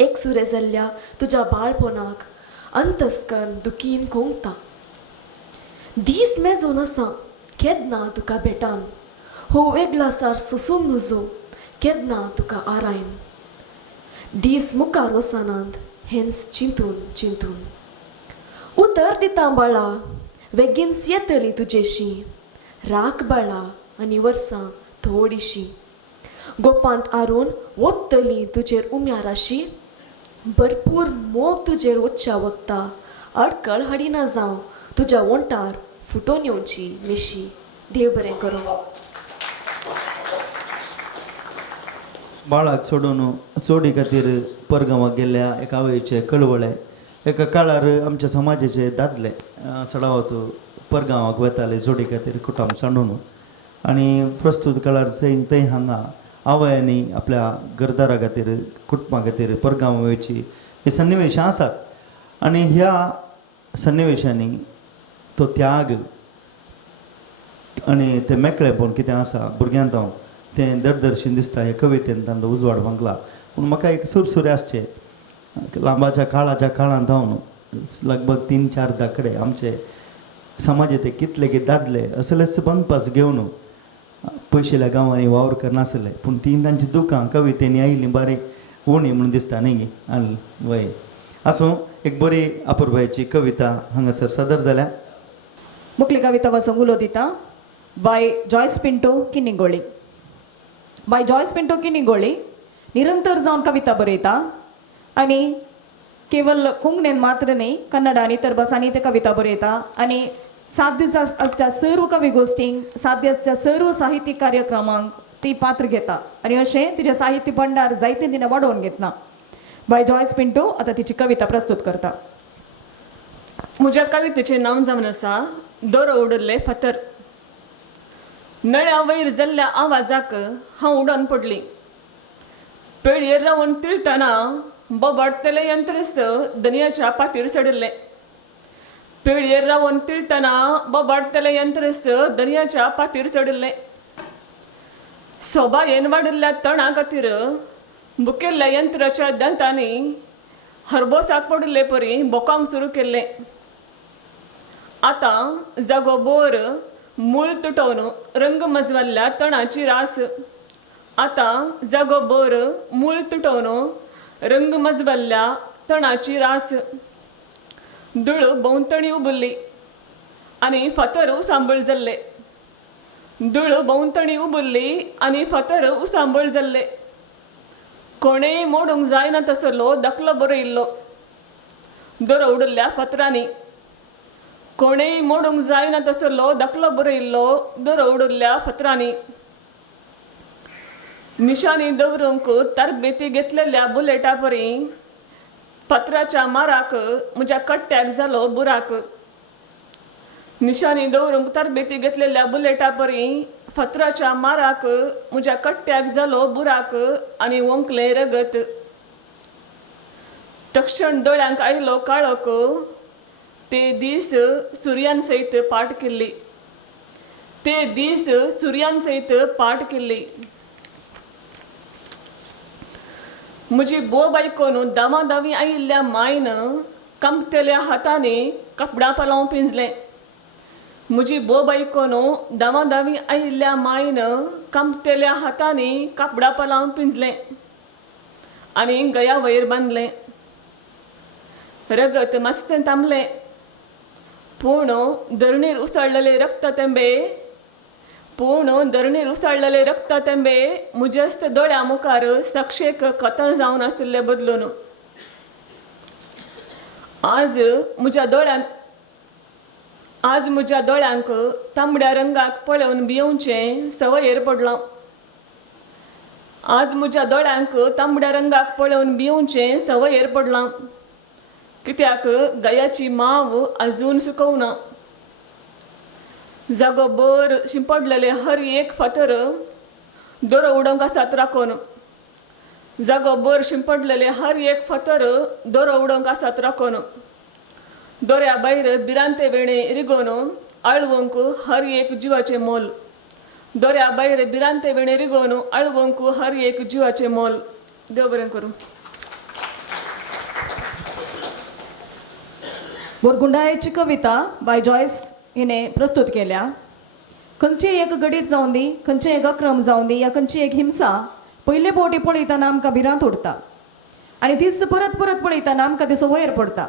एकसुरे जाल्ल्या तुज्या बाळपणाक अंतस्कन दुखीन कोंगता. दीस मेजून आसा केन्ना तुका भेटान. हो वेगळासार सोसूंक नजो केन्ना तुका आरायन. दीस मुखार वचनांत हेंच चिंतून चिंतून. उतर दिता बाळा बेगीनच येतली तुजेशी. राख बाळा आनी वर्सां थोडीशी. गोपांत आरून वतली तुजेर उम्याराशी. भरपूर मोग तुजेर वच्च्या वखता. अडकळ हाडिना जावं तुज्या वंटार फुटोन येवची मेशी. देव बरें करूं. बाळाक सोडून चोडी खातीर परगांवाक गेल्ल्या एका आवयचे कळवळे. एका काळार आमच्या समाजाचे दादले सडावत परगांवाक वताले जोडी खातीर कुटुंब सांडून. आनी प्रस्तूत काळार थंय हांगा आवयांनी आपल्या घरदारा खातीर कुटुंबा खातीर परगांव वयची हे सन्निवेशां आसात. आनी ह्या सन्निवेशांनी तो त्याग आनी तें मेकळेपण कितें आसा भुरग्यांत हांव तें दरदर्शीन दिसता हे कवितेन तांचो उजवाड मागला. पूण म्हाका एक सुरसुरे आसचे लांबाच्या काळांत हांव लगभग 3-4 दाखले आमचे समाजाचे कितले दादले असलेच बनपास घेवन पयशेल्या गांवांनी वावर करनासले. पूण ती तांची दुकां कवितेनी आयिल्लीं बारीक उणी म्हणून दिसता न्ही आनी वय आसूं. एक बरी अपुर्बायेची कविता हांगासर सादर जाल्या. मुखली कविता वाचूंक उलो दिता बाय जॉयस पिंटो किनिगोळी. बाय जॉयस पिंटो किनिगोळी निरंतर जावन कविता बरयता आनी केवल कोंकणीन मात्र न्ही कन्नड आनी इतर भासांनी ते कविता बरयता. आनी साध्य आसच्या सर्व कवी गोश्टींक साध्य आसच्या सर्व साहित्यीक कार्यक्रमांक ती पात्र घेता आनी अशें तिचें साहित्य भंडार जायते तिणें वाडोवन घेतला. बाय जॉयस पिंटो आतां तिची कविता प्रस्तूत करता. म्हज्या कवितेचें नांव जावन आसा दोरो उडल्ले फातर. नळ्या वयर जाल्ल्या आवाजाक हांव उडोवन पडली. पेळयेर रावन तिळटना बोबडतलें यंत्रस दनयाच्या पाठीर चडले. पेळयेर रावन तिळटना बोबडतलें यंत्रस दनयाच्या पाठीर चडले. सोबायेन वाडिल्ल्या तणा खातीर बुकेल्ल्या यंत्राच्या दंतांनी हरबोसाक पडिल्ले परी बोकांक सुरू केल्ले. आतां जागो बोर मूळ तुटोवन रंग मजवल्ल्या तणाची रास. आतां जागो बोर मूळ तुटोवन रंग मजवल्ल्या तणाची रास. धूळ भोंवतणी उबुल्ली आनी फातर उसांबळ जाल्ले. धूळ भोंवतणी उबुल्ली आनी फातर उसांबळ जाल्ले. कोणेय मोडूंक जायना तसलो दाखलो बरयल्लो दोरो उडल्ल्या फातरांनी. कोणेय मोडूंक जायना तसलो दाखलो बरयल्लो दोरो उडल्ल्या फातरांनी. निशाणी दवरूंक तरबेती घेतलेल्या बुलेटा परी फातराच्या माराक म्हज्या कट्ट्याक जालो बुराक. निशाणी दवरूंक तरबेती घेतलेल्या बुलेटा परी फातराच्या माराक म्हज्या कट्ट्याक जालो बुराक आनी वंकले रगत. तक्षण दोळ्यांक आयलो काळोख ते दीस सुर्यान सयत पाट केल्ली. ते दीस सुर्यान सयत पाट केल्ली. म्हजी बोब आयकोन दामादावी आयिल्ल्या मायन कंपतेल्या हातांनी कपडां पालाव पिंजलें. म्हजी बोब आयकोन दामादावी आयिल्ल्या मायन कंपतेल्या हातांनी कपडां पालाव पिंजलें आनी गया वयर बांदलें. रगत मातशें थांबलें पूण धरणीर उसळलेले रक्त तेंबे पूण धरणीर उसळलेले रक्त तेंबे मुजस्त दोळ्या मुखार साक्षेक कथन जावन आसले बदलून. आज म्हज्या दोळ्यांक तांबड्या रंगाक पळोवन भियोवचें सवयेर पडलां. आज म्हज्या दोळ्यांक तांबड्या रंगाक पळोवन भियोवचें सवयेर पडलां. कित्याक गयाची माव आजून सुकवना. जागो बोर शिंपडलेले हर एक फातर दोरो उडोवंक आसात राखून. जागो बोर शिंपडलेले हर एक फातर दोरो उडोवंक आसात राखून. दोऱ्या भायर भिरांते वेणे रिगोवन आळवंक हर एक जिवाचें मोल. दोऱ्या भायर भिरांते वेणे रिगोवन आळवंक हर एक जिवाचें मोल. देव बरें करूं. बोरगुंडायची कविता बाय जॉयस हिने प्रस्तुत केल्या. खंयचीय एक गडीत जावन दी खंयचेय एक अक्रम जावन दी या खंयची एक हिंसा पयले फावटी पळयतना आमकां भिरांत उरता आनी दीस परत परत पळयतना आमकां दिसो वयर पडटा.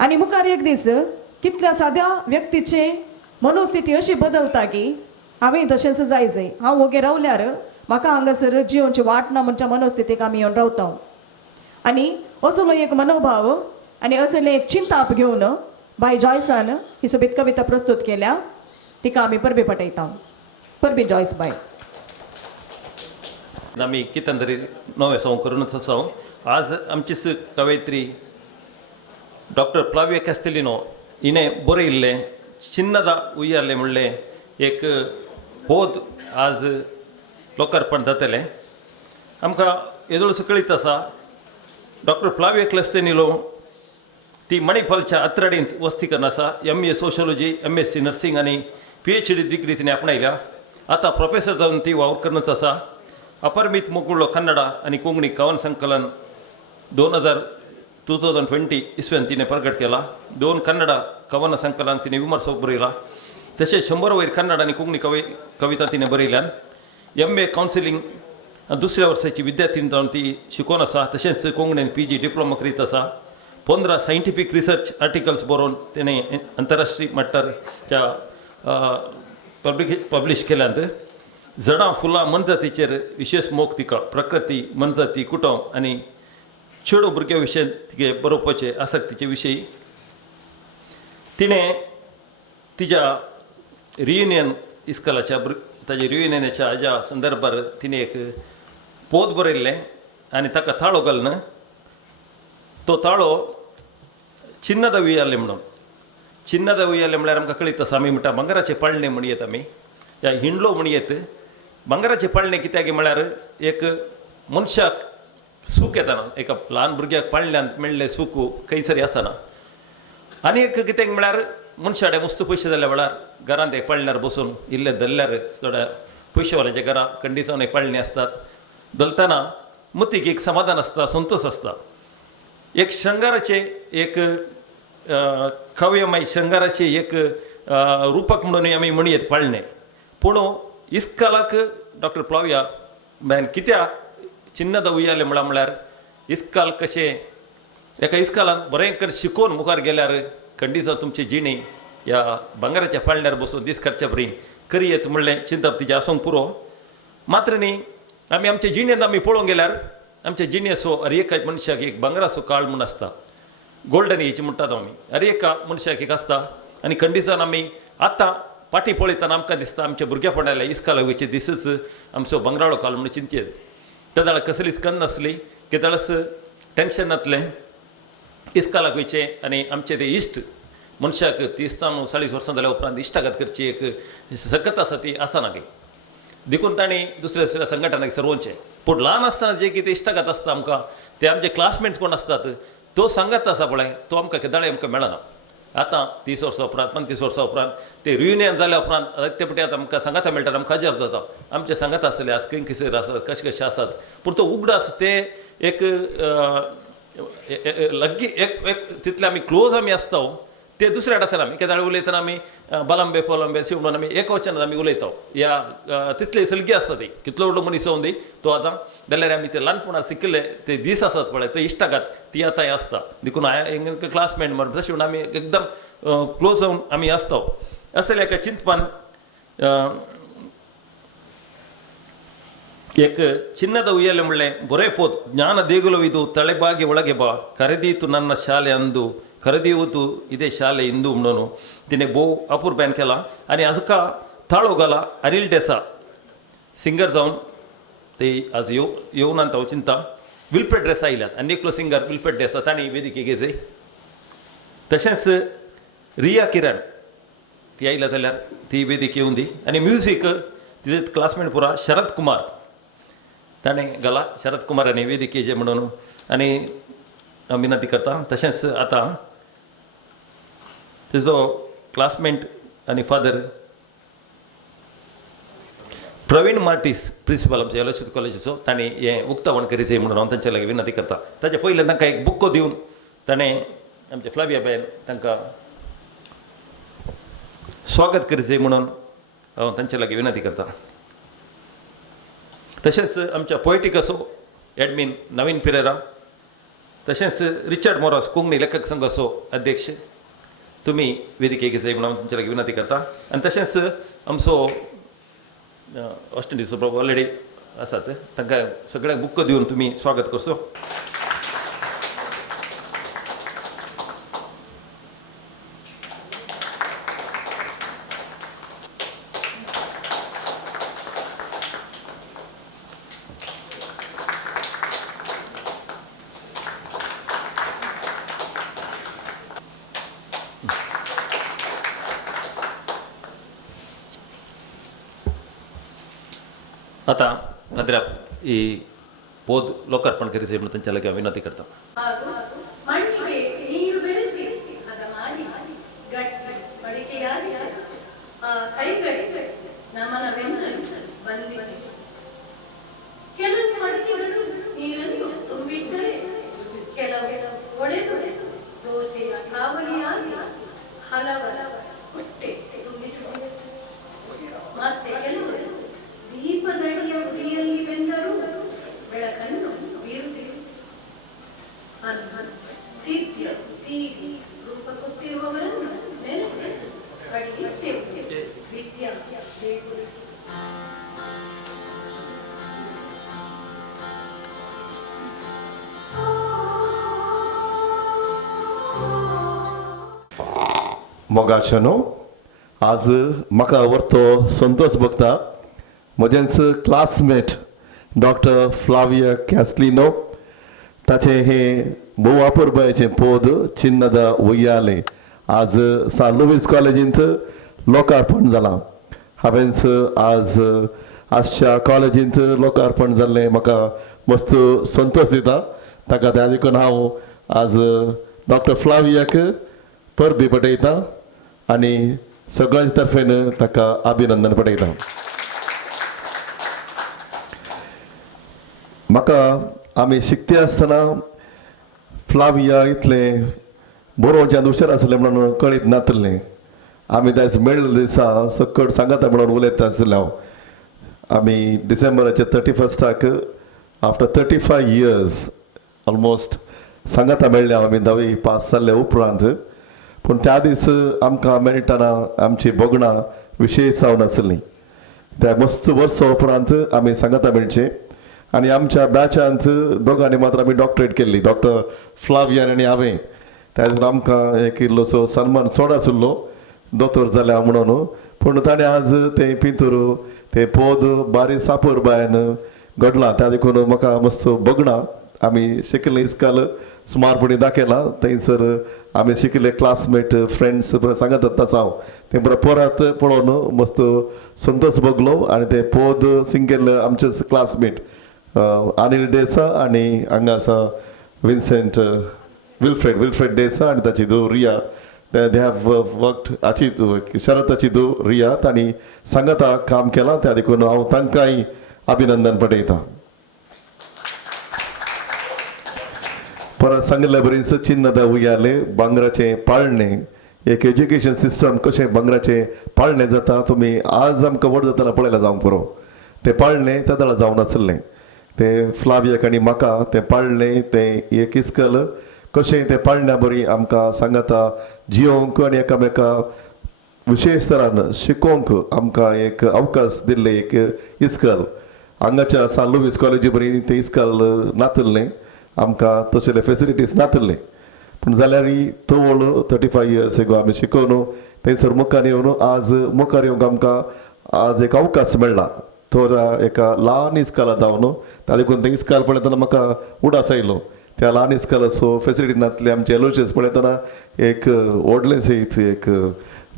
आनी मुखार एक दीस कितल्या साद्या व्यक्तीचे मनोस्थिती अशी बदलता की हांवें तशेंच जाय. हांव ओगे रावल्यार म्हाका हांगासर जिवनची वाट ना म्हणच्या मनोस्थितीक आमी येवन रावता. आनी असलो एक मनोभाव आनी असले एक चिंताप घेवन बाय जॉयसान ही सोबीत कविता प्रस्तुत केल्या. तिका आमी परबे पटयता. परबे जॉयस बाय. आमी कितें तरी नवें सव करूनच आसा. आज आमचीच कवयित्री डॉक्टर प्लाविया कॅस्टेलिनो हिणें बरयल्लें चिन्नद उय्याले म्हणलें एक पोद आज लोकार्पण जातलें. आमकां येदोळसो कळीत आसा डॉक्टर प्लाविया कॅस्टेलिनो ती मणिपालच्या अत्राडींत वस्ती करना आसा. MA सोशियोलॉजी, MSc नर्सिंग आनी PhD डिग्री तिणें आपणायल्या. आतां प्रोफेसर जावन ती वावर करनच आसा. अपरमित मोकुळ्ळो कन्नड आनी कोंकणी कवन संकलन 2020 इसव्यान तिणें प्रगट केला. 2 कन्नड कवन संकलन तिणें विमर्शक बरयला. तशेंच 100 वयर कन्नड आनी कोंकणी कविता तिणें बरयल्यान. MA कावन्सिलींग दुसऱ्या वर्साची विद्यार्थी जावन ती शिकोवन आसा. तशेंच कोंकणीन PG डिप्लोमा करीत आसा. 15 सायंटिफीक रिसर्च आर्टिकल्स बरोवन तेणें आंतरराष्ट्रीय मट्टारच्या पब्लीश केल्यात. झाडां फुलां मनजातीचेर विशेश मोग तिका प्रकृती मनजाती कुटुंब आनी चेडू भुरग्यां विशयी तिगे बरोवपाचे आसक्तीचे विशयी तिणें तिच्या रियुनियन इस्कॉलाच्या ताच्या रियुनियनाच्या हाज्या संदर्भार तिणें एक पोद बरयल्लें आनी ताका ताळो घालून तो ताळो चिन्नद उय्याले म्हणून. चिन्नद उय्याले म्हळ्यार आमकां कळीत आसा आमी म्हणटा भांगराचे पाळणे म्हणयेत आमी या हिंडलो म्हणयेत. भांगराचे पाळणे कित्याक म्हळ्यार एक मनशाक सूख येताना एका ल्हान भुरग्याक पाळण्यांत मेळ्ळें सूख खंयसरी आसना. आनी एक कित्याक म्हळ्यार मनशाडे मस्त पयशे जाल्या वेळार घरांत एक पाळण्यार बसून इल्ले धरल्यार थोड्या पयशेवाल्याच्या घरा खंडीसावन एक पाळणे आसतात. धरतना मतीक एक समाधान आसता, संतोश आसता. एक शृंगाराचे एक काव्यमय शृंगाराचे एक रुपक म्हणून आमी म्हणयेत पाळणे. पूण इस्कालाक डॉक्टर प्लाविया मॅन कित्याक चिन्नद उय्याले म्हळ्यार इस्काल कशें एका इस्कालान बरें शिकोवन मुखार गेल्यार खंडीत जावन तुमची जिणी ह्या भांगराच्या पाळण्यार बसून दीस काडच्या बरी करियेत म्हणलें चिंतप तिचें आसूंक पुरो. मात्र न्ही आमी आमचे जिणेंत आमी पळोवंक गेल्यार आमचे जिणेचो हर एका मनशाक एक भांगराचो काळ म्हूण आसता. गोल्डन एज म्हणटात आमी. हर एका मनशाक एक आसता. आनी खंडीत जावन आमी आतां फाटीं पळयतना आमकां दिसता आमच्या भुरगेपणाल्या इस्कालावेचे दिसच आमचो भांगराळो काळ म्हणून चिंतयेत. त्या दाळ कसलीच कन्न नासली. केदाळस टेन्शन नासलें इस्कालाक वयचें आनी आमचे ते इश्ट मनशाक 30-40 वर्सां जाल्या उपरांत इश्टागत करची एक सकत आसा ती आसना खंय. देखून तांणी दुसऱ्या संघटनाक सरवचें. पूण ल्हान आसतना जे कितें इश्टागत आसता आमकां ते आमचे क्लासमेट्स कोण आसतात तो सांगत आसा पळय तो आमकां केदाळे आमकां मेळना. आतां 30 वर्सां उपरांत 35 वर्सां उपरांत ते रियुनियन जाल्या उपरांत ते पटी आतां आमकां सांगाता मेळटा आमकां अजाप जाता. आमचे सांगात आसले आज खंय खंयसर आसात कशे कशे आसात. पूण तो उगडास ते एक लग्गी एक तितले आमी क्लोज आमी आसता ते दुसऱ्या आसना. आमी केदाळे उलयतना आमी बलंबे पोलंबे शी म्हणून आमी एक वचनात आमी उलयता. ह्या तितले सलगी आसता ती कितलो व्हडलो मनीस जावन दी तो आतां जाल्यार आमी ते ल्हानपणांत शिकिल्ले ते दीस आसात पळय ते इश्टागत ती आतां आसता. देखून हांवें क्लासमेट म्हणून तशें म्हणून आमी एकदम क्लोज जावन आमी आसता. असले एका चिंतपान एक ಚಿನ್ನದ ಉಯ್ಯಾಲೆ ಮುಳ್ಳೆ ಬೊರೆ ಪೋತ್ ಜ್ಞಾನ ದೇಗುಲ ಇದು ತಳೆಬಾಗಿ ಒಳಗೆ ಬಾ ಕರೆದೀತು ನನ್ನ ಶಾಲೆ ಅಂದು खरेदीवतू इथे शाले हिंदू म्हणून तिने भोव अपूर बॅन केला आणि हाका थाळो घाला अनिल देसा सिंगर जावन ते आज येवन हांव चिंता विल्फ्रेड देसाई आयल्यात आनी एकलो सिंगर विल्फ्रेड देसाई तांणी वेदिकेक येजय. तशेंच रिया किरण ती आयल्या जाल्यार ती वेदिके येवन दी आनी म्युजीक तिजे क्लासमेट पुरा शरद कुमार ताणें घाला शरद कुमारांनी वेदिकेचे म्हणून आनी विनंती करता. तशेंच आतां तेजो क्लासमेट आनी फादर प्रवीण मार्टीस प्रिंसिपल आमच्या यलोचित कॉलेजीचो तांणी हें उक्तावण करीचें म्हणून हांव तांचे लागीं विनंती करता. ताचे पयले तांकां एक बुक्को दिवन ताणें आमचे फ्लाविया बायन तांकां स्वागत करीचें म्हणून हांव तांचे लागीं विनंती करता. तशेंच आमच्या पोएटिकाचो एडमीन नवीन पिरेरा तशेंच रिचर्ड मोरास कोंकणी लेखक संघाचो अध्यक्ष तुमी वेदिकेक येजय म्हणून तुमचे लागीं विनंती करता. आनी तशेंच आमचो वेस्ट इंडिजचो प्रभू ऑलरेडी आसात तांकां सगळ्यांक बुक्को दिवन तुमी स्वागत करचो. आता भद्रा ही पोद लोकार्पण करीत म्हणून त्यांच्या लगे विनंती करता. ಮಣ್ಣಿಗೆ ನೀರು ಬೆರೆಸಿ ಹದ ಮಾಡಿ ಗಟ್ಟಿ ಮಡಿಕೆಯಾಗಿಸಿ ಕೈಗಳಿಗೆ ನಮನ ಬೆನ್ನನ್ನು ಬಂದಿದೆ. ಕೆಲವು ಮಡಿಕೆಗಳು ನೀರನ್ನು ತುಂಬಿಸಿದರೆ ಕೆಲವು ಒಡೆದು ದೋಸೆಯ ಕಾವಲಿಯಾಗಿ ಹಲವರ ಹೊಟ್ಟೆ ತುಂಬಿಸುವುದು. ಮತ್ತೆ ಕೆಲವರು ದೀಪದಡಿಯ ಗುರಿಯಲ್ಲಿ ಬೆಂದರೂ ಬೆಳಕನ್ನು ಬೀರುತ್ತಿವೆ. ತಿದ್ಯ ತೀಗಿ ರೂಪ ಕೊಟ್ಟಿರುವವರನ್ನು ನೆನಪು ಪಡೆಯುತ್ತೇವೆ. ವಿದ್ಯಾ ಬೇಕು. मोगाशनो आज म्हाका व्हरतो संतोष भोगता म्हजेंच क्लासमेट डॉक्टर फ्लाविया कॅस्लिनो ताचे हे भोव वापरबायेचें पोद चिन्नद उय्याले आज सान लुईस कॉलेजींत लोकार्पण जालां. हांवेंच आज आजच्या कॉलेजींत लोकार्पण जाल्लें म्हाका मस्त संतोष दिता. ताका त्या देखून हांव आज डॉक्टर फ्लावियाक परबी पटयता आनी सगळ्यांच्या तर्फेन ताका अभिनंदन पटयता. म्हाका आमी शिकते आसतना फ्लाविया इतलें बरोवच्यान हुशार आसलें म्हणून कळीत नासलें. आमी दायज मेळ्ळे दिसा सकट सांगाता म्हणून उलयता आसले हांव. आमी डिसेंबराच्या 31 आफ्टर 35 years ऑलमोस्ट सांगाता मेळ्ळे हांव. आमी 10वी पास जाल्ले उपरांत. पूण त्या दीस आमकां मेळटना आमची बोगणां विशेश जावन आसलीं. त्या मस्त वर्सां उपरांत आमी सांगाता मेळचे आनी आमच्या बॅचांत दोगांनी मात्र आमी डॉक्टरेट केल्ली. डॉक्टर फ्लावियान आनी हांवें. त्या आमकां एक इल्लोसो सन्मान चड आशिल्लो दोतोर जाल्या म्हणून. पूण ताणें आज तें पिंतूर तें पोद बारी सापर बायन घडलां. त्या देखून म्हाका मस्त बोगणां आमी शिकले इस्काल सुमारपणी दाखयलां. थंयसर आमी शिकले क्लासमेट फ्रेंड्स सांगत आतां हांव तें बरें परत पळोवन मस्त संतोष भोगलो. आनी तें पोद सिंग केल्ले आमचेच क्लासमेट अनिल देसा आनी हांगा आसा विन्सेंट विल्फ्रेड देसा आनी ताची धूव रिया. दे हॅव वर्कड हाची शरत ताची धूव रिया तांणी सांगाता काम केलां. त्या देखून हांव तांकांय अभिनंदन पटयतां. परत सांगले बरीच चिन्नद उयाले भांगराचें पाळणें एक एज्युकेशन सिस्टम कशें भांगराचें पाळणें जाता तुमी आज आमकां व्हड जाताना पळयलां जावं पुरो. तें पाळणें त्या दळा जावन आसलें. तें फ्लावियाक आनी म्हाका तें पाळणें तें एक इस्कल कशें तें पाळण्या बरी आमकां सांगाता जियोंक आनी एकामेका विशेश तरान शिकोवंक आमकां एक अवकाश दिल्लें एक इस्कल. हांगाच्या सान लुईस कॉलेजी बरी तें इस्कल नासलें. आमकां तशेले फेसिलिटीज नासले. पूण जाल्यारय तोवळ 35 years एगो आमी शिकोवन थंयसर मुखार येवन आज मुखार येवंक आमकां आज एक अवकाश मेळ्ळा. तो एका ल्हान इस्काला धांवन त्या देखून तें इस्काल पळयतना म्हाका उडास आयलो. त्या ल्हान इस्कालाचो फेसिलिटी नासली. आमचे एलोशियस पळयतना एक व्हडलेंशें एक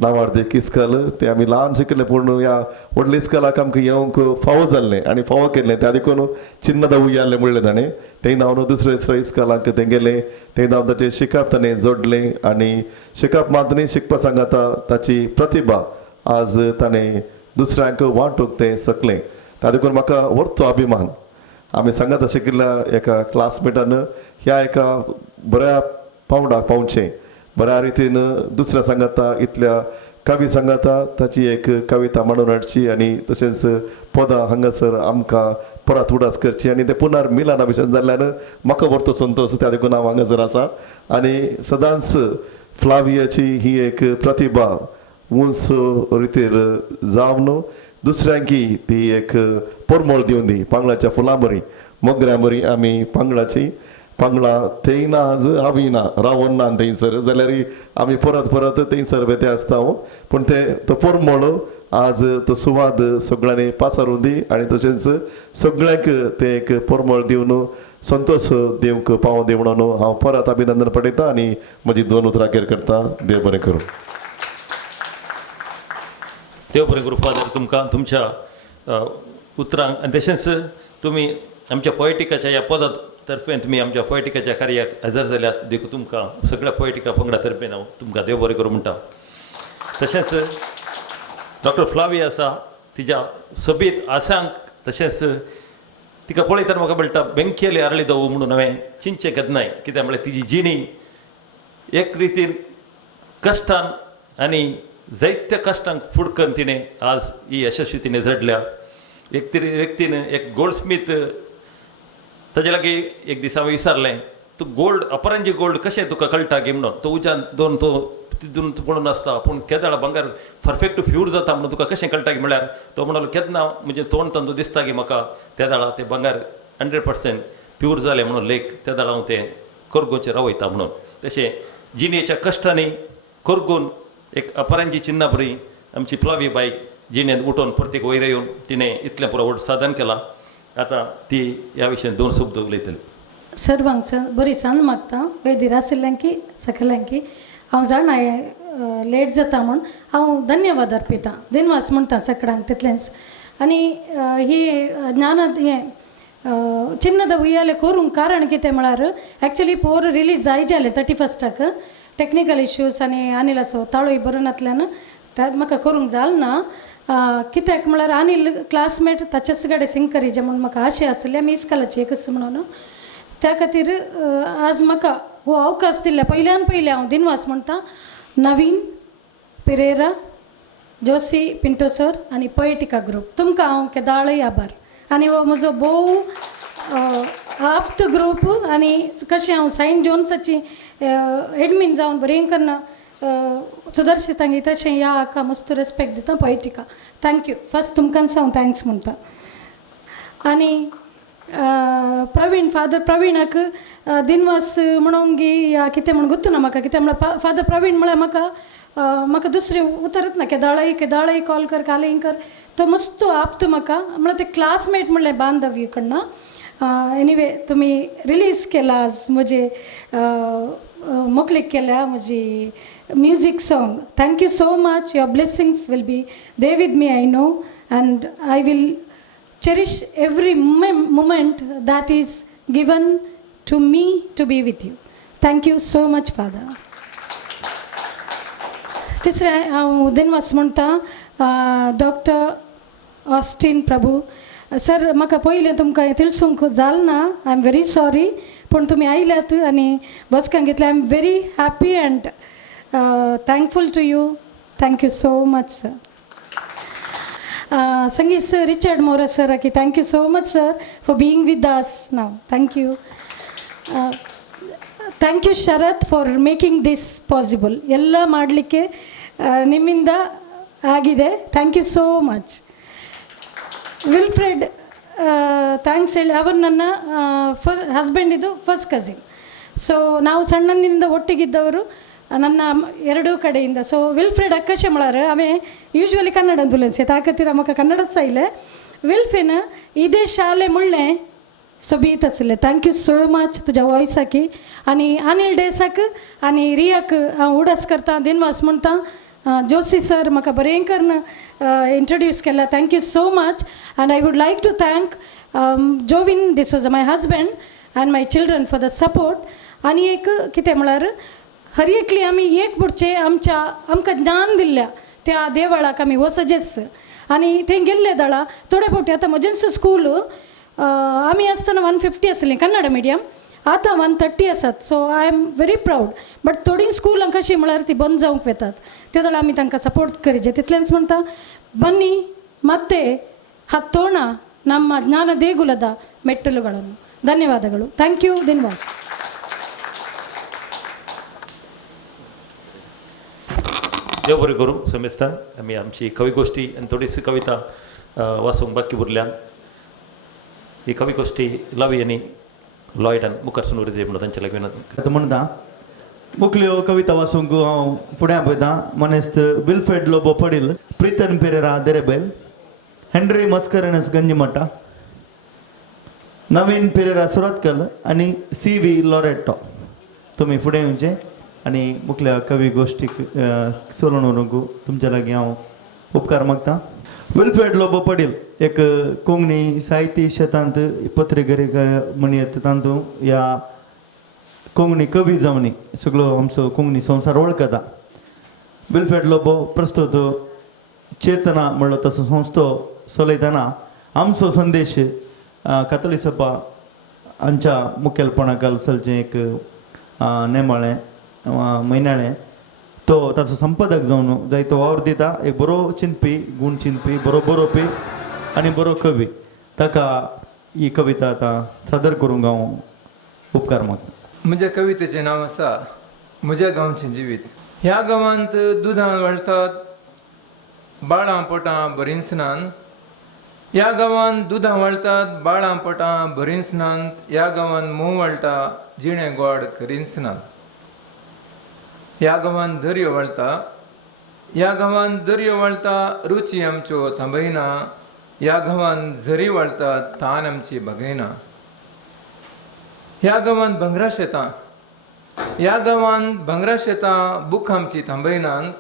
नांवार्दीक इस्काल तें आमी ल्हान शिकले. पूण ह्या व्हडल्या इस्कालाक आमकां येवंक फावो जाल्लें आनी फावो केल्लें. त्या देखून चिन्नद उय्यालें म्हणलें ताणें. थंय हांव दुसऱ्या इस्कालाक तें गेलें. थंय हांव ताचें शिकप ताणें जोडलें आनी शिकप मात न्ही शिकपा सांगाता ताची प्रतिभा आज ताणें दुसऱ्यांक वांटूंक तें सकलें. त्या देखून म्हाका व्हडचो अभिमान. आमी सांगाता शिकिल्ल्या एका क्लासमेटान ह्या एका बऱ्या पावंडाक पावचें बऱ्या रितीन दुसऱ्या सांगाता इतल्या कवी सांगाता ताची एक कविता म्हणून हाडची आनी तशेंच पदां हांगासर आमकां परत उडास करची आनी तें पुनर मिलाना भशेन जाल्ल्यान म्हाका व्हरतो संतोश. त्या देखून हांव हांगासर आसा आनी सदांच फ्लावियाची ही एक प्रतिभा उंच रितीर जावन दुसऱ्यांकी ती एक परमळ दिवन दी. पांगळाच्या फुलां बरी मोगऱ्या बरी आमी पांगळाची पांगळा थंय ना आज हांवी ना रावून ना थंयसर जाल्यार आमी परत थंयसर बेते आसता. पूण तो परमळ आज तो सुवाद सगळ्यांनी पासारून दी आनी तशेंच सगळ्यांक ते एक परमळ दिवन संतोष देवक पावो दी म्हणून हांव परत अभिनंदन पटयता आनी म्हजी 2 उतरां केर करता. देव बरें करूं. देव बरें करूं फादर तुमकां तुमच्या उतरां आनी तशेंच तुमी आमच्या पोयटिकाच्या ह्या पदा तर्फे तुमी आमच्या पोयटिकाच्या कार्याक हजर जाल्यात देखून तुमकां सगळ्या पोयटिका पंगडा तर्फे हांव तुमकां देव बरें करूं म्हणटा. तशेंच डॉक्टर फ्लाविया आसा तिच्या सोबीत आसांक तशेंच तिका पळयतना म्हाका मेळटा बेंकेले आरळी दवो म्हणून हांवें चिंचे केदनाय कित्याक म्हळ्यार तिजी जिणी एक रितीन कश्टान आनी जायत्या कश्टांक फूड करून तिणें आज ही यशस्वी तिणें झडल्या. एक व्यक्तीन एक गोल्डस्मीथ ताजे लागीं एक दीस हांवें विचारलें तूं गोल्ड अपरांजी गोल्ड कशें तुका कळटा गे म्हणून तो उज्यान दोन तो तितून पळोवन आसता पूण केदाळ भांगर परफेक्ट फ्यूर जाता म्हणून तुका कशें कळटा गे म्हळ्यार तो म्हणलो केन्ना म्हणजे तोंड तांदू दिसता गे म्हाका त्या दाळा तें भांगर 100% प्यूर जालें म्हणून लेख त्या दाळा हांव तें कोरगोचेर रावयता म्हणून. तशें जिणेच्या कश्टांनी कोरगून एक अपरांजी चिन्ना बरी आमची फ्लावी बाई जिणेंत उठोवन प्रत्येक वयर येवन तिणें इतलें पुरो व्हड साधन केलां. आतां ती ह्या विशयान 2 शब्द उलयतली. सर्वांक बरी सांज मागता वेदीर आशिल्ल्यांकी सगल्यांकी. हांव जाणा लेट जाता म्हूण हांव धन्यवाद अर्पिता दिनवास म्हणटा सगळ्यांक तितलेंच. आनी ही ज्ञानात हें चिन्नद उयाले करूंक कारण कितें म्हळ्यार एक्चुली पोर रिलीज जाय जालें 31क टॅक्निकल इश्यूज आनी अनिल असो ताळोय बरो नासल्यान म्हाका करूंक जालें ना. कित्याक म्हळ्यार अनिल क्लासमेट ताचेच कडेन सिंग करीजे म्हूण म्हाका आशा आसली आमी इस्कालाची एकच म्हणून. त्या खातीर आज म्हाका हो अवकाश दिल्ल्या पयल्यान पयलें हांव दिनवास म्हणटा नवीन पेरेरा जोशी पिंटो सर आनी पोएटिका ग्रूप तुमकां हांव केदाळय आभार. आनी हो म्हजो भोव आप्त ग्रूप आनी कशें हांव सायंट जोन्साची एडमीन जावन बरें करना सुदर्शितांगी तशें ह्या हाका मस्त रेस्पेक्ट दिता पोएटिका. थँक्यू फर्स्ट तुमकांच हांव थँक्स म्हणटा. आनी प्रवीण फादर प्रवीणाक दिनवास म्हणूंक या कितें म्हण गुत्तू म्हाका कितें म्हळ्यार फादर प्रवीण म्हळ्यार म्हाका दुसरें उतरत ना केदाळय कॉल कर कालेंय कर तो मस्त आप्त म्हाका म्हळ्यार ते क्लासमेट म्हणलें बांधव्य कडनं. एनिवे तुमी रिलीज केला आज म्हजे मोकळीक केल्या म्हजी music song. Thank you so much. Your blessings will be they with me I know and I will cherish every moment that is given to me to be with you. Thank you so much, Father. तिसरें हांव दिनवास म्हणटा doctor Osteen प्रभू sir म्हाका पयलें तुमकां तिळसूंक जालें ना I am very sorry पूण तुमी आयल्यात आनी बसकांक घेतलें I am very happy and thankful to you. Thank you so much sir. Sangeet sir, Richard Mora sir, okay, thank you so much sir for being with us now. Thank you. Thank you Sharath for making this possible. Ella madlikke nimminda agide. Thank you so much. Wilfred, thanks ಹೇಳಿ ಅವರು ನನ್ನ husband ಇದು first cousin. So ನಾವು ಸಣ್ಣನಿಂದ ಒಟ್ಟಿಗಿದ್ದವರು ನನ್ನ ಎರಡೂ ಕಡೆಯಿಂದ. So Wilfred ಅಕ್ಕಶೆ ಮಳಾರ ಆమె usually Kannada ಅಂತುಲೆನ್ಸೆ ತಾಕತ್ತಿರ ಮಕ್ಕ ಕನ್ನಡ ಸೈಲೆ ವಿಲ್ಫಿನ ಇದೇ ಶಾಲೆ ಮುಳ್ಳೆ सोबीत आसले. थँक्यू सो मच तुज्या वॉयसाकी. आनी अनिल डेसाक आनी रियाक हांव उडास करता दिनवास म्हणटा. जोशी सर म्हाका बरें करून इंट्रोड्यूस केला. Thank you so much. And I would like to thank Jovin D'Souza my husband and my children for the support. आनी एक कितें म्हळ्यार हर एकली आमी एक पुढचे आमकां ज्ञान दिल्ल्या त्या देवळाक आमी वचजेच. आनी थंय गेल्ले दळा थोडे फावटी आतां म्हजेंच स्कूल आमी आसतना 150 आसलीं कन्नड मिडियम आतां 130 आसात. So I am very proud. But थोडीं स्कूलां कशीं म्हळ्यार ती बंद जावंक वेतात ते दळा आमी तांकां सपोर्ट करिजे. तितलेंच म्हणटा ಬನ್ನಿ ಮತ್ತೆ ಹತ್ತೋಣ ನಮ್ಮ ಜ್ಞಾನ ದೇಗುಲದ ಮೆಟ್ಟಲುಗಳನ್ನು. ಧನ್ಯವಾದಗಳು. Thank you ದಿನವಾಸ್. देव बरें करूं. समेस्तान आमी आमची कविगोष्टी आनी थोडीशी कविता वाचूंक बाकी उरल्या. ही कविगोष्टी लावी आनी लॉयडान मुखार सुरू जे म्हणून तांचे लागीं विनंती म्हणटा मुखल्यो कविता वाचूंक हांव फुडें आपयतां. मनेस्त विल्फ्रेड लोबो पडील, प्रितन पेरेरा देरेबेल, हेनरी मस्करेनस गंजिमटा, नवीन पेरेरा सुरतकल आनी CV लॉरेटो. तुमी फुडें येवचें आनी मुखल्या कवी गोष्टीक सोलून व्हरूंक तुमच्या लागीं हांव उपकार मागतां. विल्फ्रेड लोबो पडील एक कोंकणी साहित्य शेतांत पत्रकारिता म्हणयत तातूं ह्या कोंकणी कवी जावनी सगळो आमचो कोंकणी संवसार वळखता. विल्फ्रेड लोबो प्रस्तुत चेतना म्हणलो तसो संस्थो चलयतना आमचो संदेश कातोली सभा हांच्या मुखेलपणाखाल चलचें एक नेमाळें म्हयन्याळें तो ताचो संपादक जावन जायतो वावर दिता. एक बरो चिंतपी गूण चिंतपी बरो बरोवपी आनी बरो कवी ताका ही कविता आतां सादर करूंक हांव उपकार मागता. म्हज्या कवितेचें नांव आसा म्हज्या गांवचें जिवीत. ह्या गांवांत दुदां वळटात बाळां पोटां भरिसनान. ह्या गांवांत दुदां वळटात बाळां पोटां भरिसनान. ह्या गांवांत मोव वळटा जिणें गोड करिसनान. ह्या गांवांत दर्यो वळटा. ह्या गांवांत दर्यो वळटा रुची आमच्यो थांबयना. ह्या गांवांत झरी वळटात तान आमची बगयना. ह्या गांवांत भंगरा शेतां. ह्या गांवांत भंगरा शेतां बूक आमची थांबयनात.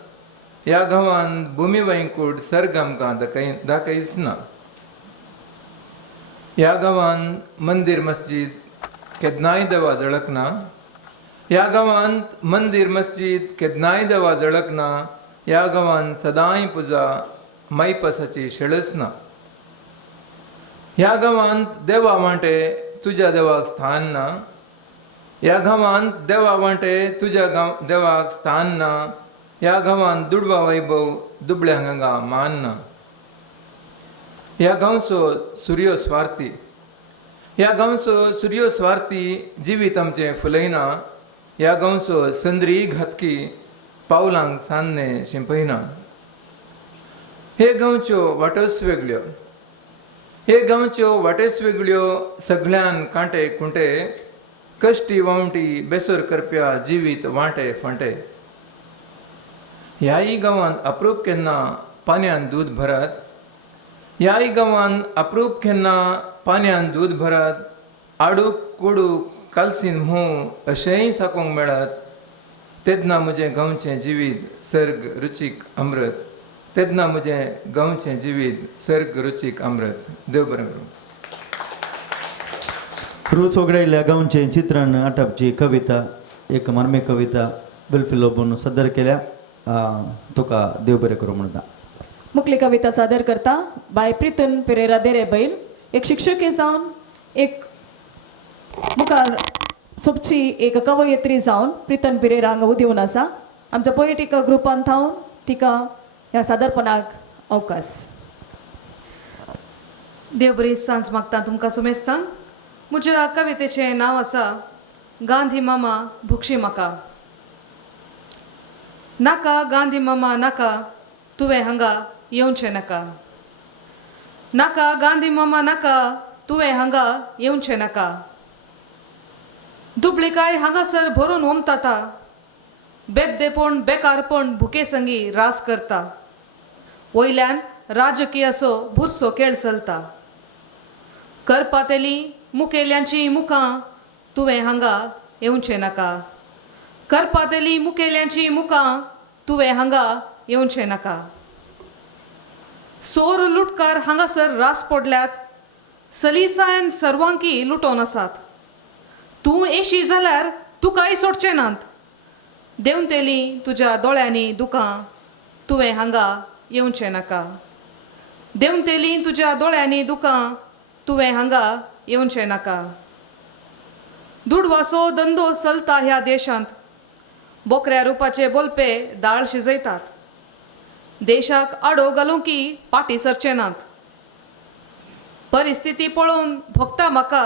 ह्या गांवांत भुमी वैकूट सर्ग आमकां दाखयसना. ह्या गांवांत मंदिर मस्जीद केन्नाय देवा जळकना. ह्या गांवांत मंदिर मस्जीद केन्नाय देवा जळकना. ह्या गांवांत सदांय पुजा मैपसाची शेळस ना. ह्या गांवांत देवा वांटे तुज्या देवाक स्थान ना. ह्या गांवांत देवा वांटे तुज्या देवाक स्थान ना. ह्या गांवांत दुडवा वैभव दुबळ्यांक हांगा मान ना. ह्या गांवचो सूर्यो स्वार्थी. ह्या गांवचो सूर्यो स्वार्थी जिवीत आमचें फुलयना. ह्या गांवचो संद्री घातकी पावलांक सान्ने शिंपयना. हे गांवच्यो वाटस वेगळ्यो. हे गांवच्यो वाटेस वेगळ्यो सगळ्यान कांटे कुंटे. कश्टी वावटी बेसोर करप्या जिवीत वांटे फांटे. ह्याय गांवांत अप्रूप केन्ना पानयान दूद भरात. ह्याय गांवांत अप्रूप केन्ना पानयान दूद भरात. आडूक कुडूक कालसीन म्होव अशेंय साकोंक मेळत. तेदना म्हजें गांवचें जिवीत सर्ग रुचीक अमृत. तेदना म्हजें गांवचें जिवीत सर्ग रुचीक अमृत. देव बरें करूं. रूच ओगडायल्ल्या गांवचें चित्रण आटपची कविता एक मार्मे कविता विल्फ्रेड लोबोन सादर केल्या. तुका देव बरें करूं म्हणटा. मुखली कविता सादर करता बाय प्रितन पेरेरा देरेबैल. एक शिक्षकी जावन एक मुखार सोबची एक कवयित्री जावन प्रितन पेरेरा हांगा उदी दिवन आसा. आमच्या पोएटिक ग्रुपान थावन तिका ह्या सादरपणाक अवकाश. देव बरी सांज मागता तुमकां सुमेस्तान. म्हज्या कवितेचें नांव आसा गांधी मामा भुक्षी म्हाका. नाका गांधी मामा नाका तुवें हांगा येवचें नाका. नाका गांधी मामा नाका तुवें हांगा येवचें नाका. दुबळीकाय हांगासर भरून वमताता. बेबदेपण बेकारपण भुके संगी रास करता. वयल्यान राजकीयाचो भुरसो खेळ चलता. करपातेली मुखेल्यांची मुखां तुवें हांगा येवचें नाका. करपातेली मुखेल्यांची मुखां तुवें हांगा येवचें नाका. सोर लुटकार हांगासर रास पडल्यात. सलिसायन सर्वांकी लुटोन आसात. तूं येशी जाल्यार तुकाय सोडचें नात. देंवतेली तुज्या दोळ्यांनी दुखां तुवें हांगा येवचें नाका. देंवतेली तुज्या दोळ्यांनी दुखां तुवें हांगा येवचें नाका. दुडवाचो धंदो चलता ह्या देशांत. बोकऱ्या रुपाचे बोलपे दाळ शिजयतात. देशाक आडो घालूंकी पाटी सरचे नात. परिस्थिती पळोवन भोगता म्हाका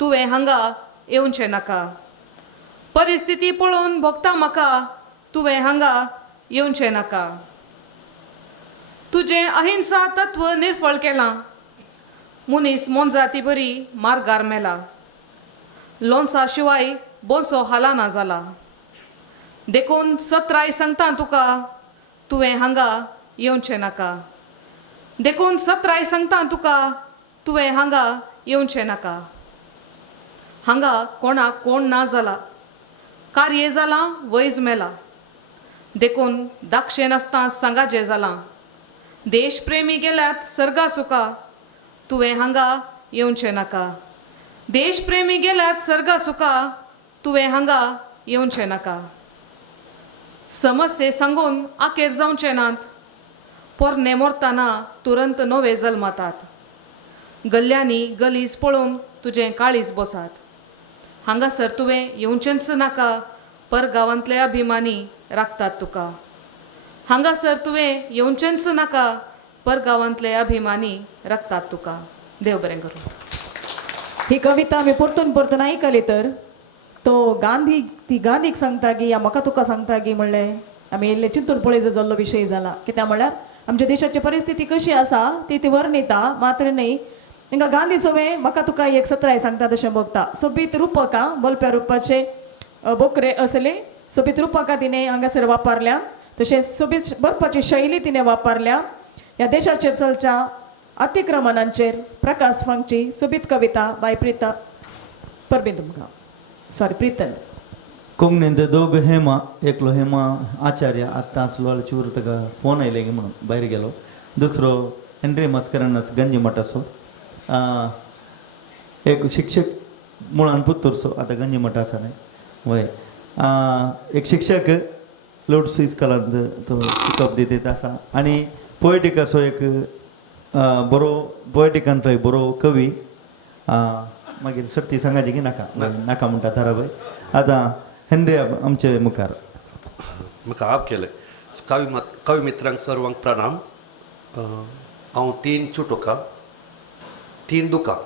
तुवें हांगा येवचें नाका. परिस्थिती पळोवन भोगता म्हाका तुवें हांगा येवचें नाका. तुजें अहिंसा तत्व निर्फळ केलां. मुनीस मोनजाती बरी मार्गार मेला. लोणचा शिवाय बोनसो हालाना जाला. देखून सत्राय सांगता तुका तुवें हांगा येवचें नाका. देखून सत्राय सांगता तुका तुवें हांगा येवचें नाका. हांगा कोणाक कोण ना जाला. कार्ये जालां वैज मेला. देखून दाक्षे नासता सांगाजें जालां. देशप्रेमी गेल्यात सर्गा सुका तुवें हांगा येवचें नाका. देशप्रेमी गेल्यात सर्गा सुका तुवें हांगा येवचें नाका. समस्ये सांगून आखेर जावचें नात. पोरणे मोरतना तुरंत नवे जल्मातात. गल्ल्यांनी गलीज पळोवन तुजें काळीज बसात. हांगासर तुवें येवचेंच नाका पर गांवांतले अभिमानी राखतात तुका. हांगासर तुवें येवचेंच नाका पर गांवांतले अभिमानी राखतात तुका. देव बरें करूं. ही कविता आमी परतून परतून आयकली तर तो गांधी ती गांधीक सांगता की या म्हाका तुका सांगता की म्हणलें आमी इल्ले चिंतून पळय जाल्लो विशय जाला. कित्याक म्हळ्यार आमच्या देशाची परिस्थिती कशी आसा ती वर्णिता मात्र न्ही. हिंगा गांधी सोबे म्हाका तुका एक सत्राय सांगता तशें बघता. सोबीत रुपकां बोलप्या रुपाचे बोकरे असले सोबीत रुपकां तिणें हांगासर वापरल्या. तशेंच सोबीत बरपाची शैली तिणें वापरल्या. ह्या देशाचेर चलच्या अतिक्रमणांचेर प्रकाश फांगची सोबीत कविता बाय प्रिता परबीन तुमकां सॉरी प्रितन. कोंकणींत दोग हेमा एकलो हेमा आचार्य आत्तां आसलो चूर ताका फोन आयले म्हणून भायर गेलो. दुसरो हेनरी मस्करनास गंजी मठाचो एक शिक्षक मुळान पुत्तूरचो आतां गंजी मठ आसा न्हय वय. एक शिक्षक लोड्स इस्कॉलांत तो शिकप दिता आसा आनी पोएटिकाचो एक बरो पोएटिकांतलोय बरो कवी. मागीर सर्ती सांगाची की नाका नाका म्हणटा ताराबाई. आतां हेनरी आमचे मुखार. म्हाका आप केले कवी मित्रांक सर्वांक प्रणाम. हांव 3 चुटुकां 3 दुकां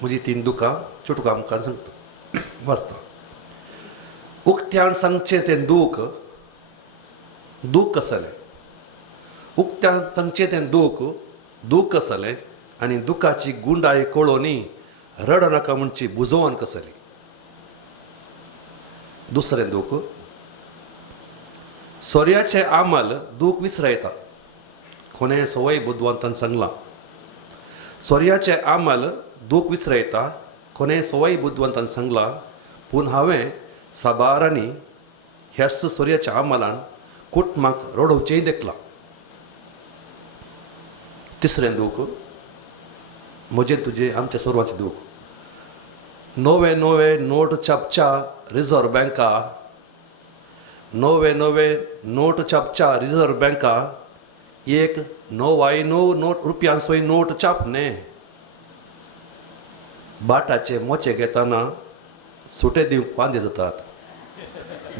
म्हजी 3 दुकां चुटुकां आमकां सांगता वाचता. उक्त्यान सांगचें तें दूख दूख कसलें. उक्त्यान सांगचें तें दूख कसलें आनी दुखाची गुंडाय कळोनी रड नाका म्हणची बुजोवन कसली. दुसरें दूख सोर्याचें आमल दूख विसरयता. कोणें सवय बुद्धवंतान सांगलां. सोर्याचें आमल दूख विसरयता कोणें सवय बुद्धवंतान सांगलां. पूण हांवें साबारांनी ह्याच सोर्याच्या आमलान कुटुंबाक रडोवचेंय देखलां. तिसरें दूख म्हजें तुजें आमच्या सर्वांचें दूख. नवे नवे नोट छापच्या रिझर्व बँका नवे नवे नोट छापच्या रिझर्व बँका एक 99 नोट रुपयांचोय नोट छापणे. बाटाचे मोचे घेताना सुटे दिवंक वांदे जातात.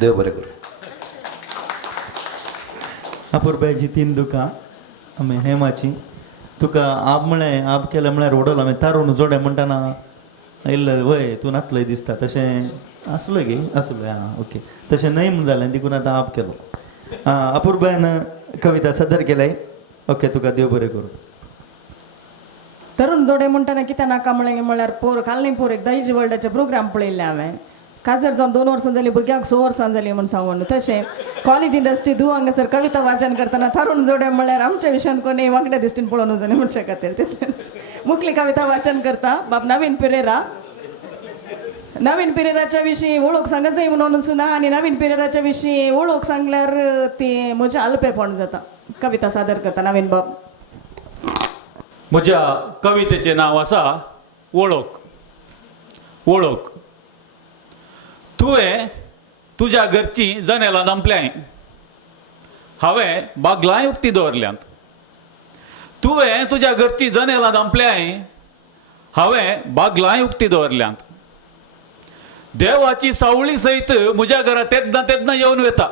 देव बरें करूं. अपुरबायची 3 दुकां आमी हेमाची. तुका आप म्हळें आप केलें म्हळ्यार उडलो हांवें तारून जोडे म्हणटाना इल्लें वय तूं नासलोय दिसता. तशें आसलोय गे आसलोय ओके. तशें न्हय म्हूण जालें देखून आतां आप केलो. अपुरबायन कविता सदर केल्याय. ओके तुका देव बरें करूं. तरुण जोडे म्हणटाना कित्याक नाका म्हळ्यार पोर कालनी पोर एक दायज वर्ल्डाचे प्रोग्राम पळयल्ले हांवें. काजर जावन 2 वर्सां जालीं भुरग्यांक 6 वर्सां जालीं म्हूण सांगून. तशें कॉलेज इंडस्ट्री धूव हांगासर कविता वाचन करतना तरुण जोडे म्हळ्यार आमच्या विशयांत कोणी वांगड्या दिश्टीन पळोवंक जालें म्हणचे खातीर तितलेंच. मुखली कविता वाचन करता बाब नवीन पेरेरा. नवीन पेरेराच्या विशीं वळख सांगच जाय म्हणून सुना आनी नवीन पेरेराच्या विशीं वळख सांगल्यार ती म्हजें अल्पेपण जाता. कविता सादर करता नवीन बाब. म्हज्या कवितेचें नांव आसा वळख. वळख. तुवें तुज्या घरचीं जनेलां दांपल्याय. हांवें बागलांय उक्ती दवरल्यांत. तुवें तुज्या घरचीं जनेलां दांपल्याय. हांवें बागलांय उक्ती दवरल्यांत. देवाची सावळी सयत म्हज्या घरा तेन्ना तेन्ना येवन वता.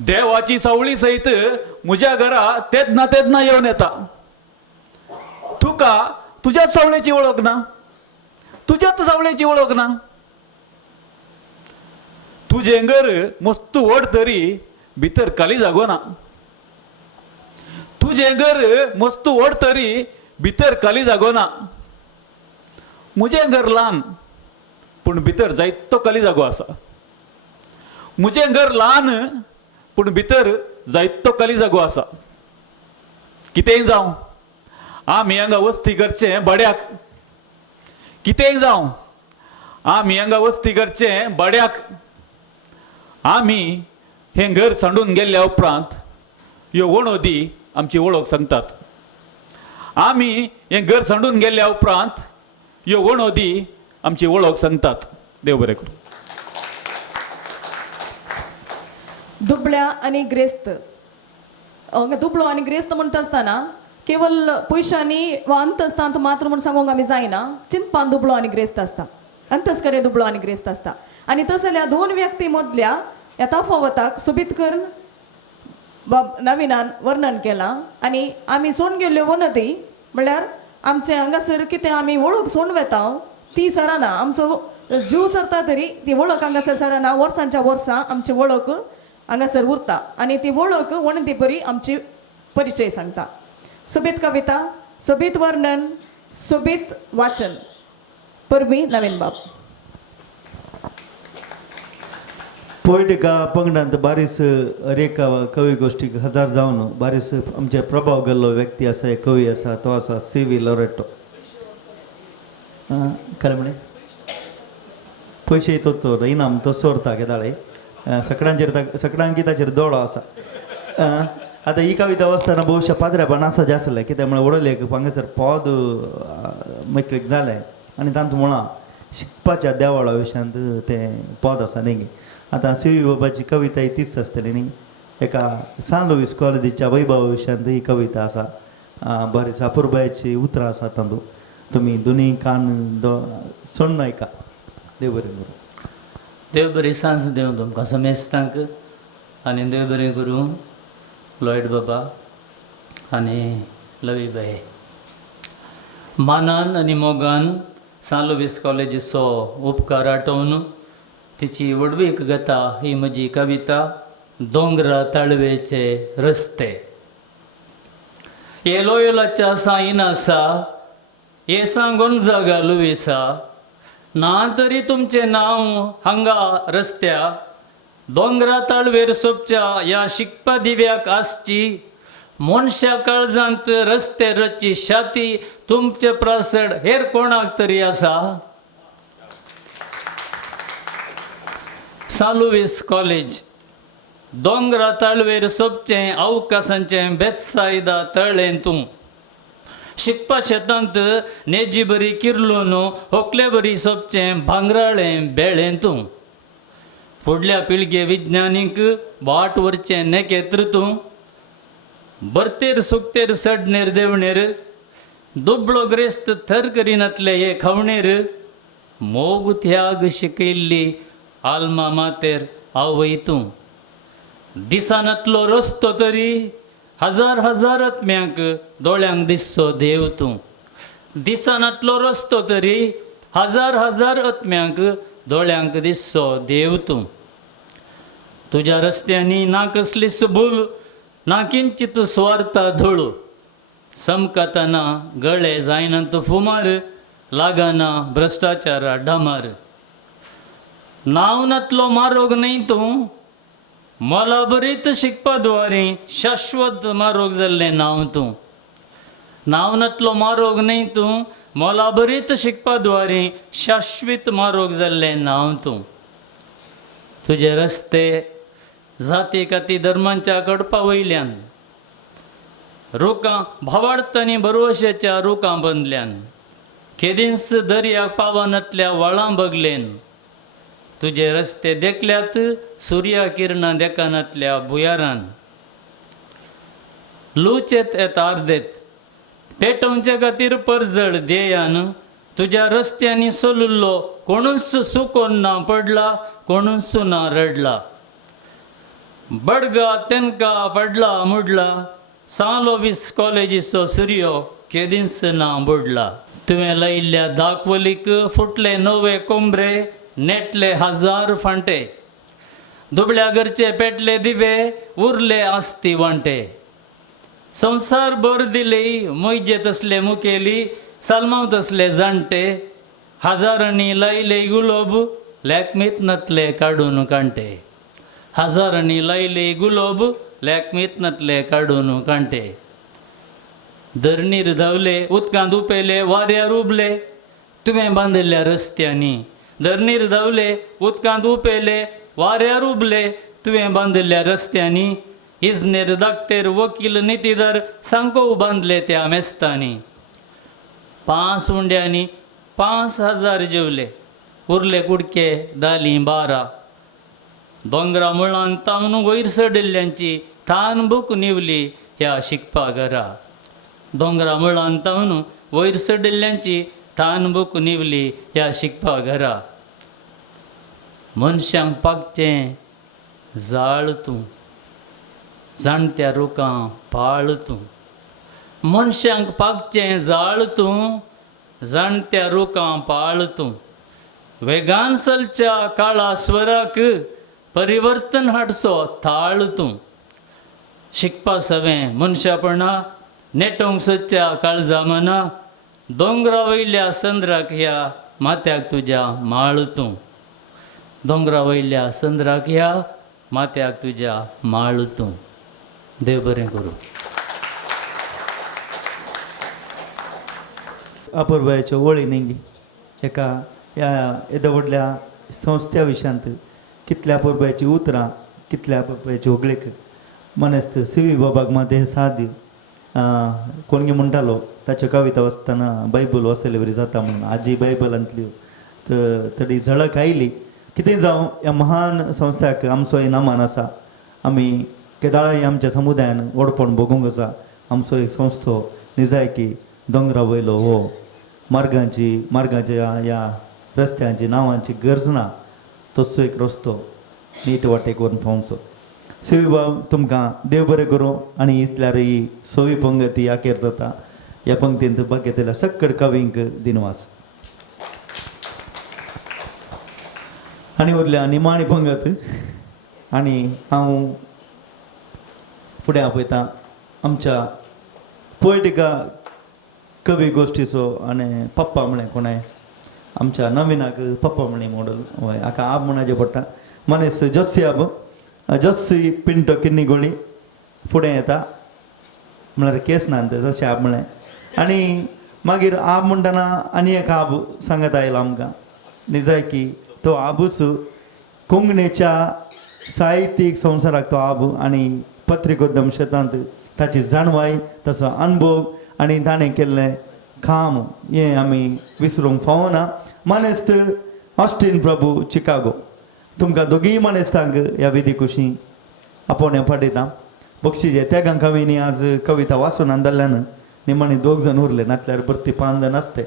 देवाची सावळी सयत म्हज्या घरा तेन्ना तेन्ना येवन येता. तुका तुज्याच सावळेची वळख ना. तुज्याच सावळेची वळख ना. तुजें घर मस्त व्हड तरी भितर काली जागो ना. तुजें घर मस्त व्हड तरी भितर काली जागो ना. म्हजें घर ल्हान पूण भितर जायतो काली जागो आसा. म्हजें घर ल्हान पूण भितर जायतो काली जागो आसा. कितेंय जावं आमी हांगा वस्ती करचें भाड्याक. कितेंय जावं आमी हांगा वस्ती करचें भाड्याक. आमी हें घर सांडून गेल्ल्या उपरांत ह्यो वणोदी आमची वळख सांगतात. आमी हें घर सांडून गेल्या उपरांत ह्यो वणोदी आमची वळख सांगतात. देव बरें करूं. दुबळ्या आणि ग्रेस्त दुबळो आणि ग्रेस्त म्हणटा आसतना केवळ पयशांनी वा अंतस्तांत मात्र म्हूण सांगूंक आमी जायना. चिंतपान दुबळो आणि ग्रेस्त आसता, अंतस्करे दुबळो आणि ग्रेस्त आसता. आनी तस जाल्यार दोन व्यक्ती मदल्या ह्या तफावताक सुबीतकर नविनान वर्णन केलां. आनी आमी सोडून गेल्ल्यो वनदी म्हणल्यार आमचे हांगासर कितें आमी वळख सोडून वेता ती सराना. आमचो जीव सरता तरी ती वळख हांगासर सराना. वर्सांच्या वर्सां आमची वळख हांगासर उरता आनी ती वळख वणदी बरी आमची परिचय सांगता. सोबीत कविता, सोबीत वर्णन, सोबीत वाचन. परबी नवीन बाब. पोयटिका पंगडांत बारीस रेखा कवी गोष्टीक हजार जावन बारीस आमचे प्रभाव गेल्लो व्यक्ती आसा, एक कवी आसा, तो आसा C.V. लोरेटो. खरें म्हणे पयशे तो इनाम तो सोरता केदाळे सगळ्यांकीताचेर दोळो आसा. आतां ही कविता वाचतना भोवशा पाद्र्यापण आसा जें आसलें, कित्याक म्हळ्यार वडलेक हांगासर पद मैत्रीक जालें आनी तांतूं म्हणा शिकपाच्या देवाळा विशयांत तें पद आसा न्ही. आतां C.V. बाबाची कविता ही तीच आसतली न्ही. एका सान लुईस कॉलेजीच्या वैभवा विशयांत ही कविता आसा. बरें अपुर्बायेची उतरां आसा तांतूं. तुमी दोनी कान सोडून आयका. देव बरें करूं. देव बरी सांज देव तुमकां समेस्तांक आनी देव बरें करूं लॉयड बाबा आनी लवीबाई. मानान आनी मोगान सान लुईस कॉलेजीचो उपकार आठोवन तिची वडवीक गता ही म्हजी कविता दोंगरा ताळवेचे रस्ते. हे लोयोलाच्या साईनासा हे सांगून जागा लुईसा ना तरी तुमचे नाव हांगा रस्त्या दोंगरा ताळवेर सोबच्या ह्या शिकपा दिव्याक आसची मनशा काळजांत रस्ते रची शाती तुमचे प्रासड हेर कोणाक तरी आसा. सान लुईस कॉलेज दोंगरा ताळवेर सोबचें अवकाशांचें बेतसायदा तळ्ळें तूं. शिकपा शेतांत नेजी बरी किरलून होकले बरी सोबचें भांगराळें बेळें तूं. फुडल्या पिळगे विज्ञानीक वाट व्हरचें नेकेत्र तूं. बरतेर सुकतेर सडनेर देवणेर दुबळो ग्रेस्त थर करिनातले हे खवणेर मोग त्याग शिकयल्ली आल्मा मातेर आवय तूं. दिसानातलो रस्तो तरी हजार हजार आत्म्यांक दोळ्यांक दिसचो देव तूं. दिसानातलो रस्तो तरी हजार हजार आत्म्यांक दोळ्यांक दिसचो देव तूं. तुज्या रस्त्यांनी ना कसली सबूल ना किंचित स्वार्था धोळू. समकताना गळे जायनात फुमार लागाना भ्रष्टाचारा डामार. नावनातलो मारोग न्ही तूं मला बरीत शिकपा द्वारे शाश्वत मारोग जाल्लें नांव तूं. नावनातलो मारोग न्ही तूं मला बरीत शिकपा द्वारे शाश्वत मारोग जाल्लें नांव तूं. तुजे रस्ते जाती काती धर्मांच्या कडपा वयल्यान रुखां भावार्थ आनी भरवशेच्या रुखां बंदल्यान केदींस दर्याक पावनातल्या व्हाळां बगलेन तुजे रस्ते देखल्यात सुर्या किरणां देखानातल्या बुयारान. लुचेत येता अर्देत पेटोवचे खातीर परजळ ध्येयान तुज्या रस्त्यांनी सोलुल्लो कोणूच सुकोन ना पडला कोणूच ना रडला. बडगा तेनका पडला मुडला सान लुईस कॉलेजीचो सूर्यो केदींच ना बुडला. तुवें लायिल्ल्या दाखवलीक फुटले नवे कोंबरे नेटले हजार फांटे. दुबळ्या घरचे पेटले दिवे उरले आस्ती वांटे. संसार भर दिली मोयजे तसले मुखेली सालमांव तसले जाणटे. हजारांनी लायले गुलाब लेकमीत नतले काडून कांटे. हजारांनी लायले गुलाब लेकमीत नतले काडून कांटे. धरणीर धावले उदकांत उपेले वाऱ्यार उबले तुवें बांदिल्ल्या रस्त्यांनी. धरणीर धावले उदकांत उपेले वाऱ्यार उबले तुवें बांदिल्ल्या रस्त्यांनी. इजनेर धाकटेर वकील नितीधर सांको बांधले त्या मेस्तांनी 5 उंड्यांनी 5,000 जेवले उरले कुडके दाली 12 दोंगरा मुळान तावन वयर सडिल्ल्यांची थान बूक निवली ह्या शिकपा घरा दोंगरा मुळान तावन वयर सडिल्ल्यांची थान बूक निवली ह्या शिकपा घरा मनशांक पागचें जाळ तूं जाणट्या रुखां पाळ तूं मनशांक पागचें जाळ तूं जाणट्या रुखां पाळ तूं वेगान चलच्या काळा स्वराक परिवर्तन हाडचो थाळ तूं शिकपा सवें मनशापणा नेटोंक सच्या काळजा मना दोंगरा वयल्या संद्राक ह्या माथ्याक तुज्या माळ तूं दोंगरा वयल्या संद्राक ह्या माथ्याक तुज्या माळ तूं देव बरें करूं. अपूर्वाच्या ओळी नेंगी एका ह्या येद्या व्हडल्या संस्था विशयांत कितल्या अपूर्वाची उतरां कितल्या अपूर्वाची होगळेक मनस्त सीवी बाबाक मध्ये साथ दी कोणगे म्हणटालो ताच्यो कविता वाचतना बायबल वाचले बरी जाता म्हणून आजी बायबलांतल्यो तर थोडी झळक आयली कितें जावं ह्या महान संस्थाक आमचो इनामान आसा आमी केदाळाय आमच्या समुदायान ओडपण भोगूंक आसा आमचो एक संस्थो निजायकी दोंगरा वयलो हो मार्गाच्या ह्या रस्त्यांची नांवांची गरज ना तसो एक रस्तो नीट वाटेक व्हरून पावचो. सेवी बाब तुमकां देव बरें करूं आनी इतल्यार ही 6वी पंगती आखेर जाता ह्या पंक्तींत बागेतल्या सक्कड कवींक दिनवास. आनी उरल्या निमाणी पंगत आनी हांव फुडें आपयतां आमच्या पोयटिका कवी गोश्टीचो आनी पप्पा म्हणे कोणाय आमच्या नविनाक पप्पा म्हणे मॉडल हय हाका आब म्हणाचें पडटा मनीस जस्सी पिंटो किन्नी फुडें येता म्हळ्यार केस ना ते जशें आब म्हळें आनी मागीर आब म्हणटना आनी एक आब सांगत आयलो आमकां निजायकी तो आबूच कोंकणीच्या साहित्यीक संवसाराक तो आब आनी पत्रिकोद्यम क्षेत्रांत ताची जाणवाय ताचो अनुभव आनी ताणें केल्लें काम हें आमी विसरूंक फावना. मानेस्त ऑस्टीन प्रभू चिकागो तुमकां दोगूय मानेस्तांक ह्या विधी कुशी आपोवण्या पाठयता. बक्षिजे त्या कविनी आज कविता वाचून आंदल्ल्यान निमाणी 2 जण उरले नातल्यार परती 5 जण आसते.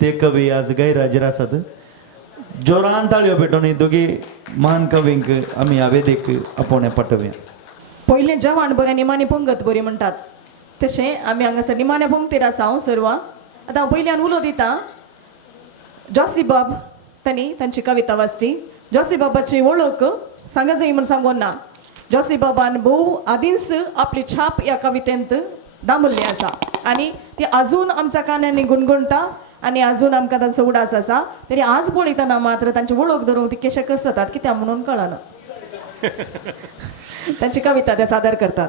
ते कवी आज गैरहाजीर आसात. जोरान ताळयो पेटोवन दोगी महान कवींक आमी ह्या वेदीक आपोवण्या पाठोवया. पयलें जेवण बरें निमाणी पंगत बरी म्हणटात तशें आमी हांगासर निमाण्या पंक्तीर आसा हांव सर्वां. आतां हांव पयल्यान उलो दितां. जॉसी बाब तांणी तांची कविता वाचची. जॉसी बाबाची वळख सांगा जाय म्हूण सांगून ना. जॉसी बाबान भोव आदींच आपली छाप ह्या कवितेंत दामल्ली आसा आनी ती आजून आमच्या कानांनी गुणगुणटा आनी आजून आमकां तांचो उडास आसा. तरी आज पळयतना मात्र तांची वळख धरूंक ती कशें कस जातात कित्याक म्हणून कळना. तांची कविता ते सादर करतात.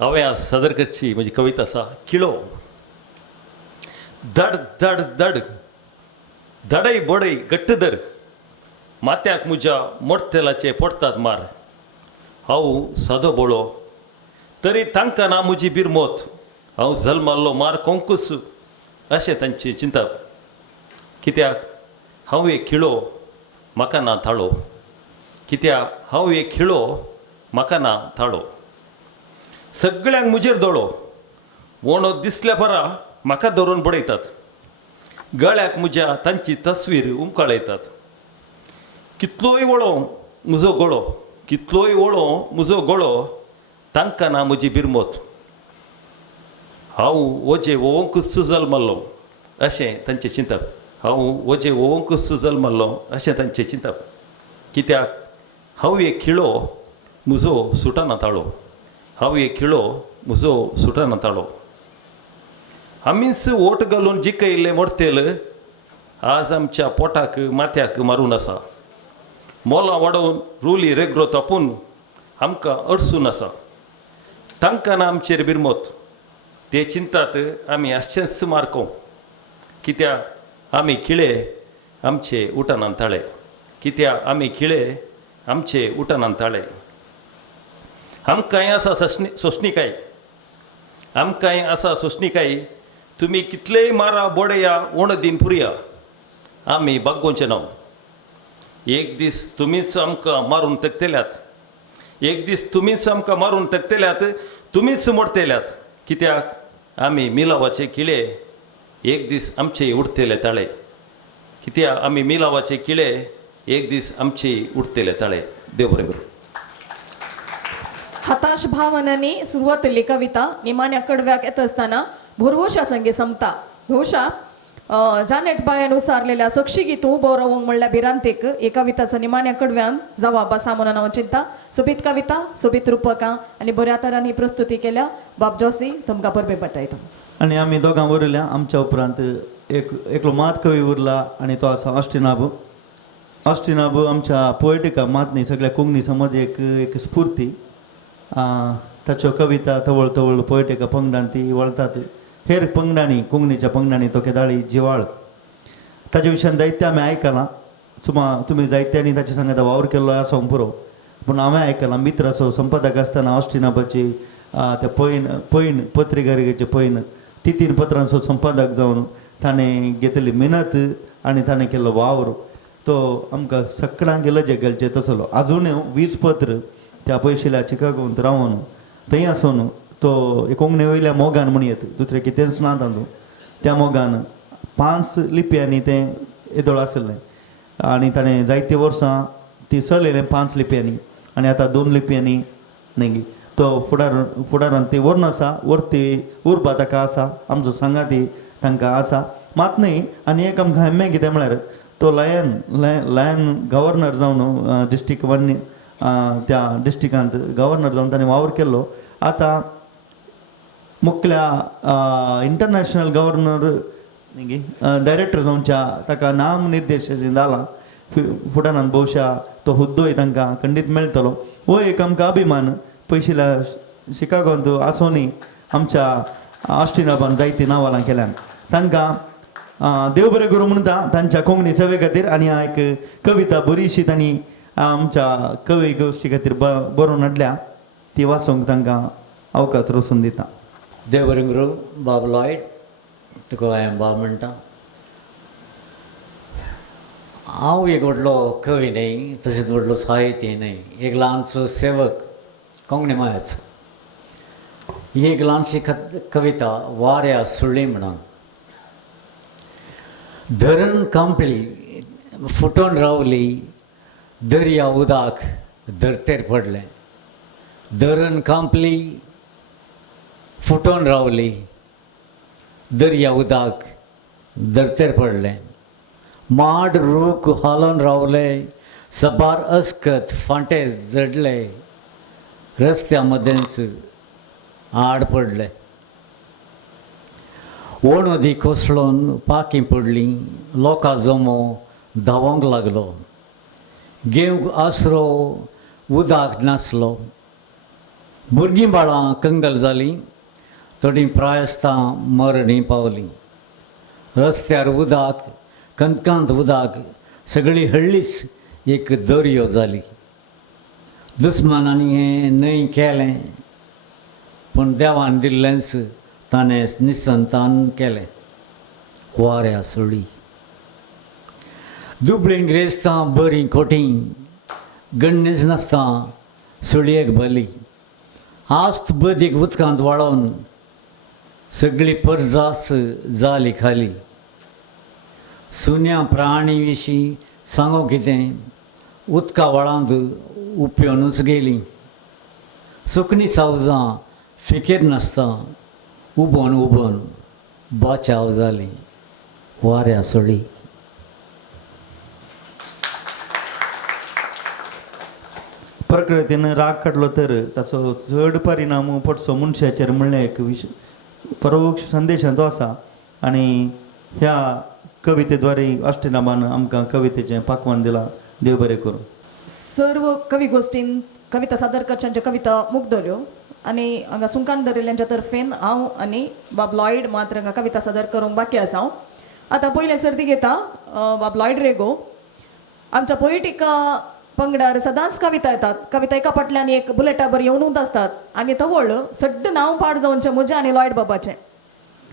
हांवें आज सादर करची म्हजी कविता आसा किळो. धड धड धड धडय बडय गट्ट धर माथ्याक म्हज्या मोडतेलाचे पडटात मार. हांव सादो बोळो तरी तांकां ना म्हजी बिरमोत. हांव जल्माल्लो मार कोंकूस अशें तांची चिंतप. कित्याक हांव एक खिळो म्हाका ना थाळो. कित्याक हांव एक खिळो म्हाका ना थाळो. सगळ्यांक मुजेर दोळो वोणो दिसल्या परा म्हाका धरून बडयतात. गळ्याक म्हज्या तांची तस्वीर उमकळयतात. कितलोय वळो म्हजो गळो कितलोय वळो म्हजो गळो तांकां ना म्हजी बिरमोत. हांव वजे वोवंकूच जल्मल्लो अशें तांचें चिंतप. हांव वजे वोवंकूच जल्मल्लो अशें तांचें चिंतप. कित्याक हांव एक खिळो म्हजो सुटना ताळो. हांव एक खिळो म्हजो सुटना ताळो. आमीच वोट घालून जिखयल्ले मोडतेल आज आमच्या पोटाक माथ्याक मारून आसा. मोलां वाडोवन रुली रेग्रो तापून आमकां अडसून आसा. तांकां ना आमचेर बिरमोत. ते चिंतात आमी आश्चेच मारको. कित्याक आमी खिळे आमचे उटनान ताळे. कित्याक आमी खिळे आमचे उठणान ताळे आमकांय आसा सोसणीकाय आमकांय आसा सोसणीकाय तुम्ही कितलेय मारा बोडया ओण दिन पुरया आमी बागोवचे नाव एक दीस तुमीच आमकां मारून तकतेल्यात एक दीस तुमीच आमकां मारून तकतेल्यात तुमीच मोडतेल्यात कित्याक आमी मिलावाचे किळे एक दीस आमचे उडतेले ताळे कित्याक आमी मिलावाचे किळे एक दीस आमचे उडतेले ताळे देव बरें करूं. हताश भावनांनी सुरुवातीली कविता निमाण्या कडव्याक येत असताना भरवशा संगे संपता. भोवशा जानेट बायान उसारलेल्या सक्षी गीतू बरोवंक म्हणल्या भिरांतेक हे कविताचं निमाण्या कडव्यान जवाब आसा म्हणून हांव चिंता. सोबीत कविता सोबीत रुपकां आनी बऱ्या तरांनी प्रस्तुती केल्या. बाब जोशी तुमकां परबे पटयता. आणि आम्ही दोगां उरल्या आमच्या उपरांत एकलो मात कवी उरला आणि तो आसा ऑस्टिनाब. ऑस्टिनाब आमच्या पोएटिका मात न्ही सगळ्या कोंकणी समाज एक स्फूर्ती. ताच्यो कविता तवळ तवळ पोएटिका पंगडान ती वळतात. हेर पंगडांनी कोंकणीच्या पंगडांनी तो केदाळी जिवाळ ताच्या विशयान जायते आमी आयकलां. तुमी जायत्यांनी ताच्या सांगात वावर केल्लो आसा पुरो पूण हांवें आयकलां मित्र असो संपादक आसतना ऑस्टिनाबाची त्या पैन पत्रिकाचे पैन तीन पत्रांचो संपादक जावन ताणें घेतली मेहनत आनी ताणें केल्लो वावर तो आमकां सगळ्यांक गेलो जे गेलचे तसलो. आजुनूय 20 पत्र त्या पयशिल्ल्या चिकागोंत रावन थंय आसून तो कोंकणी वयल्या मोगान म्हणयत दुसरें कितेंच ना तातूंत. त्या मोगान 5 लिपयांनी तें येदोळ आसलें आनी ताणें जायती वर्सां ती चलयलें 5 लिपयांनी आनी आतां 2 लिपयांनी न्ही तो फुडारान ती व्हरून आसा व्हरती उरपा ताका आसा आमचो सांगाती तांकां आसा मात न्ही. आनी एक आमकां हेम्में कितें म्हळ्यार तो लायन गव्हर्नर जावन डिस्ट्रिक्ट वन त्या डिस्ट्रिक्टांत गव्हर्नर जावन ताणें वावर केल्लो. आतां मुखल्या इंटरनॅशनल गव्हर्नर डायरेक्टर जावच्या ताका नाम निर्देशन जाला. फुडारान भोवशा तो हुद्दोय तांकां खंडीत मेळटलो. हो एक आमकां अभिमान. पयशिल्ल्या शिकागोंत आसोनी आमच्या ऑस्टिनाबान जायतीं नांवां केल्यान तांकां देव बरें करूं म्हणटा तांच्या कोंकणी सेवे खातीर. आनी एक कविता बरीशी तांणी आमच्या कवी गोश्टी खातीर बरोवन हाडल्या ती वाचूंक तांकां अवकाश रचून दिता. देव बरें करूं. बाब लॉयड तुका हांवें बाब म्हणटा. हांव एक व्हडलो कवी न्ही तशेंच व्हडलो साहित्य न्ही एक ल्हानसो सेवक कोंकणी मायाचो. ही एक ल्हानशी कविता वाऱ्या सुळ्ळी म्हणून. धरण कांपली फुटोन रावली दर्या उदाक धरतेर पडलें. धरण कांपली फुटोन रावली दर्या उदाक धरतेर पडलें. माड रूख हालोन रावले सबार अस्कत फांटे जडले रस्त्या मदेंच आड पडले. ओण नदी कोसळून पाकी पडली लोकां जमो धांवोंक लागलो. घेवंक आसरो उदाक नासलो. भुरगीं बाळां कंगल जालीं थोडीं प्रायस्तां मरणी पावलीं. रस्त्यार उदाक कणकांत उदाक सगळी हळ्ळीच एक दर्यो जाली. दुस्मानांनी हें न्हय केलें पूण देवान दिल्लेंच ताणें निसंतान केलें. वाऱ्या सुळी दुबळीन गिरेस्तां बरीं खोटीं गणनीच नासता सुळयेक बली. आस्त बदीक उदकांत वाळोवन सगळी परजास जाली खाली. सुन्या प्राणी विशीं सांगो कितें उदका वळांत उपेवनूच गेलीं. सुकणी सावजां फिकेर नासता उबोन बाचाव जाली. वाऱ्या सुळी. प्रकृतीन राग काडलो तर ताचो चड परिणाम पडचो मनशाचेर म्हणलें एक परोक्ष संदेशांत आसा. आनी ह्या कवितेद्वारे ऑस्टिनाबान आमकां कवितेचें पाखवण दिलां. देव बरें करूं. सर्व कवी गोष्टीन कविता सादर करच्यांच्यो कविता मुग्धल्यो आनी हांगा सुंकान दरिल्ल्यांच्या तर्फेन हांव आनी बाब लॉयड मात्र हांगा कविता सादर करूंक बाकी आसा. आतां पयलें सर्ती घेता बाब लॉयड रेगो. आमच्या पोएटिका पंगडार सदांच कविता येतात. कविता एका फाटल्यान एक बुलेटाबर येवन आसतात आनी तो व्हडलो सड्ड नांव पाड जावनचें म्हजें आनी लॉयड बाबाचें.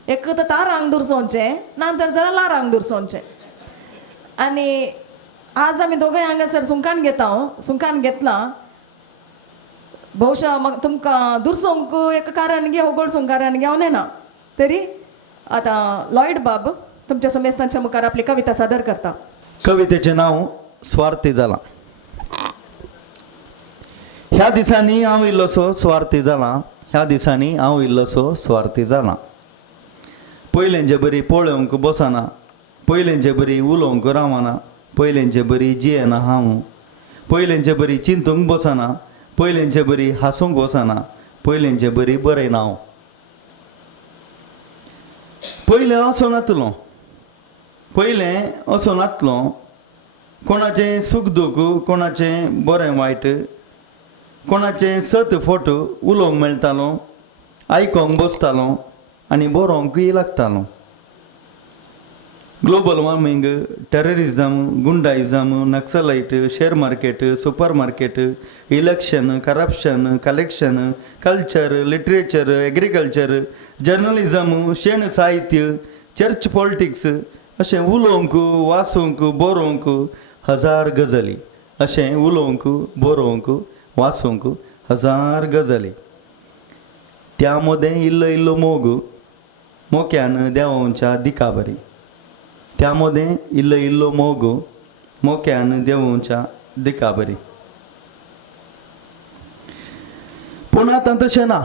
एक तर तारांक दुरसोवचें नंतर जरा लारांक दुरसोवचें. आनी आज आमी दोगांय हांगासर सुंकान घेता. सुंकान घेतलां भौशा म्हाका तुमकां दुरसोंक एक कारण घे होगोळसोंक कारण घेवन येना. तरी आतां लॉयड बाब तुमच्या समेस्तांच्या मुखार आपली कविता सादर करता. कवितेचें नांव स्वार्थी जाला. ह्या दिसांनी हांव इल्लोसो स्वार्थी जालां. ह्या दिसांनी हांव इल्लोसो स्वार्थी जालां. पयलेंचे बरी पळोवंक बसना. पयलेंचे बरी उलोवंक रावना. पयलेंचे बरी जियेना हांव. पयलेंचे बरी चिंतूंक बसना. पयलेंचे बरी हांसूंक वचना. पयलेंचे बरी बरयना हांव. पयलें असो नातलो. पयलें असो नातलो. कोणाचें सूख दूख कोणाचें बरें वायट कोणाचें सत फट उलोवंक मेळटालो. आयकोंक बसतालो आनी बरोवंकूय लागतालो. Global warming terrorism goondaism naxalite share market super market election corruption collection culture literature agriculture journalism शेण साहित्य चर्च पॉलिटिक्स अशें उलोवंक वाचूंक बरोवंक हजार गजाली. अशें उलोवंक बरोवंक वाचूंक हजार गजाली. त्या मदें इल्लो इल्लो मोग मोक्यान देवांच्या दिका बरी. त्या मदें इल्लो इल्लो मोग मोक्यान देवांच्या दिका बरी. पूण आतां तशें ना.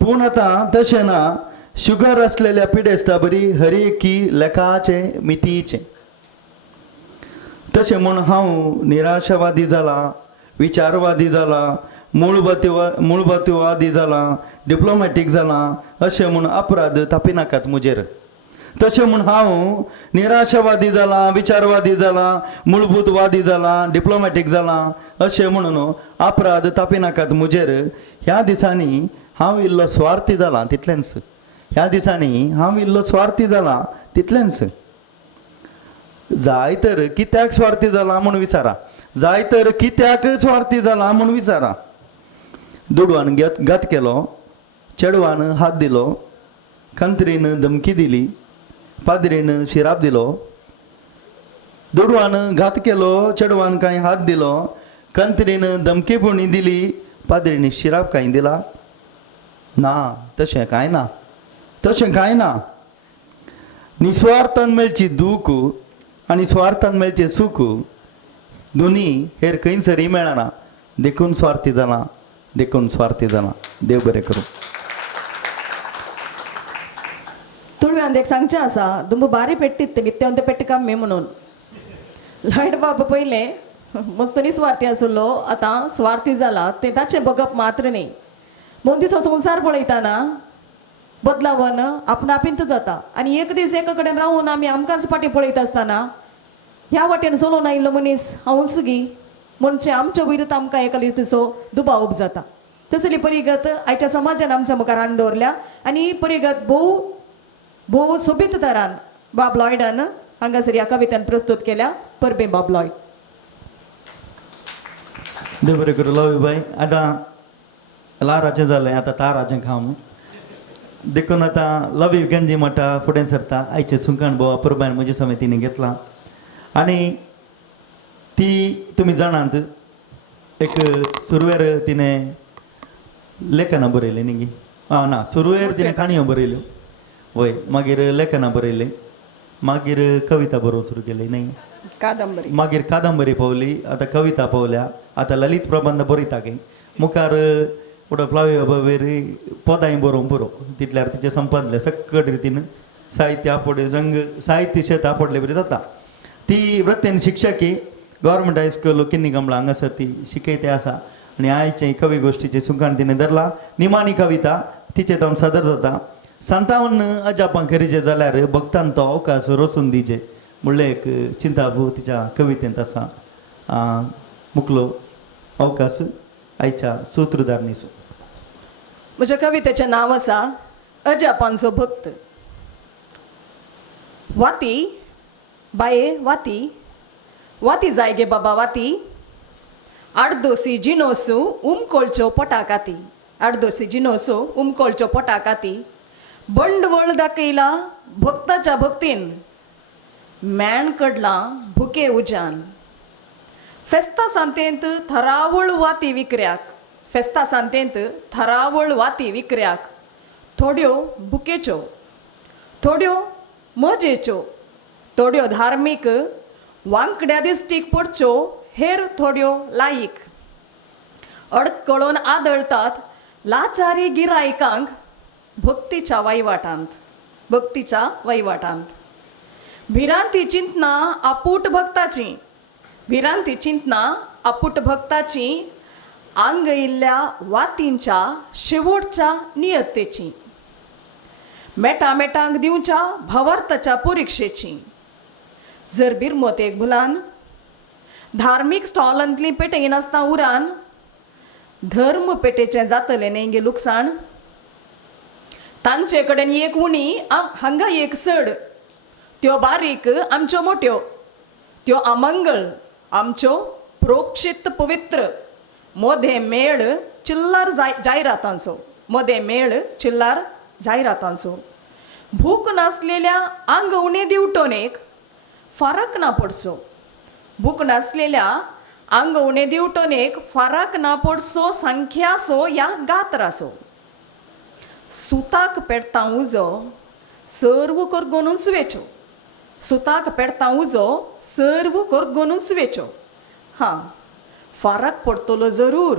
पूण आतां तशें ना. शुगर आसलेल्या पिडेस्ता बरी हरेकी लेखाचे मितीचें. तशें म्हूण हांव निराशावादी जाला विचारवादी जाला मूळभूतवादी जाला डिप्लोमॅटीक जाला अशें म्हूण अपराध तापिनाकात म्हजेर. तशें म्हूण हांव निराशावादी जाला विचारवादी जाला मूळभूतवादी जाला डिप्लोमॅटीक जाला अशें म्हणून अपराध तापिनाकात म्हजेर. ह्या दिसांनी हांव इल्लो स्वार्थी जाला तितलेंच. ह्या दिसांनी हांव इल्लो स्वार्थी जाला तितलेंच. जाय तर कित्याक स्वार्थी जाला म्हूण विचारा. जाय तर कित्याक स्वार्थी जाला म्हूण विचारा. दुडवान घात केलो. चेडवान हात दिलो. कंत्रीन धमकी दिली. पाद्रीन शिराप दिलो. दुडवान घात केलो. चेडवान कांय हात दिलो. कंत्रीन धमकीपुणी दिली. पाद्रीन शिराप कांय दिला ना. तशें कांय ना. तशें कांय ना. निस्वार्थान मेळची दूख आनी स्वार्थान मेळचें सूख दोनी हेर खंयसरी मेळना. देखून स्वार्थी जाला. देखून स्वार्थी जाला. देव बरें करूं. तुळव्यांत एक सांगचें आसा. दुंब बारी पेट्टीत ते मित्तेवंत पेट्ट कम्मी म्हणून. लॉयड बाब पयलें मस्त निस्वार्थी आसलो. आतां स्वार्थी जाला. तें ताचें बगप मात्र न्ही. मोदीचो संवसार पळयतना बदलावन आपणापींत जाता. आनी एक दीस एका कडेन रावून आमी आमकांच फाटीं पळयत आसतना ह्या वाटेन चलोवन आयिल्लो मनीस हांव सुगी म्हणचे आमच्या वयर आमकां एका रितीचो दुबाव जाता. तसली परिगत आयच्या समाजान आमच्या मुखार हाडून दवरल्या. आनी ही परिगत भोव सोबीत तरान बाब लॉयडान हांगासर ह्या कवितेन प्रस्तुत केल्या. परबे बाब लॉयड. देव बरें करूं. लवी बाय आतां लाराचें जालें. आतां ताराचें खावं. देखून आतां लवी गंजी मठा फुडें सरता. आयचे सुंकाण बोवा परबान म्हजे समितीने घेतला. आनी ती तुमी जाणात एक सुरवेर तिणें लेखनां बरयलीं न्ही गी. ना सुरवेर तिणें काणयो बरयल्यो. वय मागीर लेखनां बरयलीं. मागीर कविता बरोवंक सुरू केली न्ही. कादंबरी. मागीर कादंबरी पावली. आतां कविता पावल्या. आतां ललीत प्रबंध बरयता गे. मुखार पुढं फ्लावे बाबेर पदांय बरोवंक पुरो. तितल्यार तिचें संपदलें सकट रितीन साहित्य आपडे रंग साहित्य शेत आपडले बरी जाता. ती वृत्तेन शिक्षकी गव्हर्मेंट हायस्कूल किन्नी कमळा हांगासर ती शिकयते आसा. आनी आयचे कवी गोश्टीचे सुखाण तिणें धरला. निमाणी कविता तिचे जावन सादर जाता. 57 अजापां करीचे जाल्यार भक्तान तो अवकाश रोसून दिजे म्हणलें एक चिंताभू तिच्या कवितेंत आसा. मुकलो अवकाश आयच्या सूत्रधारणीचो. म्हज्या कवितेचें नांव आसा अजापांचो भक्त. वाती बाये वाती वाती जाय गे बाबा वाती. आडदोसी जिनोसू उमकोलच्यो पोटाकाती आडदोसी जिनोसू उमकोलच्यो पोटाकाती बंडवळ दाखयला भक्ताच्या भक्तीन मॅण कडला भुके उजान फेस्ता सांतेंत थरावळ वाती विकऱ्याक फेस्ता सांतेंत थरावळ वाती विकऱ्याक थोड्यो भुकेच्यो थोड्यो मजेच्यो थोड्यो धार्मीक वांकड्या दिश्टीक पडच्यो हेर थोड्यो लायक अडकळून आदळतात लाचारी गिरायकांक भक्तीच्या वैवाटांत भिरांती चिंतना आपूट भक्ताची आंग इल्ल्या वातींच्या शेवटच्या नियतेची मेटांक दिवच्या भावार्थाच्या परीक्षेची जर बिरमोतेक भुलान धार्मीक स्टॉलांतली पेटयी नासता उरान धर्म पेटेचें जातलें न्ही लुकसाण तांचे कडेन एक उणी हांगा एक चड त्यो बारीक आमच्यो मोठ्यो त्यो अमंगळ आमच्यो प्रोक्षित पवित्र मोदे मेळ चिल्लार जायरातांचो भूक नासलेल्या आंग उणे दिवटोनेक फरक ना पडसो भूक नासलेल्या आंग उणे दिवटोनेक फरक ना पडसो संख्यासो या गात्रासो सुताक पेडता उजो सर्व कोरगोनून सुवेच्यो सुताक पेडता उजो सर्व कोरगोनून सुवेच्यो हां फरक पडतलो जरूर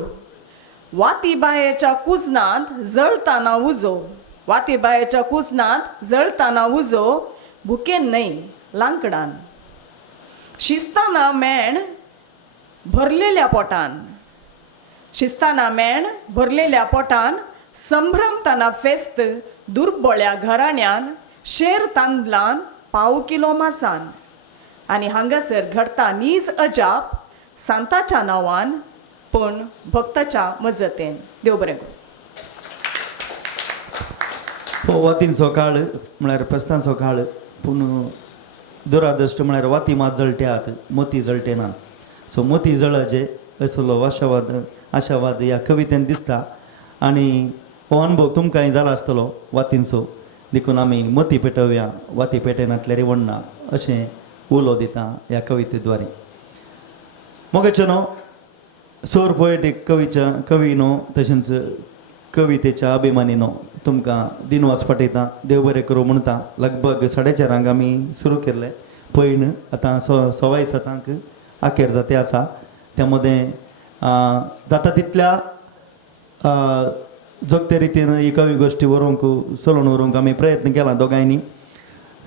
वातीबायेच्या कुजनांत जळताना उजो वातीबायेच्या कुजनांत जळताना उजो भुकेन न्हय लांकडान शिस्ताना मेण भरलेल्या पोटान संभ्रमताना फेस्त दुर्बळ्या घराण्यान शेर तांदलान पाव किलो मासान आनी हांगासर घडता नीज अजाप सांताच्या नांवान पण भक्ताच्या मजतेन देव बरें करूं वातींचो काळ म्हळ्यार फेस्तांचो काळ पूण दुरादृश्ट म्हळ्यार वाती मात जळट्यात मोती जळटे ना सो मोती जळचे असलो आशावाद ह्या कवितेन दिसता आनी हो अनुभव तुमकांय जाला आसतलो वातींचो देखून आमी मोती पेटोवया वाती पेटयनातले रेवण्णा अशें उलो दिता ह्या कवितेद्वारे मोगाचे न्हू सोर पोएटीक कवी न्हू तशेंच कवितेच्या अभिमानी न्हू तुमकां दिनवास फाटयता देव बरें करूं म्हणटा लगभग 4:30 आमी सुरू केल्ले पैन आतां 6:15 आखेर जाते आसा त्या मदें जाता तितल्या जोगते रितीन ही कवी गोश्टी व्हरूंक चलोवन व्हरूंक आमी प्रयत्न केला दोगांयनी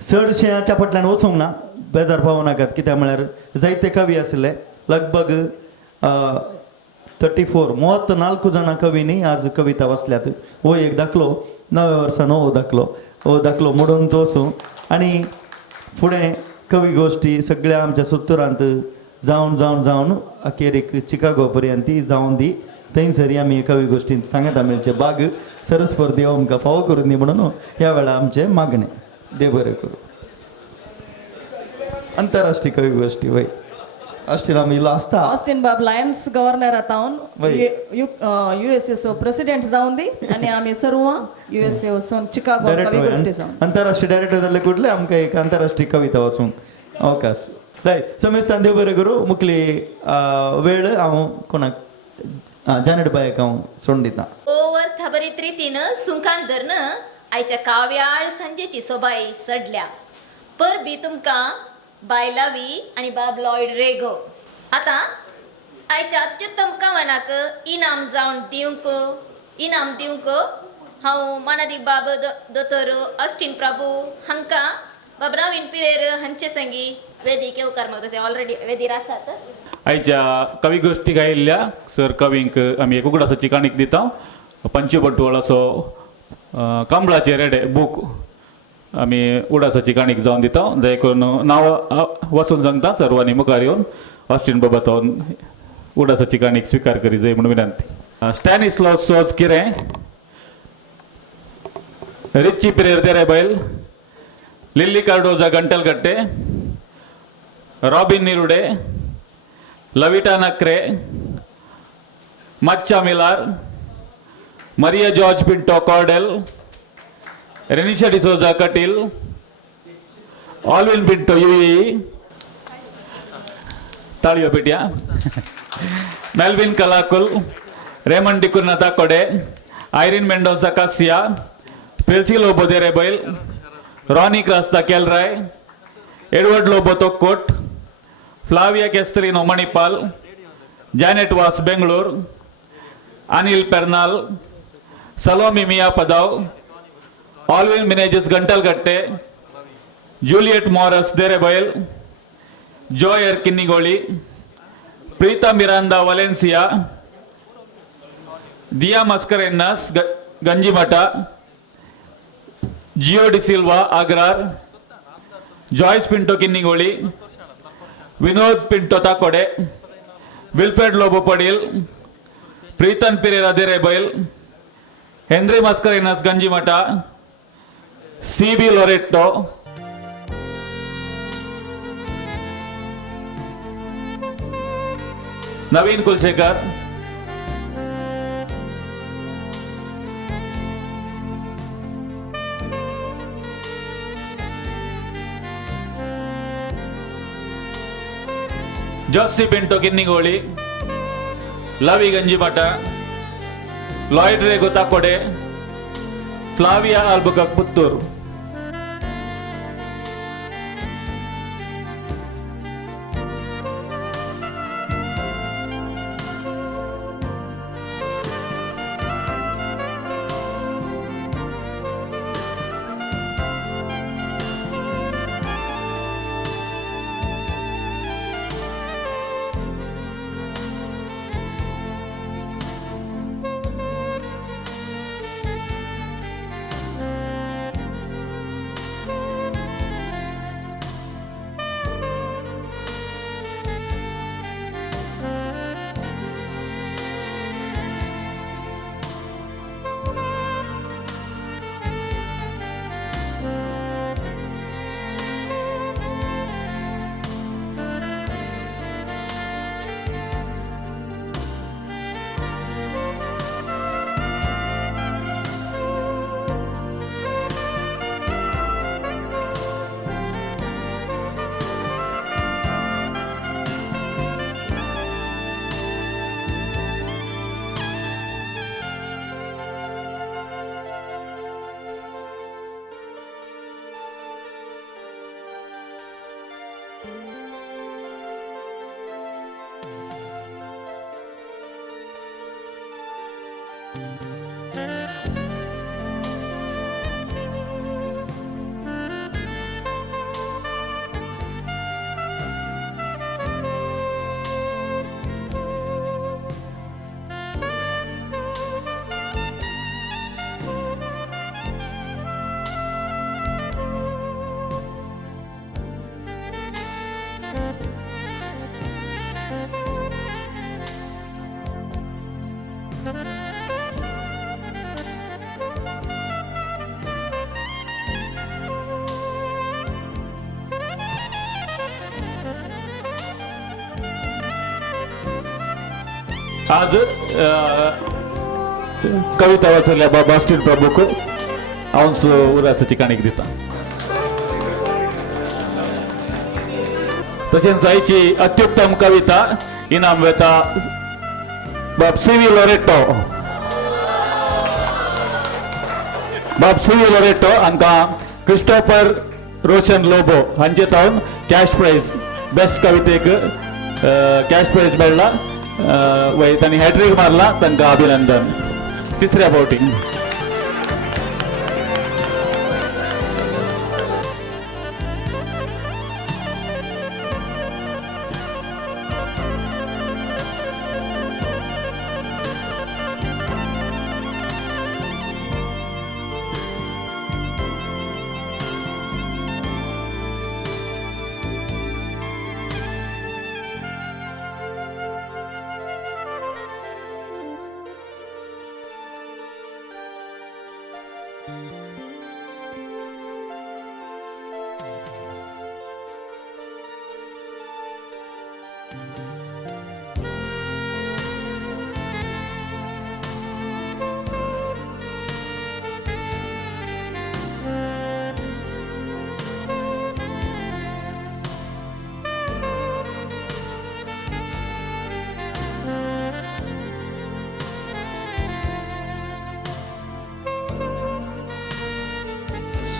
चडशें हाच्या फाटल्यान वचूंक ना बेजार पावूं नाकात कित्याक म्हळ्यार जायते कवी आसले लगभग 34 जाणां कवींनी आज कविता वाचल्यात हो एक दाखलो 9व्या वर्सान हो दाखलो मोडून तो वचूं आनी फुडें कवी गोश्टी सगळ्या आमच्या सुत्तुरांत जावन अखेर एक चिकागो पर्यंत ती जावन दी थंयसरी आमी कवी गोश्टींत सांगता मेळचे बाग सरस्वर देव आमकां फावो करून दी म्हणून ह्या वेळा आमचें मागणें देव बरें करूं आंतरराष्ट्रीय कवी गोश्टी वय ऑस्ट्रेलिया आमी आसता ऑस्टिन बाब लायन्स गव्हर्नर आतावन USA प्रेसिडेंट जावन दी आनी आमी सर्वां USA वचून चिकागो कवी गोश्टी जावन आंतरराष्ट्रीय डायरेक्टर जाल्ले कुठले आमकां एक आंतरराष्ट्रीय कविता वाचूंक अवकाश जाय समेस्तान देव बरें करूं मुखली वेळ हांव कोणाक जानेट बायक हांव सोडून दिता ओवर खबरीत रितीन सुंकान धरन आयच्या काव्याळ सांजेची सोबाई सडल्या पर बी तुमकां बायलावी आणि बाब लॉयड रेगो आता आयच्या अत्युत्तम कवनाक इनाम दिवंक हांव मानादीक बाब दोतोर ऑस्टिन प्रभू हांकां बाब नवीन पिरेर हांचे संगी वेदिक येवकार मग ते ऑलरेडी वेदीर आसात आयच्या कवी गोष्टी गायिल्ल्या सर कवींक आमी एक उगडासाची काणीक दिता पंचबटवाळाचो कांबळाचे रेडे बूक आमी उडासाची काणीक जावन दिता देखून नांव वाचून सांगता सर्वांनी मुखार येवन ऑस्टिन बाबातावन उडासाची काणीक स्विकार करी जाय म्हणून विनंती स्टॅनिस्लॉस सॉज किरें रिची Pereira Derebail Lilly Cardoza Gantalkatte Robin Nirude Lavita Nakre Macha Millar, Maria George Pinto Cordell, Renisha D'Souza Katil, Alvin Pinto UAE, Talio Pitia, Melvin Kalakul, Raymond Dikurnata Kode, Irene Mendoza Cassia, Felci Lobo de Rebel, Ronnie Crasta Kelrai, Edward Lobo Tokkot, Flavia Castellino Manipal, Janet Was Bangalore, Anil Pernal, Salome Mia Padav, Alvin Manages Gantal Gatte, Juliet Morris Derebail, Joy Erkinigoli, Preeta Miranda Valencia, Dia Mascarenas Ganjimata, Gio De Silva Agrar, Joyce Pinto Kinnigoli, Vinod Pinto Takode, Wilfred Lobo Padil, Preetan Pereira Derebail, Henry Mascarenas Ganjimata, CB Loretto, Naveen Kulshekar, Josie Pinto Kinnigoli, Lavi Ganjimata, Lloyd Rego Takode, Flavia Albuquerque Puttur. आज कविता वाचल्या बास्टीन प्रभूक हांव उरासाची काणीक दिता. तशेंच आयची अत्युत्तम कविता इनाम वेता बाब CV Loreto. बाब सीवी लोरेटो हांकां क्रिस्टोफर रोशन लोबो हांचे तावन कॅश प्राइज बेस्ट कवितेक कॅश प्राइज मेळ्ळा. तांणी हॅट्रिक मारला, तांकां अभिनंदन. तिसऱ्या फावटी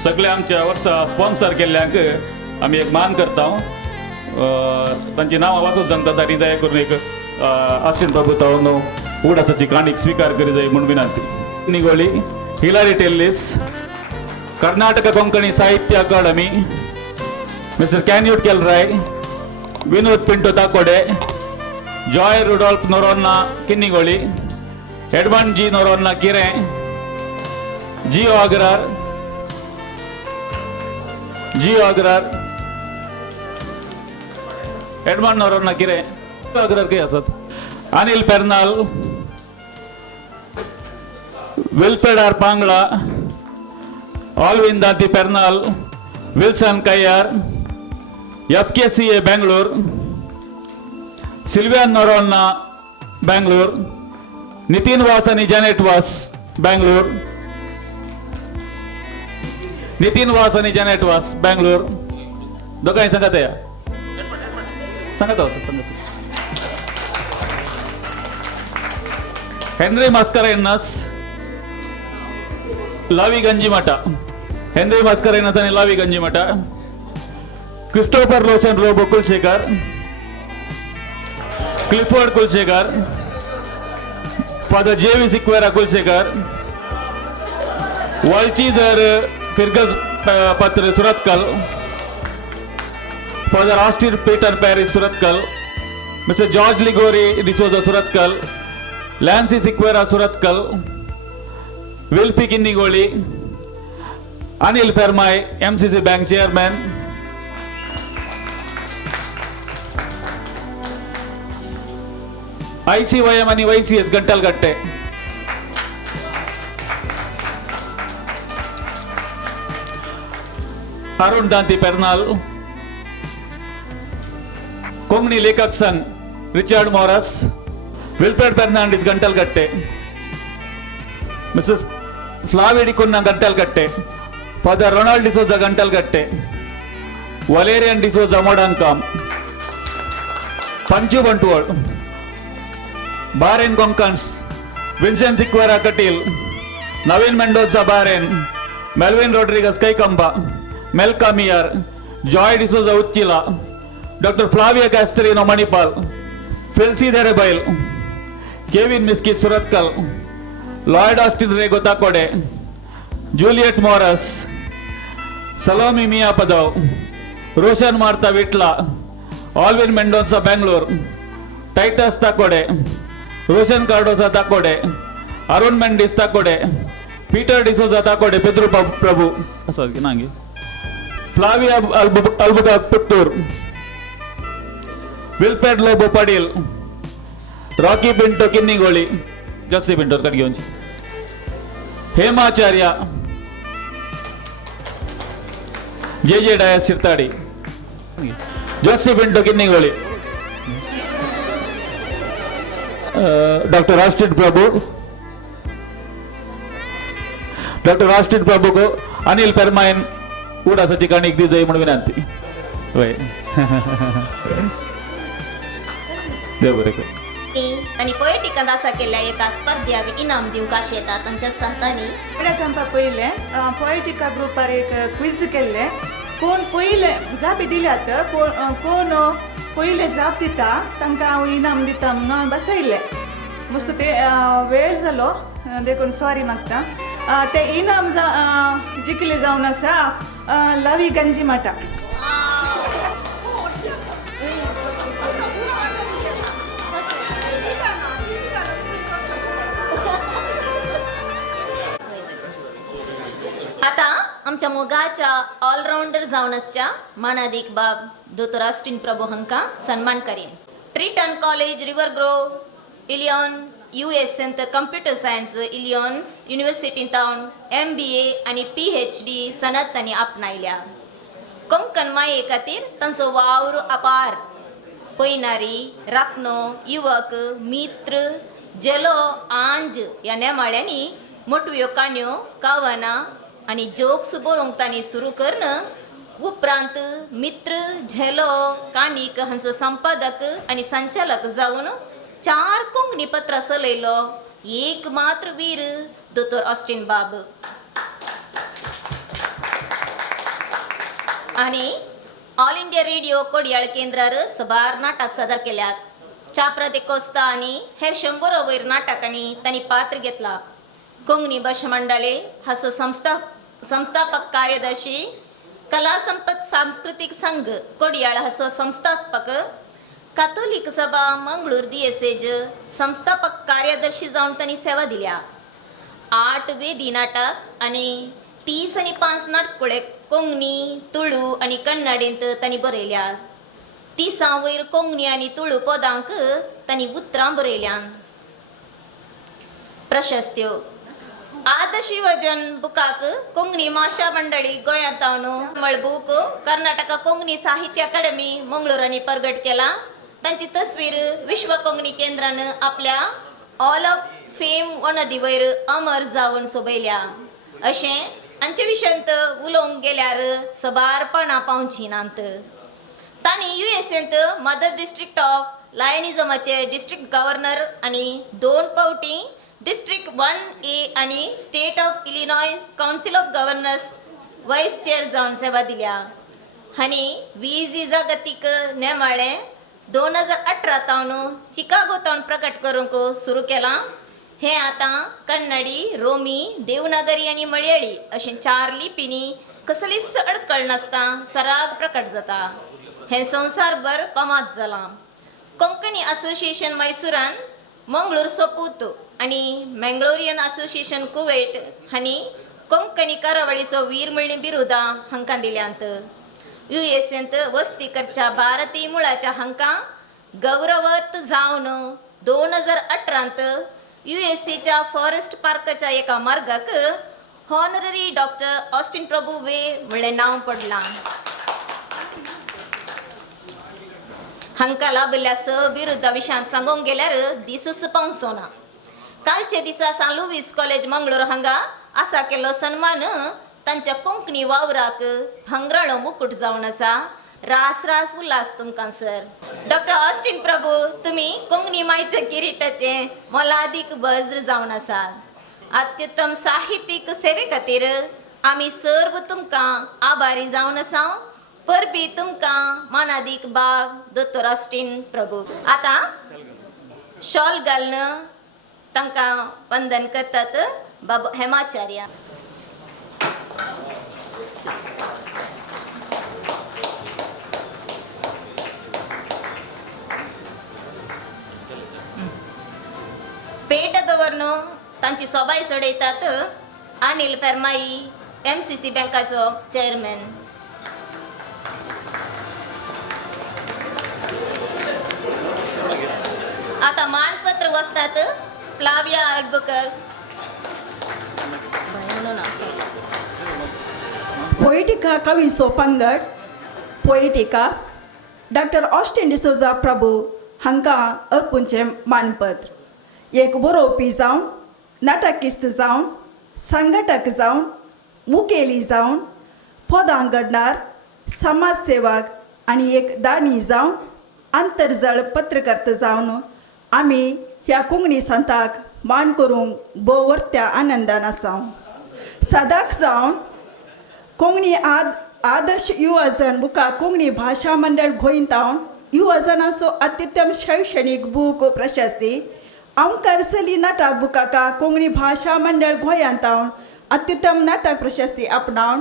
सगळे आमच्या वर्सा स्पॉन्सर केल्ल्यांक आमी एक मान करता. तांची नांवां वाचून सांगता तारी दया करून एक आश्विन प्रभू तावनो उडासाची काणीक स्वीकार करी जाय म्हणून विनंती. निगोळी Hilari टेल्लिस, Karnataka Konkani Sahitya Akademi, mister Canute Kelarai, Vinod Pinto Takode, Joy Rudolph Noronha Kinnigoli, Edmund G Noronha Kire, Geo Agrar, Edmund Noronha Kire Agrar काही असत. Anil Pernal, Wilfred R Pangala, Alwyn Dante Pernal, Wilson Kayyar, FKCA Bengaluru, Sylvian Noronha Bengaluru, Nitin Vas आणि जॅनेट वास बेंगळूर, नितीन वास आणि जॅनेट वास बेंगळूर. दोघांनी सांगत या सांगत हेनरी मास्करेनस, लावी गंजीमठा, हेनरी मास्करेनस आणि लावी गंजीमठा. क्रिस्टोफर लोशन रोबो Kulshekar, Clifford Kulshekar, father J सिक्वेरा कुलशेखर, वॉल्चीजर फिरगज पत्र Surathkal, father Austin Peter Peris Surathkal, mister George Ligory D'Souza Surathkal, Lancy Sequeira Surathkal, Wilfy Kinnigoli, Anil Fermai MCC bank chairman, ICYM आणि YCS गट्टलगट्टे. अरुण दांती पेर्नाल, कोंकणी लेखक संघ Richard Moras, Wilfred Fernandes Gantalkatte, Mrs फ्लाविडी Cunha Gantalkatte, father Ronald D'Souza Gantalkatte, Valerian D'Souza Modankap, Panchu Bantwal, बारेन कोंकण्स, विन्सेंट सिक्वेरा कटील, नवीन मेंडोजा बारेन, मेल्विन रोड्रिगस कैकंबा, मेल्का मियर, Joy D'Souza Uchila, doctor Flavia Castelino Manipal, Felcy Derebail, Kevin Miskith Surathkal, Lloyd Austin Rego Takode, Juliet Moras, Salome मिया पदव, Roshan Martha Vitla, Alwyn Mendonsa Bengaluru, Titus Takode, Roshan Cardoza Takode, Arun Mendis Takode, Peter D'Souza Takode पितृ प्रभू असं की नांगी, Flavia Albuquerque Puttur, Wilfred Lobo Padil, Rocky Pinto Kinnigoli, Jessie Pinto कट घेऊन, हेमाचार्य, जे डायस शिरताडी, जस्सी पिंटो किन्निगोळी, डॉक्टर राष्ट्रीय प्रभू को अनिल पेरमायन उडासाची काणीक दी जाय म्हणून विनंती. होय देव बरें कर. आणि पोएटिकान आसा केल्ल्या एका स्पर्ध्याक इनाम दिवंक आशेता तांच्या सांगतानी तांकां पयलें पोएटिका ग्रुपार एक क्विज केल्लें. कोण पयले जापी दिल्यात कोण पयले जाप दिता तांकां हांव इनाम दिता म्हणून हांवें बसयलें. मस्त ते वेळ जालो देखून सॉरी मागता. ते इनाम जिखले जावन आसा लावी गंजीमठा. आता आमच्या मोगाच्या ऑलराउंडर जावन आसच्या मानादीक बाब दोतोर ऑस्टिन प्रभू हांकां सन्मान करीन. Triton college River Grove Illinois US computer science Illinois university तावन MBA आणि PhD सनत तांणी आपणायल्या. कोंकण माये खातीर तांचो वावर अपार. पैनारी राखणो युवक मित्र जेलो आंज ह्या नेमाळ्यांनी मोठ्यो काणयो कावना आणि जोक्स बरोवंक तांणी सुरू करण. उपरांत मित्र झेलो काणीक हांचो संपादक आणि संचालक जावन 4 कोंकणी पत्रां चलयलो एक मात्र वीर दोतोर ऑस्टिन बाब. आणि ऑल इंडिया रेडिओ कोडयाळ केंद्रार सबार नाटक सादर केल्यात. चाप्रा ते कोस्ता आणि हेर 100 वयर नाटकांनी त्यांनी पात्र घेतला. कोंकणी भाषा मंडळे हाचो संस्थापक कार्यदर्शी, कला संपत सांस्कृतिक संघ कोडयाळ हाचो संस्थापक, कॅथोलिक सभा मंगळूर DSAज संस्थापक कार्यदर्शी जावन त्यांनी सेवा दिल्या. 8 वेदी नाटक आणि 30 आणि 5 नाटकुळे कोंकणी, तुळू आणि कन्नडींत त्यांनी बरयल्या. 30 वयर कोंकणी आणि तुळू पदांक त्यांनी उतरां बरयल्या. प्रशस्त्यो आदर्श युवजन बुकाक कोंकणी भाषा मंडळी गोंयांत मळबूक कर्नाटका कोंकणी साहित्य अकादमी मंगळूरांनी प्रगट केला. तांची तस्वीर विश्व कोंकणी केंद्रान आपल्या ऑल ऑफ फेम वनदी वयर अमर जावन सोबयल्या. अशें हांचे विशयांत उलोवंक गेल्यार सबारपणां पावची नात. तांणी USAंत मदर डिस्ट्रिक्ट ऑफ लायनिझमाचे डिस्ट्रिक्ट गव्हर्नर आणि 2 फावटी डिस्ट्रिक्ट 1A आणि state of Illinois council of governors vice chair जावन सेवा दिल्या. हांणी 20 जागतीक नेमाळे 2018 तावन चिकागो तावन प्रकट करूंक सुरू केलां. हे आतां कन्नडी, रोमी, देवनागरी आणि मलयाळी अशें 4 लिपींनी कसलीच अडकळ नासता सराग प्रकट जाता. हे संवसारभर फामाद जालां. कोंकणी असोसिएशन मैसूरान मंगळूर सोपूत आणि मंगलोरियन असोसिएशन कुवेट हांणी कोंकणी कारावळीचो वीर म्हणली बिरुदां हांकां दिल्यांत. USAंत वस्ती करच्या भारतीय मुळाच्या हांकां गौरवर्थ जावन 2018 USAच्या फॉरेस्ट पार्काच्या एका मार्गाक हॉनररी डॉक्टर ऑस्टिन प्रभू वे म्हणलें नांव पडलां. हांकां लाभल्या बिरुद्दा विशयांत सांगूंक गेल्यार दिसच पावसोना. कालचे दिसा सान लुईस कॉलेज मंगळूर हांगा आसा केल्लो सन्मान तांच्या कोंकणी वावराक भांगराळो मुकुट जावन आसा. रास रास उल्हास तुमकां सर. डॉक्टर ऑस्टिन प्रभू, तुमी कोंकणी मायेच्या किरीटाचे मोलादीक बज्र जावन आसात. अत्युत्तम साहित्यीक सेवे खातीर आमी सर्व तुमकां आभारी जावन आसा. परबी तुमकां मानादीक बाब दोतोर ऑस्टिन प्रभू. आतां शॉल घालून तांकां वंदन करतात बाबा हेमाचार्य. पेट दवरून तांची सभाय चडयतात अनिल फर्माई, MCC बँकाचो चेअरमॅन. आता मानपत्र वस्तात फ्लाविया अडबकर. पोएटिका कवी सोपंगड पोएटिका डॉक्टर ऑस्टिन डिसोजा प्रभू हांकां अर्पूंचे मानपत्र. एक बरोवपी जावन, नाटकिस्त जावन, संघटक जावन, मुखेली जावन, पदां घडणार, समाजसेवक आणि एक दाणी जावन, आंतरजळ पत्रकर्ता जावन आमी ह्या कोंकणी संताक मान करूंक भोवरत्या आनंदान आसा. सदाक जावन कोंकणी आदर्श युवजन बुका कोंकणी भाषा मंडळ गोंयतावन युवजनाचो अत्युत्तम शैक्षणिक बूक प्रशस्ती अंकरसली नाटक बुकाका कोंकणी भाषा मंडळ गोंयांतावन अत्युत्तम नाटक प्रशस्ती आपणावन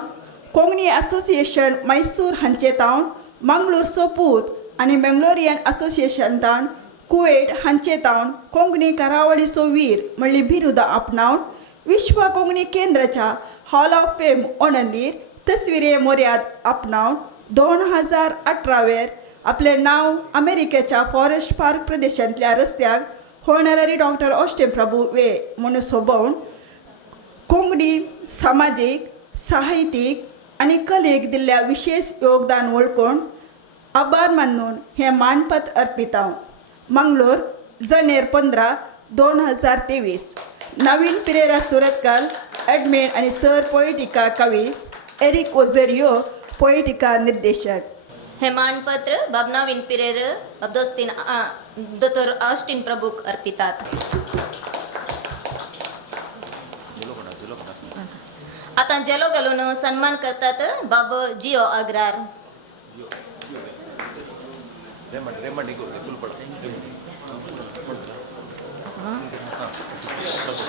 कोंकणी असोसिएशन मैसूर हांचे तावन मंगळूर सोपूत आणि मंगलोरियन असोसिएशन तावन कुवेट हांचे तावन कोंकणी कारावळीचो वीर म्हणली बिरुदां आपणावन विश्व कोंकणी केंद्राच्या हॉल ऑफ फेम ओणंदीर तस्विरे मोर्याद आपणावन 2018 आपले नाव अमेरिकेच्या फॉरेस्ट पार्क प्रदेशांतल्या रस्त्याक honorary doctor Austin Prabhu way म्हणून सोबवून कोंकणी सामाजीक, साहित्यीक आणि कलेक दिल्ल्या विशेष योगदान वळखून आभार मानून हे मानपत्र अर्पिता. मंगळूर जानेर 15, 2023. नवीन पिरेरा सुरतकर ॲडमिन आणि सर पोएटिका कवी एरिक ओझेरियो पोएटिका निर्देशक. हे मानपत्र बाब नवीन पिरेर दोस्तीन दोतोर ऑस्टिन प्रभूक अर्पितात. आता जेलो घालून सन्मान करतात बाब जिओ अग्रार.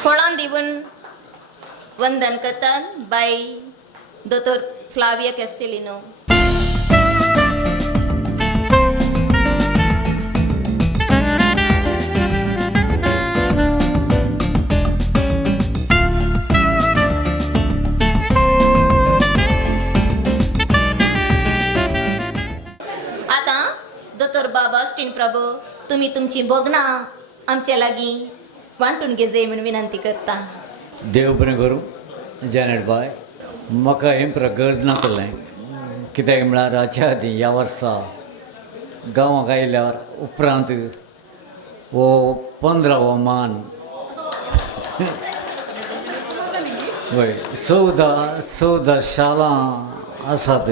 फळां दिवन वंदन करतात बाय दोतोर फ्लाविया कॅस्टेलिनो. आता दोतोर बाबा ऑस्टिन प्रभू तुम्ही तुमची बोगना आमच्या लागीं वांटून घे जाय म्हणून विनंती करता. देव बरें करूं. जॅनेट बाय, म्हाका हें गरज नासलें. कित्याक म्हळ्यार हाच्या आदीं ह्या वर्सा गांवांक आयल्यार उपरांत हो 15वो मान हय 14 शालां आसात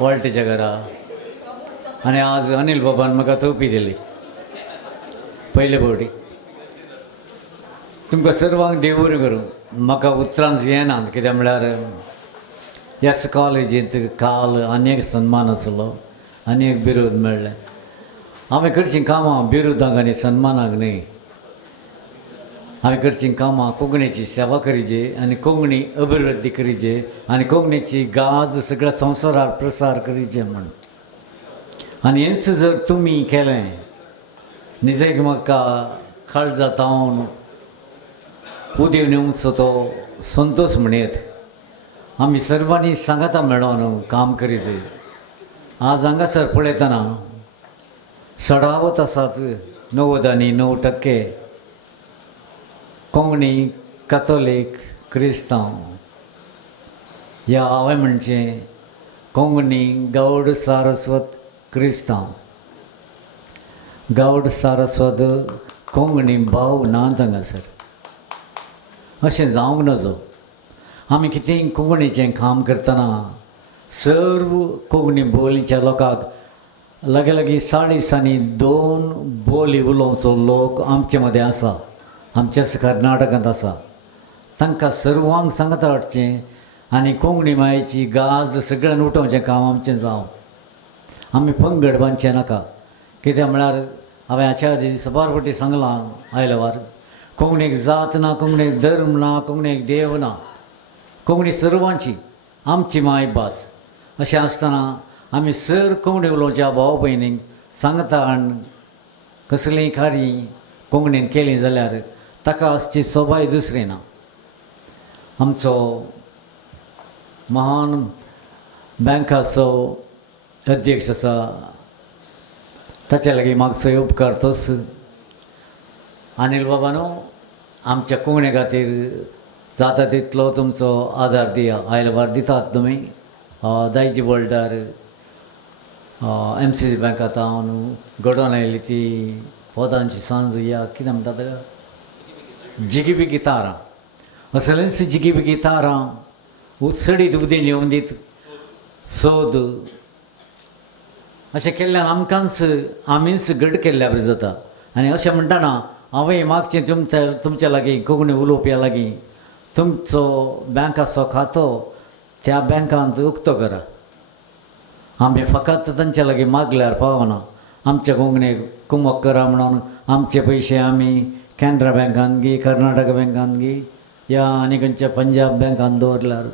वॉल्टेच्या घरा. आनी आज अनिल बाबान म्हाका तोपी दिली पयले फावटी. तुमकां सर्वांक देव बरें करूं. म्हाका उतरांच येनात कित्याक म्हळ्यार ह्या कॉलेजींत काल आनी एक सन्मान आसलो, आनी एक बिरोध मेळ्ळें. हांवें करचीं कामां बिरोधाक आनी सन्मानाक न्ही. हांवें करचीं कामां कोंकणीची सेवा करीचे आनी कोंकणी अभिवृद्धी करीचे आनी कोंकणीची गाज सगळ्या संवसारार प्रसार करीचे म्हण. आनी हेंच जर तुमी केलें निजेक म्हाका काळजांत हांव उदेव नेवचो तो संतोश म्हणयत. आमी सर्वांनी सांगाता मेळोन काम करीत. आज हांगासर पळयतना 16 तासांत 99% कोंकणी कॅथोलीक क्रिस्तांव. ह्या हांवें म्हणचें कोंकणी गौड सारस्वत क्रिस्तांव. गौड सारस्वत कोंकणी भाव नात हांगासर. अशें जावंक नजो. आमी कितेंय कोंकणीचें काम करतना सर्व कोंकणी बोलीच्या लोकांक लागी लागी 40 आनी 2 बोली उलोवचो लोक आमचे मदें आसा, आमच्या कर्नाटकांत आसा. तांकां सर्वांक सांगता हाडचें आनी कोंकणी मायेची गाज सगळ्यांनी उठोवचें काम आमचें जावं. आमी पंगड बांदचें नाका. कित्याक म्हळ्यार हांवें हाच्या आदीं सबार फावटी सांगलां आयल्यार कोंकणीक जात ना, कोंकणीक धर्म ना, कोंकणीक देव ना. कोंकणी सर्वांची आमची मायभास. अशें आसतना आमी सर कोंकणी उलोवच्या भाव भयणींक सांगता आनी कसलीय कार्य कोंकणीन केली जाल्यार ताका आसची सोबाय दुसरी ना. आमचो महान बँकाचो अध्यक्ष आसा ताचे लागीं मागचो उपकार तोच. अनिल बाबानो, आमच्या कोंकणी खातीर जाता तितलो तुमचो आदार दिया. आयलवार दितात तुमी. दायजी बोल्डार MCC बँकांत हांव न्हू घडोवन आयली ती पदांची सांज या कितें म्हणटा ताका जिगी बिगी तारां. असलेंच जिगी बिगी तारां उत्सडीत उदीन येवन दीत सोद. अशें केल्ल्यान आमकांच आमीच घट केल्ल्या बरें जाता. आनी अशें म्हणटाना हांवें मागचें तुमच्या लागीं कोंकणी उलोवप्या लागीं तुमचो बँकाचो खातो त्या बँकांत उक्तो करा. आमी फकत तांच्या लागीं मागल्यार पावना. आमच्या कोंकणीक कुमक करा म्हणून आमचे पयशे आमी कॅनरा बँकांत गी, कर्नाटका बँकांत गी, या आनी खंयच्या पंजाब बँकांत दवरल्यार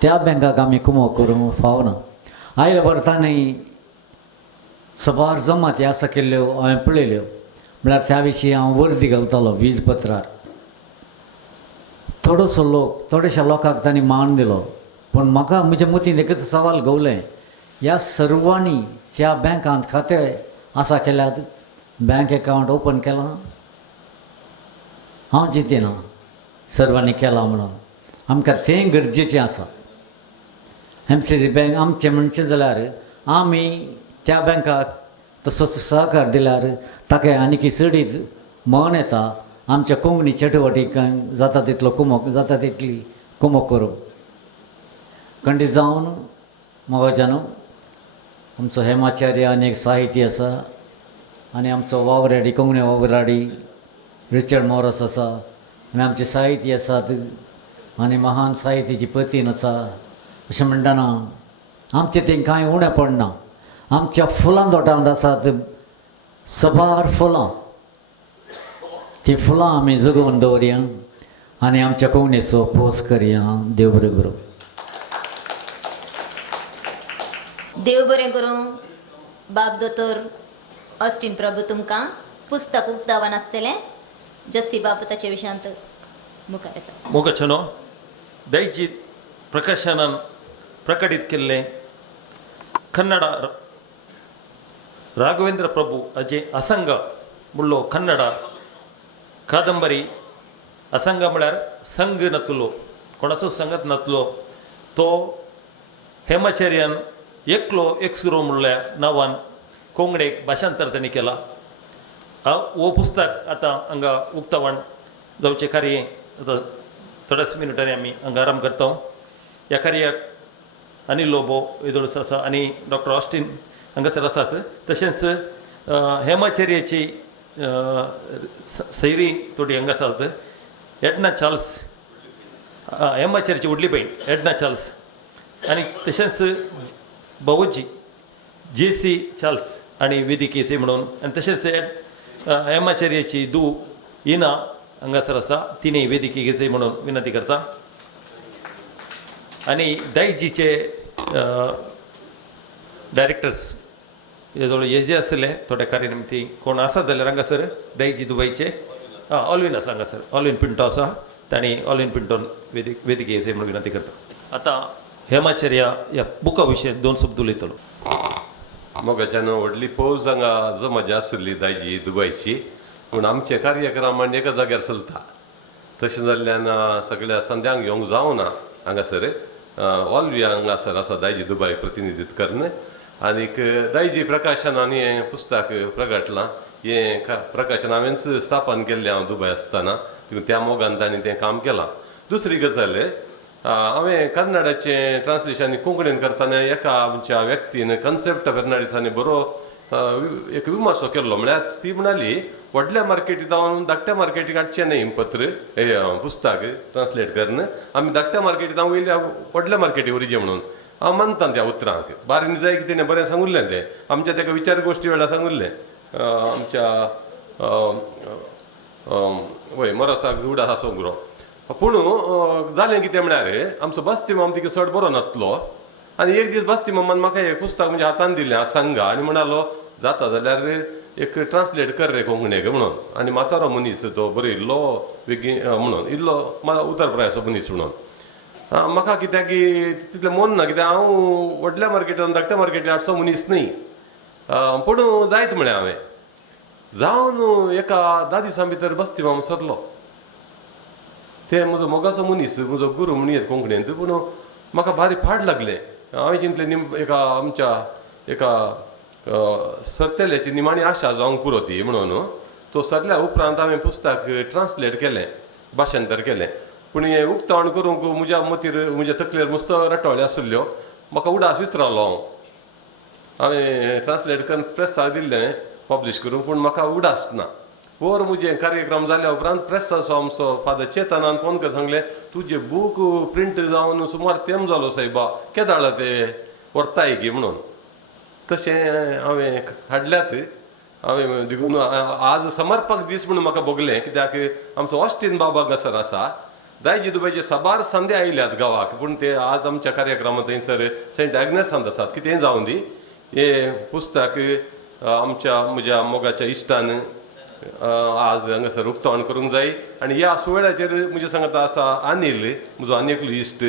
त्या बँकाक आमी कुमक करूंक फावना. आयल्या वर्तांनी सबार जमाती आसा केल्ल्यो हांवें पळयल्यो. म्हळ्यार त्या विशीं हांव वर्दी घालतालो वीज पत्रार. थोड्याशा लोकांक तांणी मान दिलो. पूण म्हाका म्हज्या मतीन एकच सवाल घुंवलें. ह्या सर्वांनी त्या बँकांत खातें आसा केल्यात, बँक अकावंट ओपन केलां? हांव चिंतिना सर्वांनी केलां म्हणून. आमकां तें गरजेचें आसा. MCC बँक आमचें म्हणचें जाल्यार आमी त्या बँकाक तसो सहकार दिल्यार ताका आनीक चडीत मन येता आमच्या कोंकणी चटवटीकांक जाता तितलो कुमक जाता तितली कुमक करूं. खंडीत जावन मोगाच्यानो आमचो हेमाचार्य आनी एक साहिती आसा आनी आमचो वावराडी कोंकणी वावराडी रिचर्ड मोरस आसा आनी आमचे साहिती आसात आनी महान साहित्याची पतीन आसा अशें म्हणटाना आमचें तें कांय उणें पडना. आमच्या फुलां दोटांत आसात सबार फुलां. ती फुलां आमी जगोवन दवरया आनी आमच्या कोंकणीचो पोस करया. देव बरें करूं. देव बरें करूं. बाब दोतोर ऑस्टीन प्रभू तुमकां पुस्तक उक्तावण आसतलें. जस्सी बाब ताचे विशयांत मुखार येता. मोगाचनो दैजी प्रकाशनान प्रकटीत केल्लें कन्नड राघवेंद्र प्रभू हाजे असंग म्हणलो कन्नड कादंबरी. असंग म्हळ्यार संग नातलो, कोणाचो संगत नातलो. तो हेमाचार्यान एकलो एकसुरो म्हणल्या नांवान कोंकणीक भाशांतर तांणी केला. हो पुस्तक आतां हांगा उक्तावण जावचे कार्य आतां थोड्याच मिनटांनी आमी हांगा आराम करता. ह्या कार्याक अनिल लोबो वेदोळस आसा आनी डॉक्टर ऑस्टीन हांगासर आसाच. तशेंच हेमाचार्याची सैरी थोडी हांगा आसात. एडना चार्ल्स हेमाचार्याची व्हडली भयण एडना चार्ल्स आनी तशेंच भावोजी JC चार्ल्स आनी वेदिकेचे म्हणून आनी तशेंच हेमाचार्याची धूव इना हांगासर आसा. तिणें वेदिकेचे म्हणून विनंती करता. आनी दायजीचे डायरेक्टर्स जवळ येजे आसले थोड्या कार्या निमती कोण आसा जाल्यार हांगासर दायजी दुबयचे ऑलविन आसा. हांगासर ऑलविन पिंटो आसा. तांणी ऑलविन पिंटोन वेदिकेचे म्हणून विनंती करता. आतां हेमाचार्या ह्या बुका विशीं 2 शब्द उलयतलो. मोगाच्यान व्हडली पौज हांगा जो मजा आसली दायजी दुबयची. पूण आमचे कार्यक्रमान एका जाग्यार चलता. तशें जाल्ल्यान सगळ्या संध्यांक येवंक जावना. हांगासर ऑलव्या हांगासर आसा दायजी दुबय प्रतिनिधित्व करन. आनीक दायजी प्रकाशन आनी हें पुस्तक प्रगटलां. हें प्रकाशन हांवेंच स्थापन केल्लें हांव दुबय आसतना. त्या मोगान ताणें तें काम केलां. दुसरी गजाल हांवें कन्नडाचें ट्रान्सलेशन कोंकणीन करतना एका आमच्या व्यक्तीन कन्सेप्ट फेर्नांडीसांनी बरो एक विमर्शो केल्लो. म्हळ्यार ती म्हणाली व्हडल्या मार्केटींत जावन धाकट्या मार्केटीक हाडचें न्ही पत्र हें पुस्तक ट्रान्सलेट करन. आमी धाकट्या मार्केटींत हांव वयल्या व्हडल्या मार्केटी व्हरचें म्हणून हांव मानता त्या उतरांक. बारीक जाय की तेणें बरें सांगुल्लें तें. आमच्या ताका विचार गोश्टी वेळार सांगुल्लें. आमच्या वय मोरसाक उड आसा सोगरो. पूण जालें कितें म्हळ्यार आमचो बस्तिमाम तिका चड बरो नासलो. आनी एक दीस बस्तिमामान म्हाका हें पुस्तक म्हणजे हातान दिलें सांगा आनी म्हणालो जाता जाल्यार एक ट्रान्सलेट कर रे कोंकणीक म्हणून. आनी म्हातारो मनीस तो बरो इल्लो म्हणून इल्लो उतर प्रायसो मनीस म्हणून. म्हाका कित्याक की तितलें मन ना कित्याक हांव व्हडल्या मार्केटान धाकट्या मार्केटान हाडचो मनीस न्ही. पूण जायत म्हळें हांवें जावन एका 10 दिसां भितर बस्तिमाम सरलो. ते म्हजो मोगाचो मनीस म्हजो गुरू म्हणयत कोंकणींत. पूण म्हाका भारी फाड लागलें. हांवें चिंतलें एका आमच्या एका सरतेल्याची निमाणी आशा जावंक पुरो ती म्हणून. तो सरल्या उपरांत हांवें पुस्तक ट्रान्सलेट केलें भाशांतर केलें. पूण हें उक्तावण करूंक म्हज्या मतीर म्हज्या तकलेर मस्तो रटवले आशिल्ल्यो. म्हाका उडास विसरलो हांव. हांवें ट्रान्सलेट करून प्रेसाक दिल्लें पब्लीश करूंक. पूण म्हाका उडास ना. वर म्हजें कार्यक्रम जाल्या उपरांत प्रेसाचो आमचो फादर चेतनान फोन करून सांगलें तुजें बूक प्रिंट जावन सुमार तेंप जालो सायबा केदाळ ते व्हरताय गे म्हणून. तशें हांवें हाडल्यात. हांवें देखून आज समर्पक दीस म्हणून म्हाका भोगलें. कित्याक आमचो ऑस्टीन बाबा हांगासर आसा. दायजी दुबयचे साबार संदे आयल्यात गांवाक. पूण ते आज आमच्या कार्यक्रमांत थंयसर सेंट एग्नेसांत आसात. कितेंय जावं दी हें पुस्तक आमच्या म्हज्या मोगाच्या इश्टान आज हांगासर उक्तावण करूंक जाय. आनी ह्या सुवाळ्याचेर म्हजे सांगत आसा अनिल म्हजो आनी एकलो इश्ट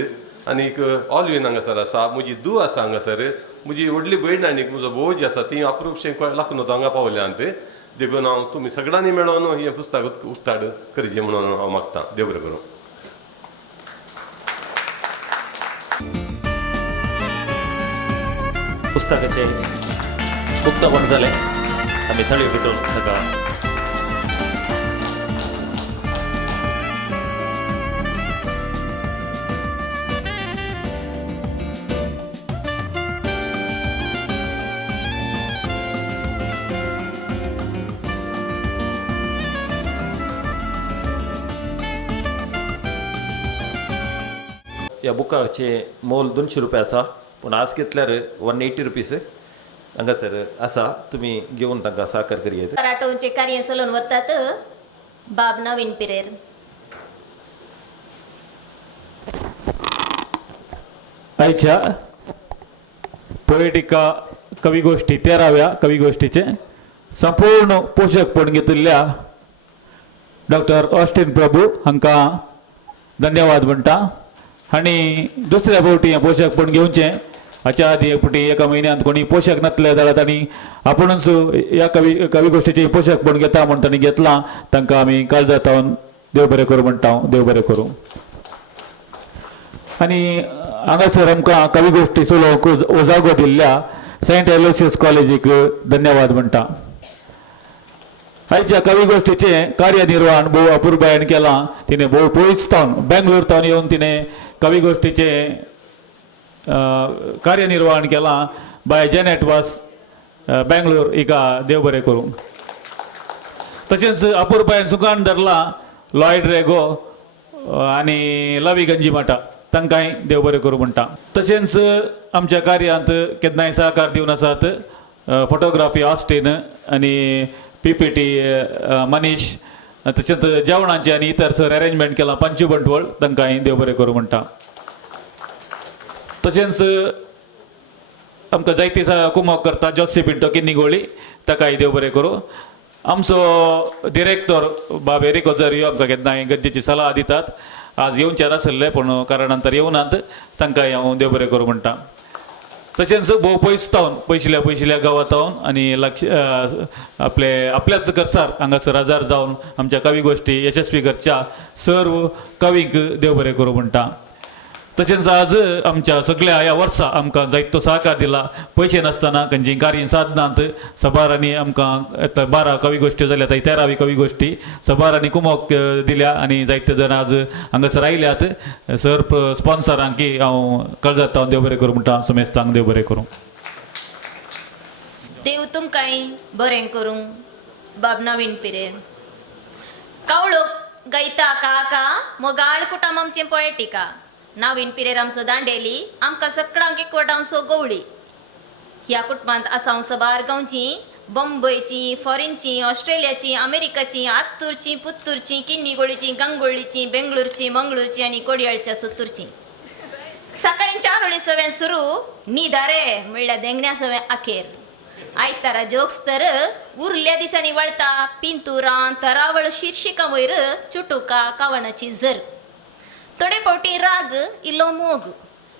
आनीक ऑलविन हांगासर आसा. म्हजी धूव आसा हांगासर. म्हजी व्हडली भयण आनीक म्हजो भोवजी आसा. ती अप्रुपशें लाखनोत हांगा पावल्यांत. देखून हांव तुमी सगळ्यांनी मेळोन हें पुस्तक उक्ताड करचें म्हणून हांव मागतां. देव बरें करूं. पुस्तकाचें उक्तावण जालें. आमी थळयो भितर ताका त्या बुकाचे मोल 200 रुपये आसा पूण आज घेतल्यार 180 रुपीज हांगासर आसा तुमी घेवन तांकां साकार करियेत. राठोवचे कार्य चलोवन वतात बाब नवीन पिरेर. आयच्या पोएटिका कवी गोष्टी 13व्या कवी गोष्टीचे संपूर्ण पोषकपण घेतिल्ल्या डॉक्टर ऑस्टिन प्रभू हांकां धन्यवाद म्हणटा. आनी दुसऱ्या फावटी हें पोषकपण घेवचें. हाच्या आदी फावटी एका म्हयन्यांत कोणी पोषक नासले जाल्यार तांणी आपुणूच ह्या कवी गोष्टीचें पोषकपण घेता म्हूण तांणी घेतलां. तांकां आमी काळजांतल्यान देव बरें करूं म्हणटा. देव बरें करूं. आनी हांगासर आमकां कवी गोष्टी चलोवंक उजागो दिल्ल्या सेंट एलोसियस कॉलेजीक धन्यवाद म्हणटा. आयच्या कवी गोष्टीचें कार्यनिर्वहण भोव अपुर्बायेन केलां. तिणें भोव पयसतावन बेंगलोरतावन येवन तिणें कवी गोष्टीचें कार्यनिर्वहण केलां. बाय जेनेट वास बेंगलोर हिका देव बरें करूं. तशेंच अपुर्बायेन सुकान धरला लॉयड रेगो आनी लवी गंजीमाटा तांकांय देव बरें करूं म्हणटा. तशेंच आमच्या कार्यांत केन्नाय सहकार दिवन आसात फोटोग्राफी ऑस्टीन आनी PPT मनीश. तशेंच जेवणाचें आनी इतर सर अरेंजमेंट केलां पंचू बंटवळ तांकांय देव बरें करूं म्हणटा. तशेंच आमकां जायती कुमक करता जोसी पिंटो किन्निगोळी ताकाय देव बरें करूं. आमचो डिरेक्टर बाब एरिक ओझारियो आमकां केन्नाय गरजेची सलाह दितात. आज येवचे नासले पूण कारणांतर येवनात. तांकांय हांव देव बरें करूं म्हणटा. तशेंच भोव पयसतावन पयसल्या गांवांतावन आनी आपल्याच घरसार हांगासर हजर जावन आमच्या कवी गोष्टी यशस्वी करच्या सर्व कवींक देव बरें करूं म्हणटा. तशेंच आज आमच्या सगळ्या ह्या वर्सा आमकां जायतो सहकार दिला. पयशे नासतना खंयचीय कार्य साधनांत सबारांनी आमकां 12 कवी गोश्टी जाल्या. 13वी कवी गोश्टी सबारांनी कुमक दिल्या आनी जायते जण आज हांगासर आयल्यात. सर स्पॉन्सरांक हांव काळजांतल्यान देव बरें करूं म्हणटा. सुमेस्तांक देव बरें करूं. देव तुमकांय बरें करूं. बाब नवीन पिरेर कावळो गायता काका मोगाळ कुटुंब आमचें पोएटिका. नवीन पिरेर आमचो दांडेली आमकां सगळ्यांक एकवटांचो गवळी. ह्या कुटुंबांत आसा हांव सबार गांवची बंबयची फॉरेनची ऑस्ट्रेलियाची अमेरिकाची आत्तूरची पुत्तूरची किन्निगोळीची गंगोळीची बेंगळूरची मंगळूरची आनी कोडयाळच्या सुत्तूरची. सकाळी 4:30 सुरू न्हिदारे म्हणल्यार देंगण्या सवें अखेर. आयतारा जोक्स तर उरल्या दिसांनी वळता पिंतुरां तरावळ शिर्शिका वयर चुटुका कावणाची झर. थोडे फावटी राग इल्लो मोग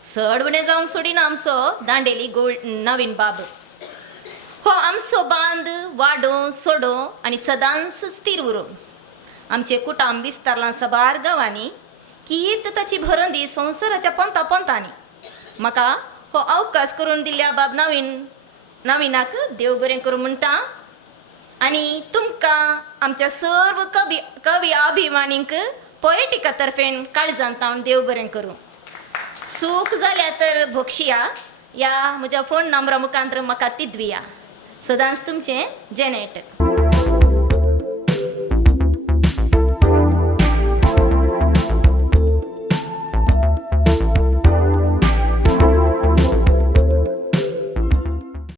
चडवणे जावंक सोडिना आमचो दांडेली नवीन बाब. हो आमचो बांद वाडो सोडो आनी सदांच स्थिर उरो. आमचे कुटुंब विस्तारलां सबार गांवांनी. कीत ताची भरंदी संवसाराच्या पंतांनी. म्हाका हो अवकाश करून दिल्ल्या बाब नवीनाक देव बरें करूं म्हणटा. आनी तुमकां आमच्या सर्व कवी अभिमानींक पोएटिका तर्फेन काळजांतल्यान देव बरें करूं. सूख जाल्या तर भोगशिया या म्हज्या फोन नंबरा मुखांतर म्हाका ती दिया. सदांच तुमचें जेनेट.